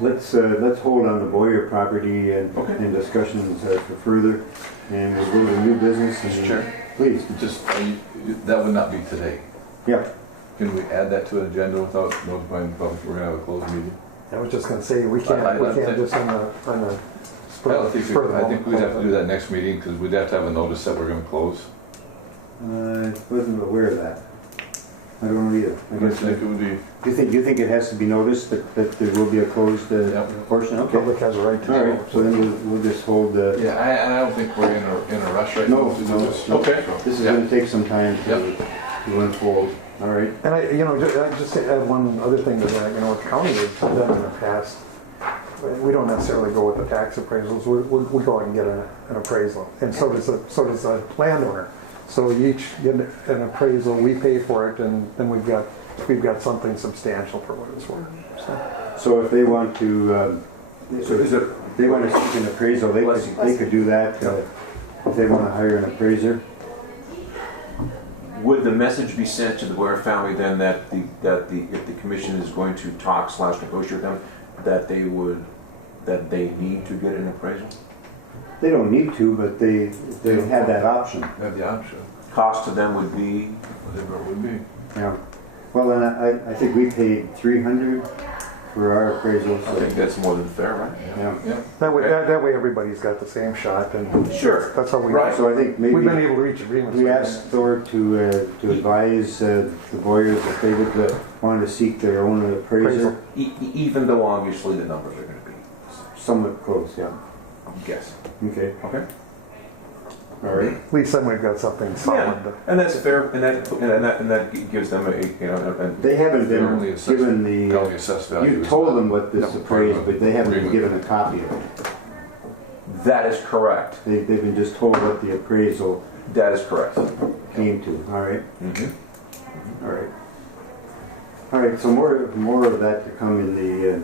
Let's hold on the Boyer property and discussions for further, and we'll go to new business. Mr. Chair? Please. Just, that would not be today. Yeah. Can we add that to an agenda without notifying the public we're gonna have a closed meeting? I was just gonna say, we can't just on the I think we'd have to do that next meeting, because we'd have to have a notice that we're gonna close. I wasn't aware of that. I don't know either. I guess it would be, You think it has to be noticed that there will be a closed portion? Okay. Public has a right to. All right, so then we'll just hold. yeah, I don't think we're in a rush right No, now. no. Okay. This is going to take some time to unfold. All right. And I just add one other thing to that. The county has done in the past. We don't necessarily go with the tax appraisals. We go out and get an appraisal, and so does the landowner. So you each get an appraisal. We pay for it, and then we've got something substantial for what it's worth. So if they want to, they want to seek an appraisal, they could do that. If they want to hire an appraiser. Would the message be sent to the Boyer family then that if the commission is going to talk / negotiate with them, that they need to get an appraisal? They don't need to, but they have that option. Have the option. Cost to them would be Whatever it would be. Yeah. Well, then I think we paid $300 for our appraisal. I think that's more than fair, right? Yeah. That way everybody's got the same shot, and Sure. that's how we. Right. So I think maybe We've been able to reach agreements. we asked Thor to advise the Boyers if they would want to seek their own appraiser. Even though obviously the numbers are going to be, Somewhat close, yeah. I'm guessing. Okay. Okay. All right. At least then we've got something solid. Yeah, and that's fair, and that gives them They haven't They're only been assessed- given the only assessed value. you is told not- them what this Yeah. appraised, but they haven't been Agreement. given a copy of it. that is correct. They've been just told what the appraisal That is correct. came to. All right. Mm-hmm. All right. All right. So more of that to come in the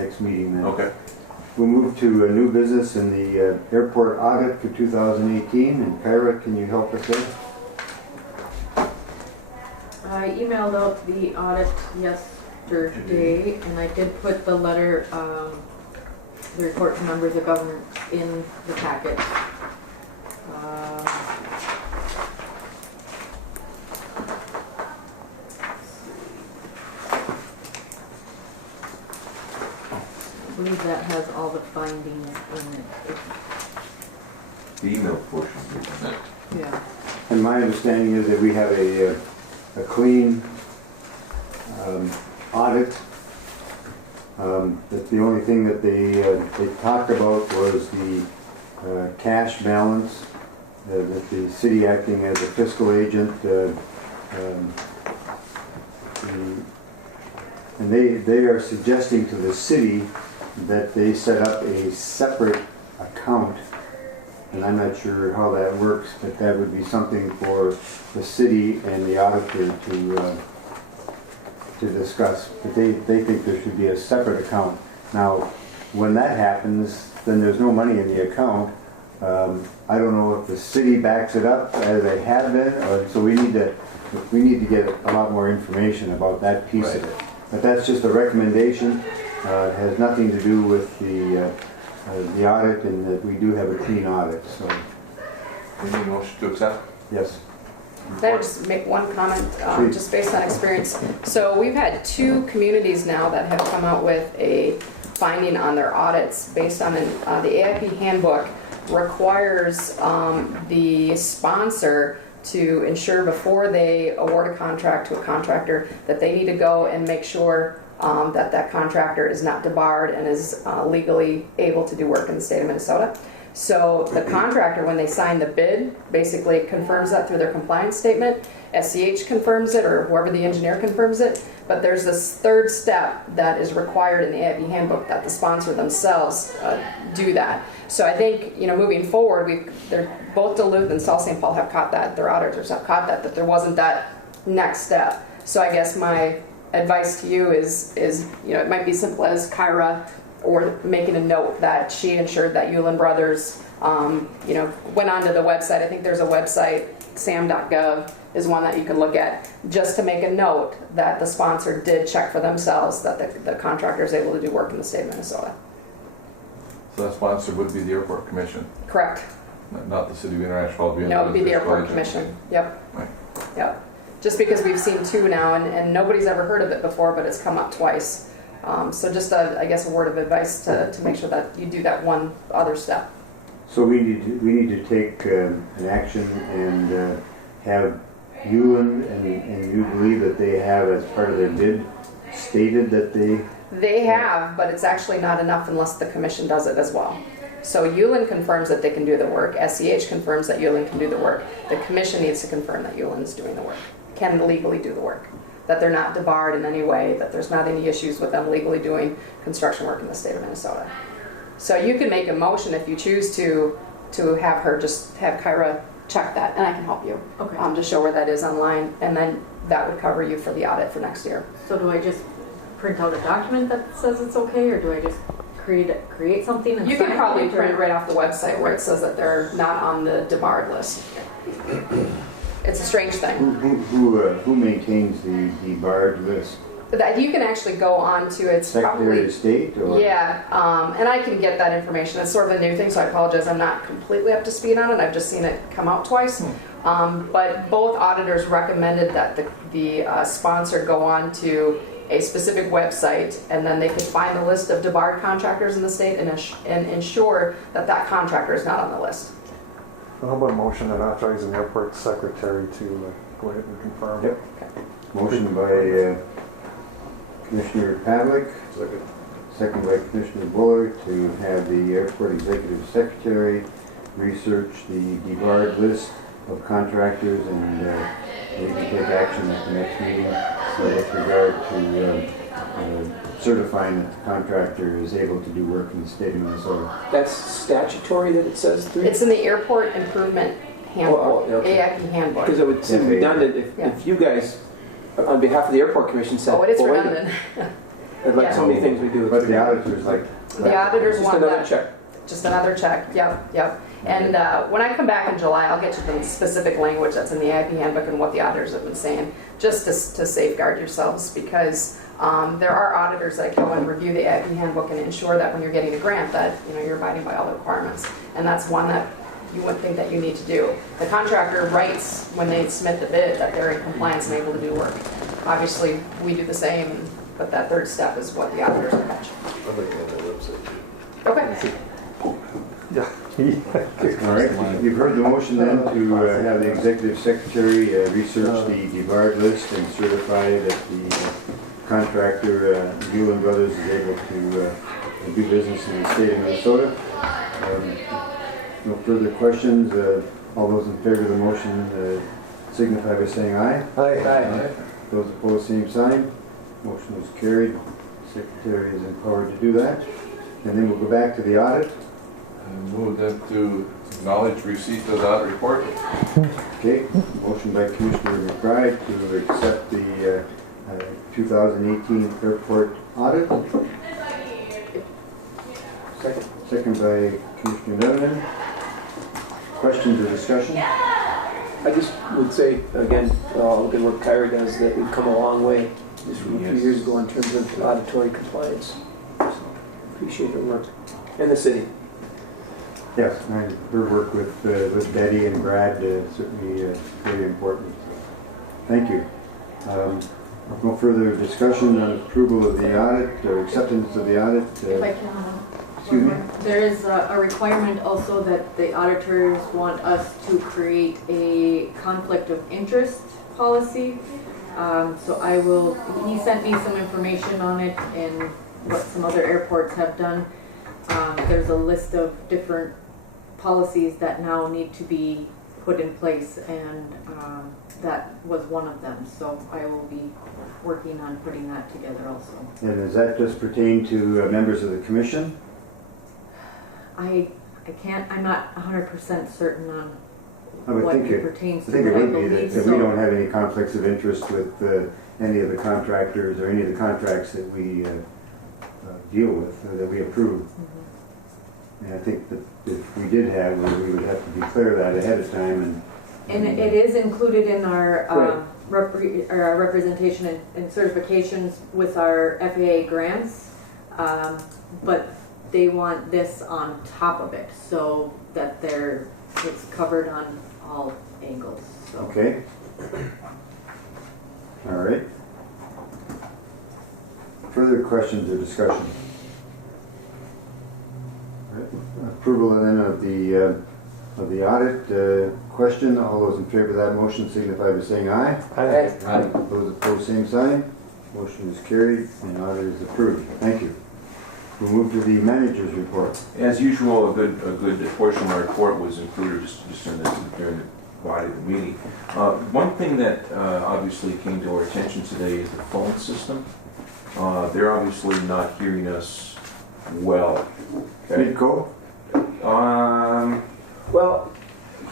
next meeting then. Okay. We'll move to new business in the airport audit for 2018. And Kyra, can you help us there? I emailed out the audit yesterday, and I did put the letter, the report to members of government in the packet. I believe that has all the findings in it. The email portion. Yeah. And my understanding is that we have a clean audit. That the only thing that they talked about was the cash balance, that the city acting as a fiscal agent, and they are suggesting to the city that they set up a separate account. And I'm not sure how that works, but that would be something for the city and the auditor to discuss. But they think there should be a separate account. Now, when that happens, then there's no money in the account. I don't know if the city backs it up as they have been, or so we need to get a lot more information about that piece of it. But that's just a recommendation. It has nothing to do with the audit, and that we do have a clean audit. So, Any motion to accept? yes. Can I just make one comment, just based on experience? So we've had 2 communities now that have come out with a finding on their audits based on the AIP handbook requires the sponsor to ensure before they award a contract to a contractor that they need to go and make sure that contractor is not debarred and is legally able to do work in the state of Minnesota. So the contractor, when they sign the bid, basically confirms that through their compliance statement. SCH confirms it, or whoever the engineer confirms it. But there's this third step that is required in the AIP handbook that the sponsor themselves do that. So I think, moving forward, both Duluth and South St. Paul have caught that. Their auditors have caught that there wasn't that next step. So I guess my advice to you is it might be simple as Kyra, or making a note that she ensured that Yulin Brothers, went onto the website. I think there's a website, sam.gov is one that you can look at, just to make a note that the sponsor did check for themselves that the contractor is able to do work in the state of Minnesota. So that sponsor would be the Airport Commission, Correct. not the City of International. No, it would be the Airport Commission. Yep. Right. Yep. Just because we've seen two now, and nobody's ever heard of it before, but it's come up twice. So just, I guess, a word of advice to make sure that you do that one other step. So we need to take an action and have Yulin, and you believe that they have, as part of their bid, stated that They have, but it's actually not enough unless the commission does it as well. So Yulin confirms that they can do the work. SEH confirms that Yulin can do the work. The commission needs to confirm that Yulin is doing the work, can legally do the work, that they're not debarred in any way, that there's not any issues with them legally doing construction work in the state of Minnesota. So you can make a motion if you choose to have her just have Kyra check that, and I can help you. Okay. To show where that is online, and then that would cover you for the audit for next year. So do I just print out a document that says it's okay, or do I just create something and You sign can probably it, or- print right off the website where it says that they're not on the debarred list. It's a strange thing. who maintains the debarred list? But that you can actually go on to it's Secretary probably of State or? yeah, and I can get that information. It's sort of a new thing, so I apologize. I'm not completely up to speed on it. I've just seen it come out twice. But both auditors recommended that the sponsor go on to a specific website, and then they could find the list of debarred contractors in the state and ensure that that contractor is not on the list. How about a motion that authorizing the airport secretary to go ahead and confirm? Yep. Motion by Commissioner Pavlik, second by Commissioner Buller, to have the airport executive secretary research the debarred list of contractors and maybe take action at the next meeting with regard to certifying that the contractor is able to do work in the state of Minnesota. That's statutory that it says through? It's in the airport improvement handbook, okay. AIP handbook. Because it would seem redundant if you guys, on behalf of the airport commission, said, Oh, it is well, wait a redundant. minute. And like so many things we do. But the auditors like... The auditors Just want another that. check. Just another check, yep. And when I come back in July, I'll get you the specific language that's in the AIP handbook and what the auditors have been saying, just to safeguard yourselves, because there are auditors that go and review the AIP handbook and ensure that when you're getting a grant that you're abiding by all the requirements. And that's one that you wouldn't think that you need to do. The contractor writes when they submit the bid that they're in compliance and able to do work. Obviously, we do the same, but that third step is what the auditors will catch. I'd like to have that website too. Okay. Yeah. All right, you've heard the motion then to have the executive secretary research the debarred list and certify that the contractor, Yulin Brothers, is able to do business in the state of Minnesota. No further questions. All those in favor of the motion signify by saying aye. Aye. Those opposed, same sign. Motion is carried. Secretary is empowered to do that. And then we'll go back to the audit. And move them to acknowledge receipt of the audit report. Okay, motion by Commissioner McBride to accept the 2018 airport audit. Second by Commissioner Donovan. Questions or discussion? I just would say, again, all the good work Kyra does, that we've come a long way just from a few years ago in terms of auditory compliance. So, appreciate her work. And the city. Yes, her work with Betty and Brad certainly very important. Thank you. No further discussion on approval of the audit or acceptance of the audit. If I can, Excuse me? there is a requirement also that the auditors want us to create a conflict of interest policy. So I will, he sent me some information on it and what some other airports have done. There's a list of different policies that now need to be put in place, and that was one of them. So I will be working on putting that together also. And does that just pertain to members of the commission? I can't, I'm not 100% certain on I would what think it it, pertains I to, think it but I would be believe that we so. don't have any conflicts of interest with any of the contractors or any of the contracts that we deal with or that we approve. And I think that if we did have, we would have to declare that ahead of time. And it is included in our representation and certifications with our FAA grants, but they want this on top of it so that it's covered on all angles. So. Okay. All right. Further questions or discussion? All right. Approval then of the audit question. All those in favor of that motion signify by saying aye. Aye. Those opposed, same sign. Motion is carried and audit is approved. Thank you. We'll move to the manager's report. As usual, a good portion of my report was included just during the body of the meeting. One thing that obviously came to our attention today is the phone system. They're obviously not hearing us well. Okay. Midco? Well,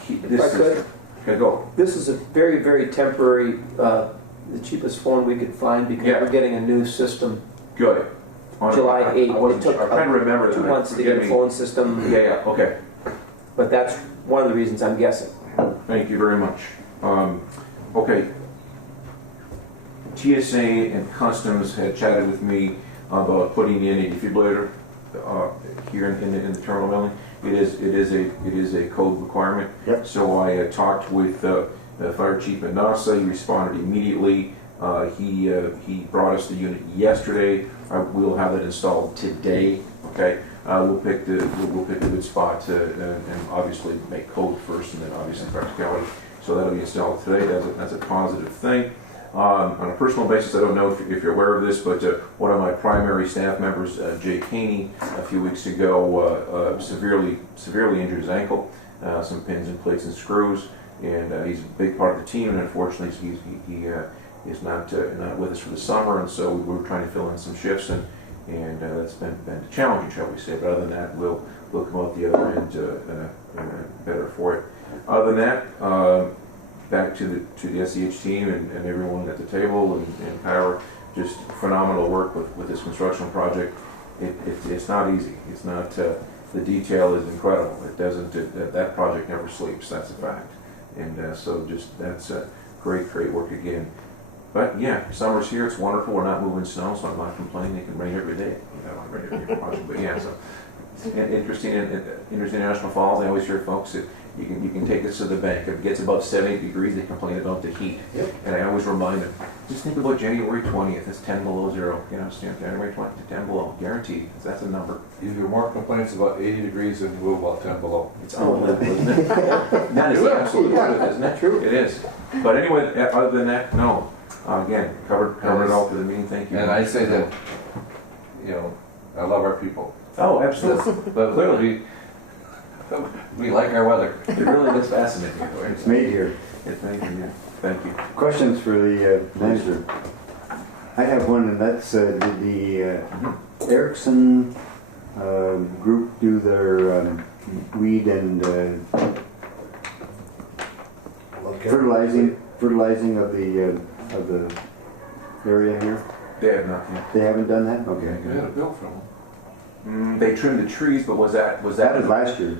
if I could, Okay, go. this is a very, very temporary, the cheapest phone we could find because Yeah. we're getting a new system Good. July 8th. I wasn't It took sure. I'm trying to remember 2 that. months to Forgive get a me. phone system, Yeah, okay. but that's one of the reasons I'm guessing. Thank you very much. Okay. TSA and Customs had chatted with me about putting in a defibrillator here in the terminal building. It is a code requirement. Yep. So I talked with the Fire Chief in NASA. He responded immediately. He brought us the unit yesterday. We'll have it installed today. Okay. We'll pick the good spot and obviously make code first, and then obviously practicality. So that'll be installed today. That's a positive thing. On a personal basis, I don't know if you're aware of this, but one of my primary staff members, Jay Caney, a few weeks ago severely injured his ankle, some pins and plates and screws, and he's a big part of the team. And unfortunately, he is not with us for the summer, and so we were trying to fill in some shifts, and that's been challenging, shall we say. But other than that, we'll come out the other end better for it. Other than that, back to the SEH team and everyone at the table and Power, just phenomenal work with this construction project. It's not easy. It's not the detail is incredible. It doesn't that project never sleeps. That's a fact. And so just that's great work again. But yeah, summer's here. It's wonderful. We're not moving snow, so I'm not complaining. It can rain every day. You know, rain every day project. But yeah, so interesting National Falls. I always hear folks that you can take this to the bank. If it gets above 70 degrees, they complain about the heat. Yep. And I always remind them, just think about January 20th. It's 10 below zero. You know, January 20th to 10 below, guaranteed. Because that's a number. You hear more complaints about 80 degrees than you will about 10 below. It's unbelievable, isn't it? That is absolutely true, isn't it? True. It is. But anyway, other than that, no. Again, covered it all for the meeting. Thank you. And I say that, you know, I love our people. Oh, absolutely. But clearly, we like our weather. It really is fascinating. It's made here. It's made here, yeah. Thank you. Questions for the manager? I have one, and that's did the Erickson group do their weed and fertilizing of the area here? They have not yet. They haven't done that? Okay. We had a bill from them. They trimmed the trees, but was that That was last year.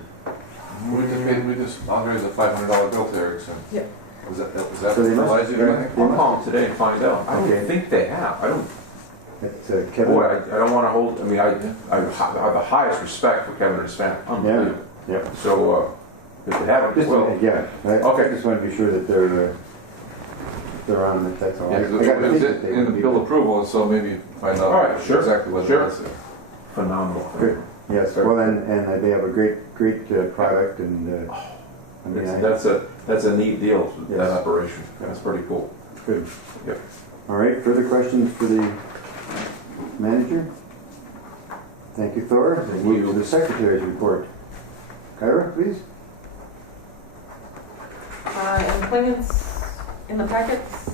We just authorized a $500 bill to Erickson. Yep. Was that So they must- fertilizer? they're- anything? I'll call them today and find out. I Okay. don't think they have. I don't. That's Kevin. Boy, I don't want to hold. I mean, I have the highest respect for Kevin and his family. Unbelievable. Yeah. So if they haven't, Just, well, yeah. Okay. I just want to be sure that they're on it. That's all. Yeah, I 'cause got to it was think that they in the would be. bill approval, so maybe find out All right, sure, exactly what it sure. was. phenomenal. Good. Yes. Well, and they have a great product, and I mean, That's a neat deal, that Yes. operation. That's pretty cool. Good. Yep. All right, further questions for the manager? Thank you, Thor. We'll move to the secretary's report. Kyra, please. Employment's in the packets,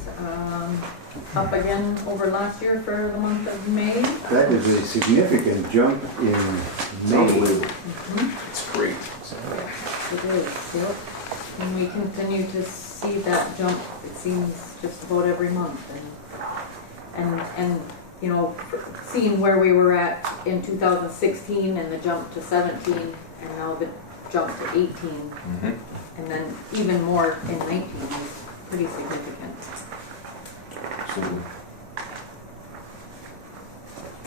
up again over last year for the month of May. That is a significant jump in May. Unbelievable. Mhm. It's great. It is, yep. And we continue to see that jump, it seems, just about every month. And you know, seeing where we were at in 2016 and the jump to 17 and now the jump to 18 Mm-hmm. and then even more in 19 is pretty significant. Absolutely.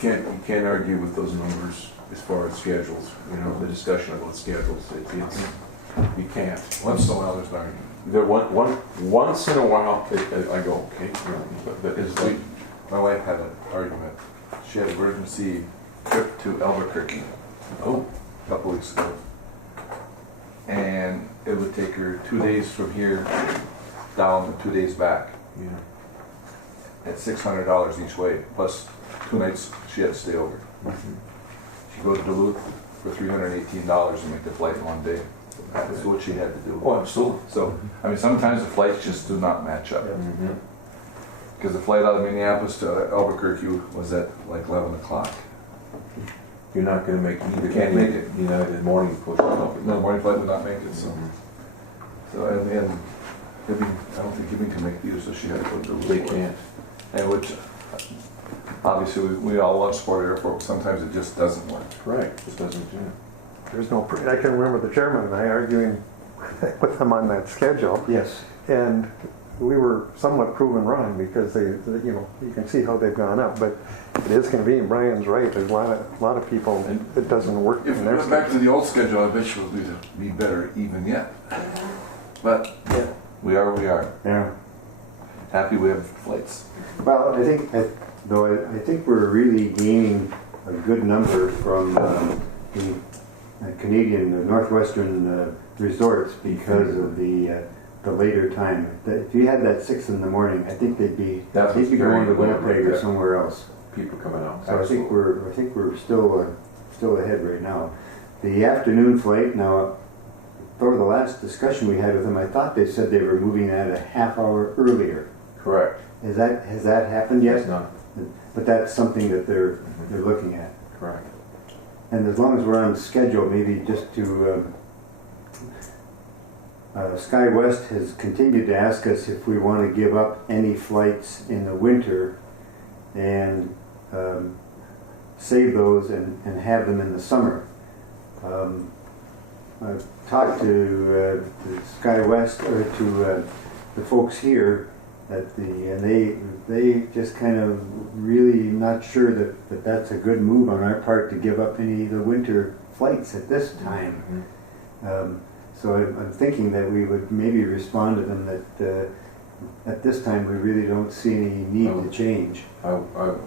You can't argue with those numbers as far as schedules, you know, the discussion about schedules. You can't. Once in a while, there's an argument. Once in a while, I go, okay, you know, but it's like, My wife had an argument. She had an emergency trip to Albuquerque oh, a couple weeks ago. And it would take her 2 days from here down and 2 days back yeah. at $600 each way, plus 2 nights she had to stay over. Mhm. She go to Duluth for $318 and make the flight in 1 day. That's what she had to do. Oh, absolutely. So, I mean, sometimes the flights just do not match up. Mhm. Because the flight out of Minneapolis to Albuquerque was at like 11 o'clock. You're not gonna make either. Can't make it. United morning push. No, the morning flight would not make it, so. Mhm. So, and I don't think Hibbing can make either, so she had to go to Duluth. They can't. And which, obviously, we all want to support airport, but sometimes it just doesn't work. Right, just doesn't, yeah. There's no, I can remember the chairman and I arguing with them on that schedule. Yes. And we were somewhat proven wrong because you know, you can see how they've gone up, but it is convenient. Brian's right. There's a lot of people, it doesn't work If in we their went back to schedule. the old schedule, I bet you we'll be better even yet. But we are where we are. Yeah. Happy we have flights. Well, I think we're really gaining a good number from the Canadian, Northwestern resorts because of the later time. If you had that 6 in the morning, I think they'd be That's going to very Winnipeg or yeah. somewhere else. People coming out. So I think we're still ahead right now. The afternoon flight now. Over the last discussion we had with them, I thought they said they were moving that a half hour earlier. Correct. Has that happened yet? It's not. But that's something that they're looking at. Correct. And as long as we're on schedule, maybe just to, SkyWest has continued to ask us if we want to give up any flights in the winter and save those and have them in the summer. I've talked to SkyWest or to the folks here and they just kind of really not sure that that's a good move on our part to give up any of the winter flights at this time. So I'm thinking that we would maybe respond to them that at this time we really don't see any need to change. I would.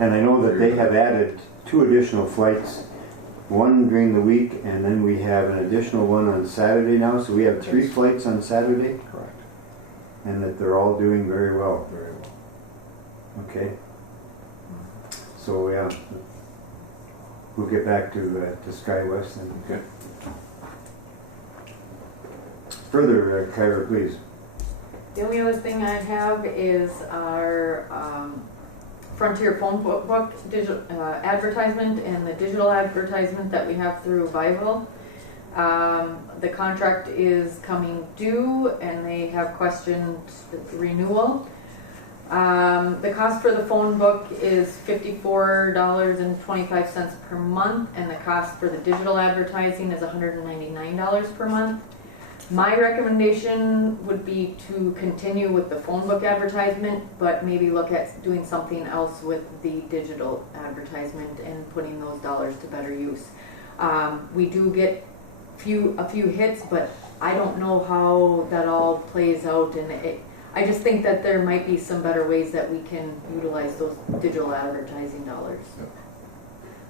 And I know that they have added 2 additional flights, one during the week, and then we have an additional one on Saturday now. So we have 3 flights on Saturday. Correct. And that they're all doing very well. Very well. Okay. So yeah, we'll get back to SkyWest then. Okay. Further, Kyra, please. The only other thing I have is our Frontier phone book digital advertisement and the digital advertisement that we have through Vival. The contract is coming due and they have questioned renewal. The cost for the phone book is $54.25 per month and the cost for the digital advertising is $199 per month. My recommendation would be to continue with the phone book advertisement, but maybe look at doing something else with the digital advertisement and putting those dollars to better use. We do get a few hits, but I don't know how that all plays out, and I just think that there might be some better ways that we can utilize those digital advertising dollars.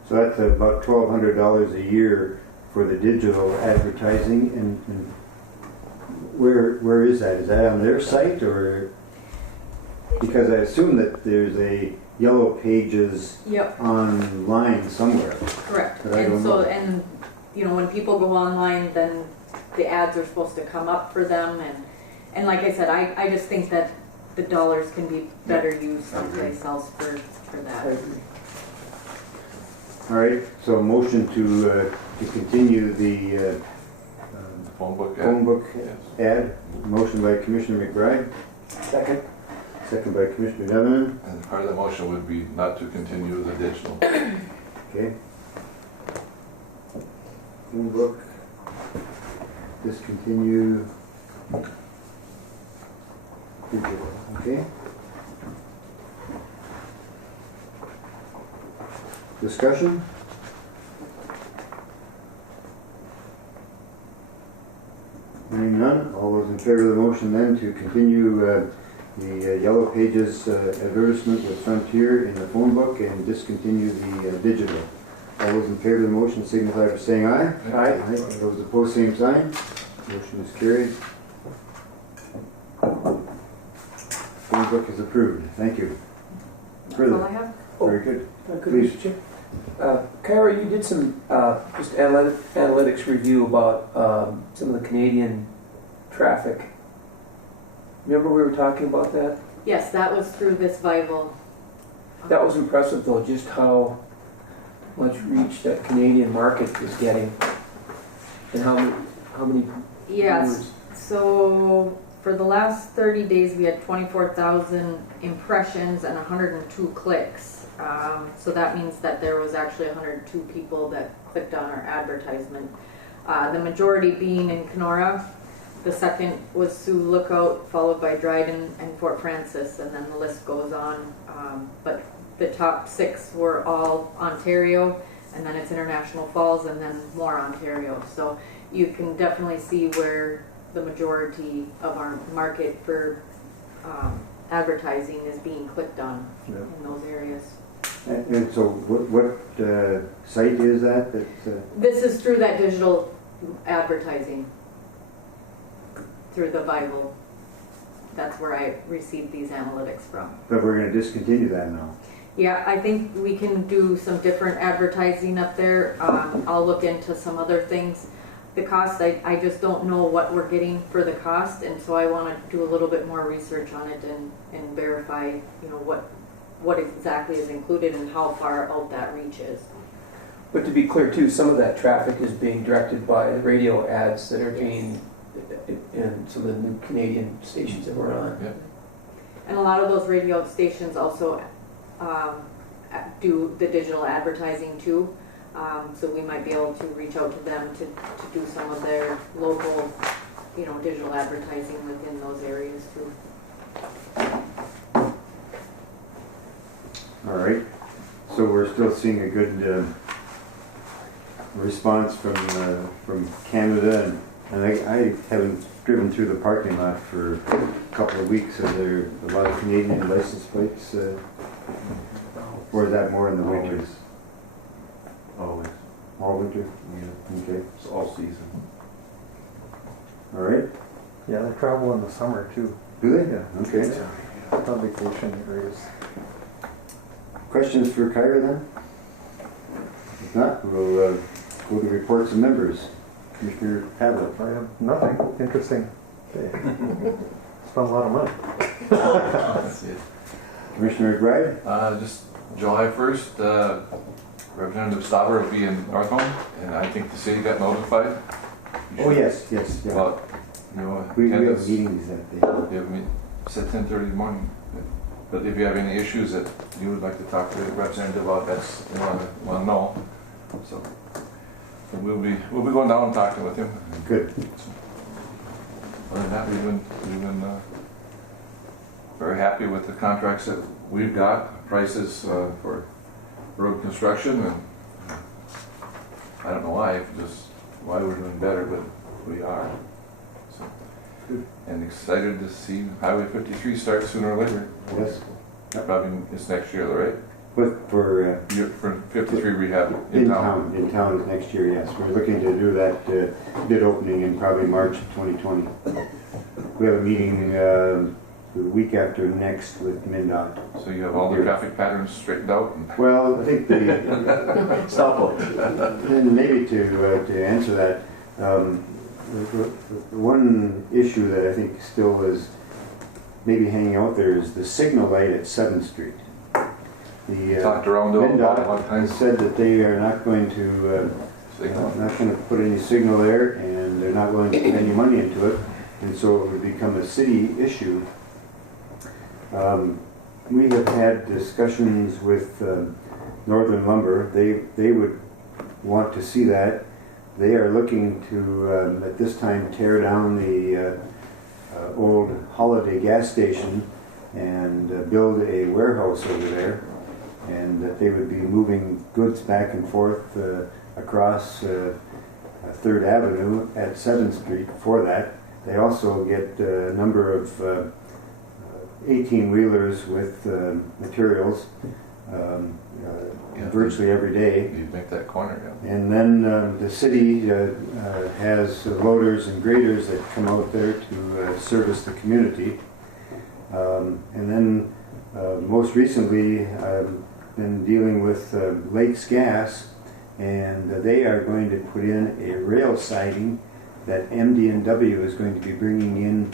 So that's about $1,200 a year for the digital advertising, and Where is that? Is that on their site or? Because I assume that there's a Yellow Pages Yep, online somewhere. correct. But I And don't so, know. and, you know, when people go online, then the ads are supposed to come up for them, and like I said, I just think that the dollars can be better used someplace else for I that. agree. All right, so a motion to continue the Phone book. phone book Yes. ad. Motion by Commissioner McBride, Second? second by Commissioner Devenon. And part of the motion would be not to continue the digital. Okay. Phone book. Discontinue. Digital, okay. Discussion? Hearing none, all those in favor of the motion then to continue the Yellow Pages advertisement with Frontier in the phone book and discontinue the digital. All those in favor of the motion signify by saying aye. Aye. Those opposed, same sign. Motion is carried. Phone book is approved. Thank you. That's all I Further? have. Very good. Good, Please. Mr. Chair. Kyra, you did some just analytics review about some of the Canadian traffic. Remember we were talking about that? Yes, that was through this Vival. That was impressive though, just how much reach that Canadian market is getting and how many Yes, viewers. so for the last 30 days, we had 24,000 impressions and 102 clicks. So that means that there was actually 102 people that clicked on our advertisement. The majority being in Kenora. The second was Sioux Lookout, followed by Dryden and Fort Francis, and then the list goes on. But the top 6 were all Ontario, and then it's International Falls, and then more Ontario. So you can definitely see where the majority of our market for advertising is being clicked on in those areas. And so what site is that? This is through that digital advertising, through the Bible. That's where I received these analytics from. But we're going to discontinue that now. Yeah, I think we can do some different advertising up there. I'll look into some other things. The cost, I just don't know what we're getting for the cost, and so I want to do a little bit more research on it and verify, you know, what exactly is included and how far out that reach is. But to be clear too, some of that traffic is being directed by radio ads that are being in some of the new Canadian stations that we're on. Yep. And a lot of those radio stations also do the digital advertising too. So we might be able to reach out to them to do some of their local, you know, digital advertising within those areas too. All right. So we're still seeing a good response from Canada, and I haven't driven through the parking lot for a couple of weeks. Are there a lot of Canadian license plates? Or is that more in the winters? Always. All winter? Yeah. Okay. It's all season. All right. Yeah, they travel in the summer too. Do they? Yeah. Okay. On vacation areas. Questions for Kyra then? If not, we'll go to reports of members. Commissioner Pavlik. I have nothing interesting. Okay. Spent a lot of money. That's it. Commissioner McBride? Just July 1st, Representative Stauber will be in Northholm, and I think the city got notified. You Oh, should- yes, yeah. About, you know, We have attendance. meetings that day. You have me, said 10:30 in the morning. But if you have any issues that you would like to talk to the representative about, that's, you want to know. So we'll be going down and talking with him. Good. Other than that, we've been very happy with the contracts that we've got, prices for road construction, and I don't know why we're doing better, but we are. So, and excited to see Highway 53 start sooner or later. Yes. Probably it's next year, though, right? But for For 53 rehab in town is next year, yes. We're looking to do that bid opening in probably March of 2020. We have a meeting the week after next with MinDOT. So you have all the traffic patterns straightened out? Well, I think the, Stop and maybe to answer that, the one issue that I think still is maybe hanging out there is the signal light at 7th Street. The Talked around it a lot of MinDOT times. has said that they are not going to put any signal there, and they're not willing to put any money into it, and so it would become a city issue. We have had discussions with Northern Lumber. They would want to see that. They are looking to, at this time, tear down the old Holiday gas station and build a warehouse over there, and that they would be moving goods back and forth across 3rd Avenue at 7th Street for that. They also get a number of 18-wheelers with materials virtually every day. You'd make that corner, yeah. And then the city has loaders and graders that come out there to service the community. And then most recently I've been dealing with Lakes Gas, and they are going to put in a rail siding that MD&W is going to be bringing in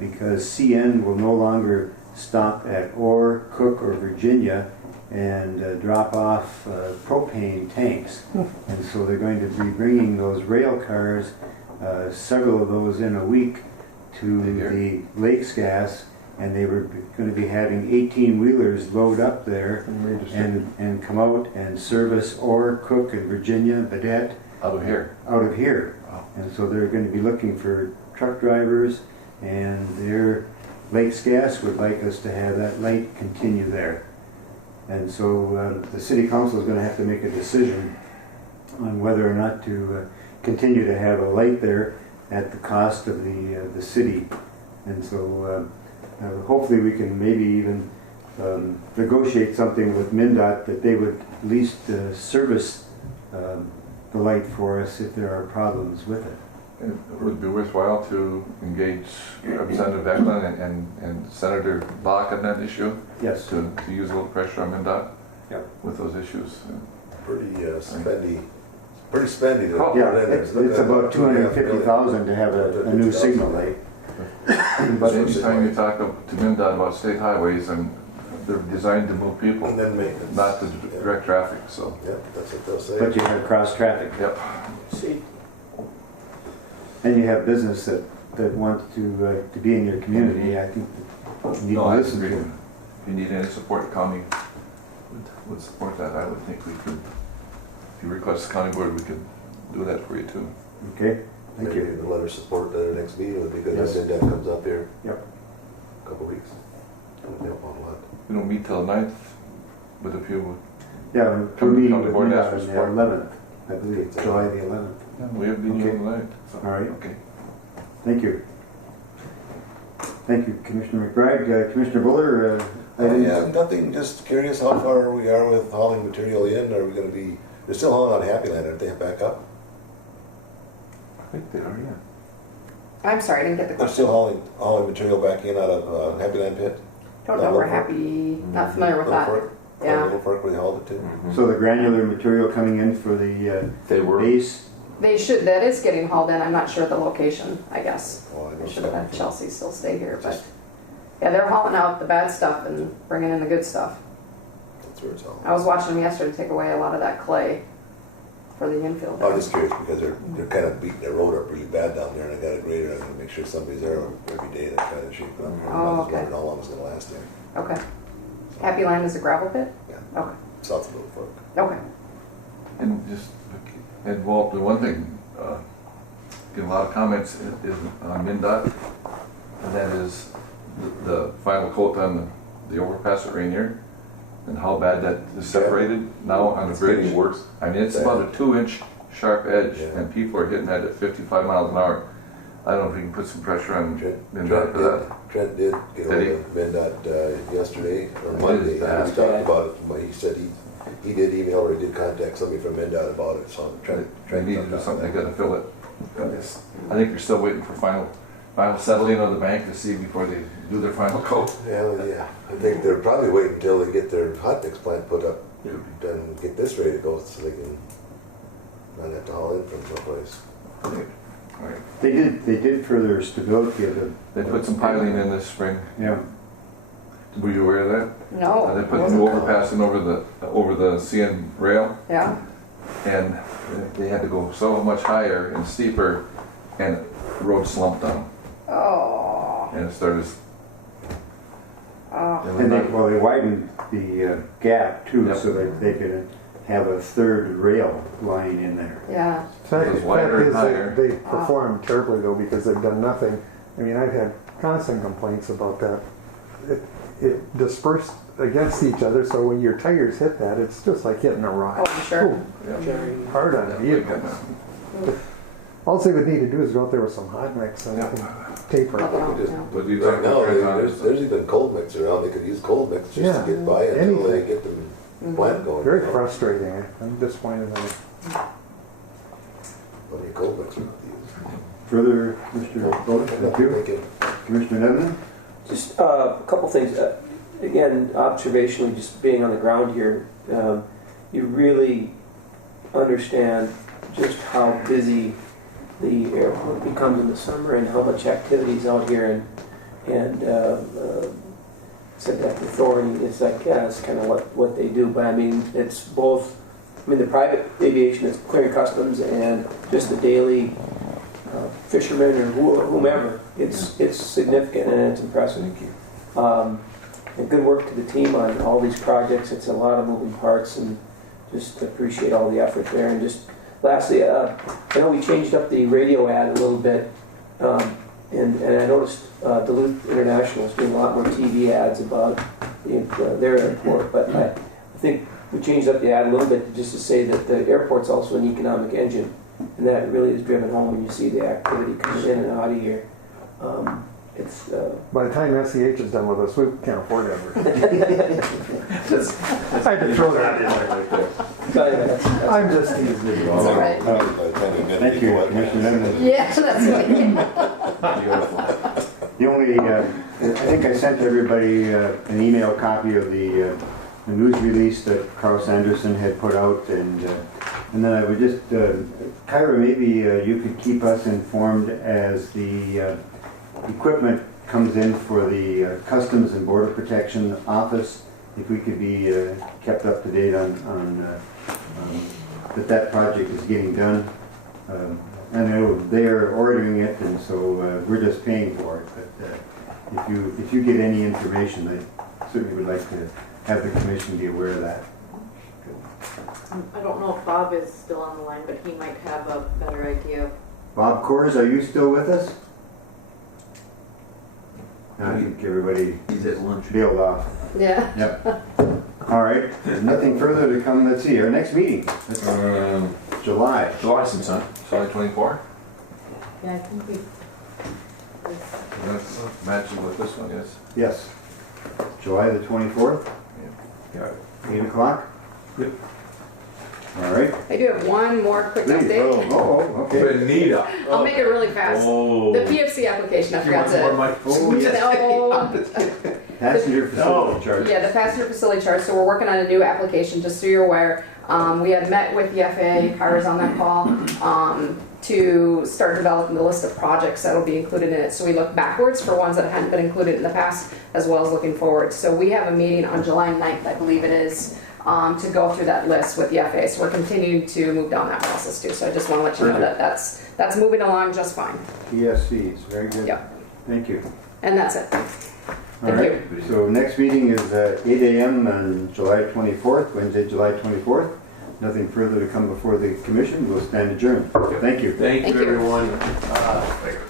because CN will no longer stop at Orr, Cook, or Virginia and drop off propane tanks. And so they're going to be bringing those rail cars, several of those in a week, to the Lakes Gas, and they were going to be having 18-wheelers load up there and come out and service Orr, Cook, and Virginia, Baudette. Out of here. Out of here. Wow. And so they're going to be looking for truck drivers, and their Lakes Gas would like us to have that light continue there. And so the city council is going to have to make a decision on whether or not to continue to have a light there at the cost of the city. And so hopefully we can maybe even negotiate something with MinDOT that they would at least service the light for us if there are problems with it. It would be worthwhile to engage Representative Eklund and Senator Bach on that issue. Yes. To use a little pressure on MinDOT. Yep. With those issues. Pretty spendy. Pretty spendy. To Yeah, it's about $250,000 to have a new signal light. But anytime you talk to MinDOT about state highways, and they're designed to move people, And then maintenance. not to direct traffic. So. Yep, that's what they'll say. But you have cross traffic. Yep. See, And you have business that wants to be in your community. I think that you need No, to I listen to agree. them. If you need any support, the county would support that. I would think we could, if you request the county board, we could do that for you too. Okay, thank Maybe you. the letter of support at our next meeting would be good. Yes. When that comes up here. Yep. A couple weeks. Would help out a lot. We don't meet till the 9th, but if you, Yeah, we're Come to meeting county with board and MinDOT ask for on the support. 11th, I believe, July the 11th. we have meeting Okay. on the 9th. So. All right. Okay. Thank you. Thank you, Commissioner McBride. Commissioner Buller, Yeah, nothing, just curious how far we are with hauling material in. Are we gonna be, they're still hauling on Happy Land, aren't they, back up? I think they are, yeah. I'm sorry, I didn't get the They're question. still hauling material back in out of Happy Land pit? Don't know, we're happy, not familiar with that. Yeah. Little Fork where they hauled it to? so the granular material coming in for the They were. base, They should, that is getting hauled in, I'm not sure of the location, I guess. Oh, I I know should have had some. Chelsea still stay here, but, yeah, they're hauling out the bad stuff and bringing in the good stuff. That's where it's all. I was watching them yesterday take away a lot of that clay for the infield I there. was just curious because they're kind of beating their road up really bad down there, and I got a grader. I'm gonna make sure somebody's there every day to try to shape it up. Oh, I was okay. wondering how long it's gonna last there. Okay. Happy Land is a gravel pit? Yeah. Okay, South of Little Fork. okay. And just, and Walt, the one thing, getting a lot of comments is on MinDOT, and that is the final coat on the overpass at Rainier, and how bad that is separated now on the It's bridge. getting worse. I mean, it's about a 2-inch sharp edge, Yeah. and people are hitting that at 55 miles an hour. I don't know if we can put some pressure on MinDOT for that. Trent did get Did he? hold of MinDOT yesterday or It Monday. is bad. We talked about it, but he said he did email or he did contact somebody from MinDOT about it, so They need to do something, they gotta fill it. I think you're still waiting for final final settling of the bank to see before they do their final coat. Yeah, I think they're probably waiting until they get their hot mix plant put up and get this ready to go so they can not have to haul in from someplace. Right. They did further stability of the. They put some piling in this spring. Yeah. Were you aware of that? No. They put new overpassing over the CN rail, Yeah. and they had to go so much higher and steeper, and the road slumped down, Oh. and it started. Oh. And they widened the gap too, Yep. so that they could have a third rail line in there. Yeah. Fact It was wider and is higher. they perform terribly though because they've done nothing. I mean, I've had constant complaints about that. It dispersed against each other, so when your tires hit that, it's just like hitting a rock. Oh, I'm sure. Ooh, hard on vehicles. All they would need to do is go out there with some hot mix and taper it. Oh, Just- yeah. But we Right now, talked there's even cold mix around. They could use cold mix just Yeah, to get by until they anything. get the plant going. Very frustrating. I'm disappointed in it. Plenty of cold mix around to use. Further, Mr. Bowden, thank you. Thinking, Commissioner Nevin? Just a couple things. Again, observationally, just being on the ground here, you really understand just how busy the airport becomes in the summer and how much activity is out here. And said that to Thorny, it's like, yeah, it's kind of what they do. But I mean, it's both. I mean, the private aviation is clearing customs, and just the daily fishermen or whomever. It's significant and it's impressive. And good work to the team on all these projects. It's a lot of moving parts, and just appreciate all the effort there. And just lastly, I know we changed up the radio ad a little bit, and I noticed Duluth International is doing a lot more TV ads about their airport. But I think we changed up the ad a little bit just to say that the airport's also an economic engine, and that really is driven home when you see the activity coming in and out of here. It's By the time SEH is done with us, we can't afford it. I had to throw that in there right there. I'm just teasing you. All right. Thank you, Commissioner Nevin. Yeah, that's right. The only, I think I sent everybody an email copy of the news release that Carl Sanderson had put out, and then I would just, Kyra, maybe you could keep us informed as the equipment comes in for the Customs and Border Protection Office, if we could be kept up to date on that project is getting done. I know they're ordering it, and so we're just paying for it. But if you get any information, I certainly would like to have the commission be aware of that. I don't know if Bob is still on the line, but he might have a better idea. Bob Kors, are you still with us? I think everybody bailed off. Yeah. Yep. All right. There's nothing further to come. Let's see. Our next meeting, July. July sometime. July 24? Yeah, I think we. That's matching with this one, yes. Yes. July the 24th, Yeah. 8 o'clock. Yep. All right. I do have one more quick Please. update. Oh, okay. Benita. I'll make it really fast. Oh. The PFC application, I You want forgot some more, to. Mike? Oh, yes. No. Passenger facility charge. Yeah, the passenger facility charge. So we're working on a new application, just so you're aware. We had met with the FAA, Kyra's on that call, to start developing the list of projects that will be included in it. So we look backwards for ones that hadn't been included in the past, as well as looking forward. So we have a meeting on July 9th, I believe it is, to go through that list with the FAA. So we're continuing to move down that process too. So I just want to let you know that that's moving along just fine. PSCs, very good. Yep. Thank you. And that's it. All right. So next meeting is 8 a.m. on July 24th, Wednesday, July 24th. Nothing further to come before the commission. We'll stand adjourned. Thank you. Thank Thank you, you. everyone.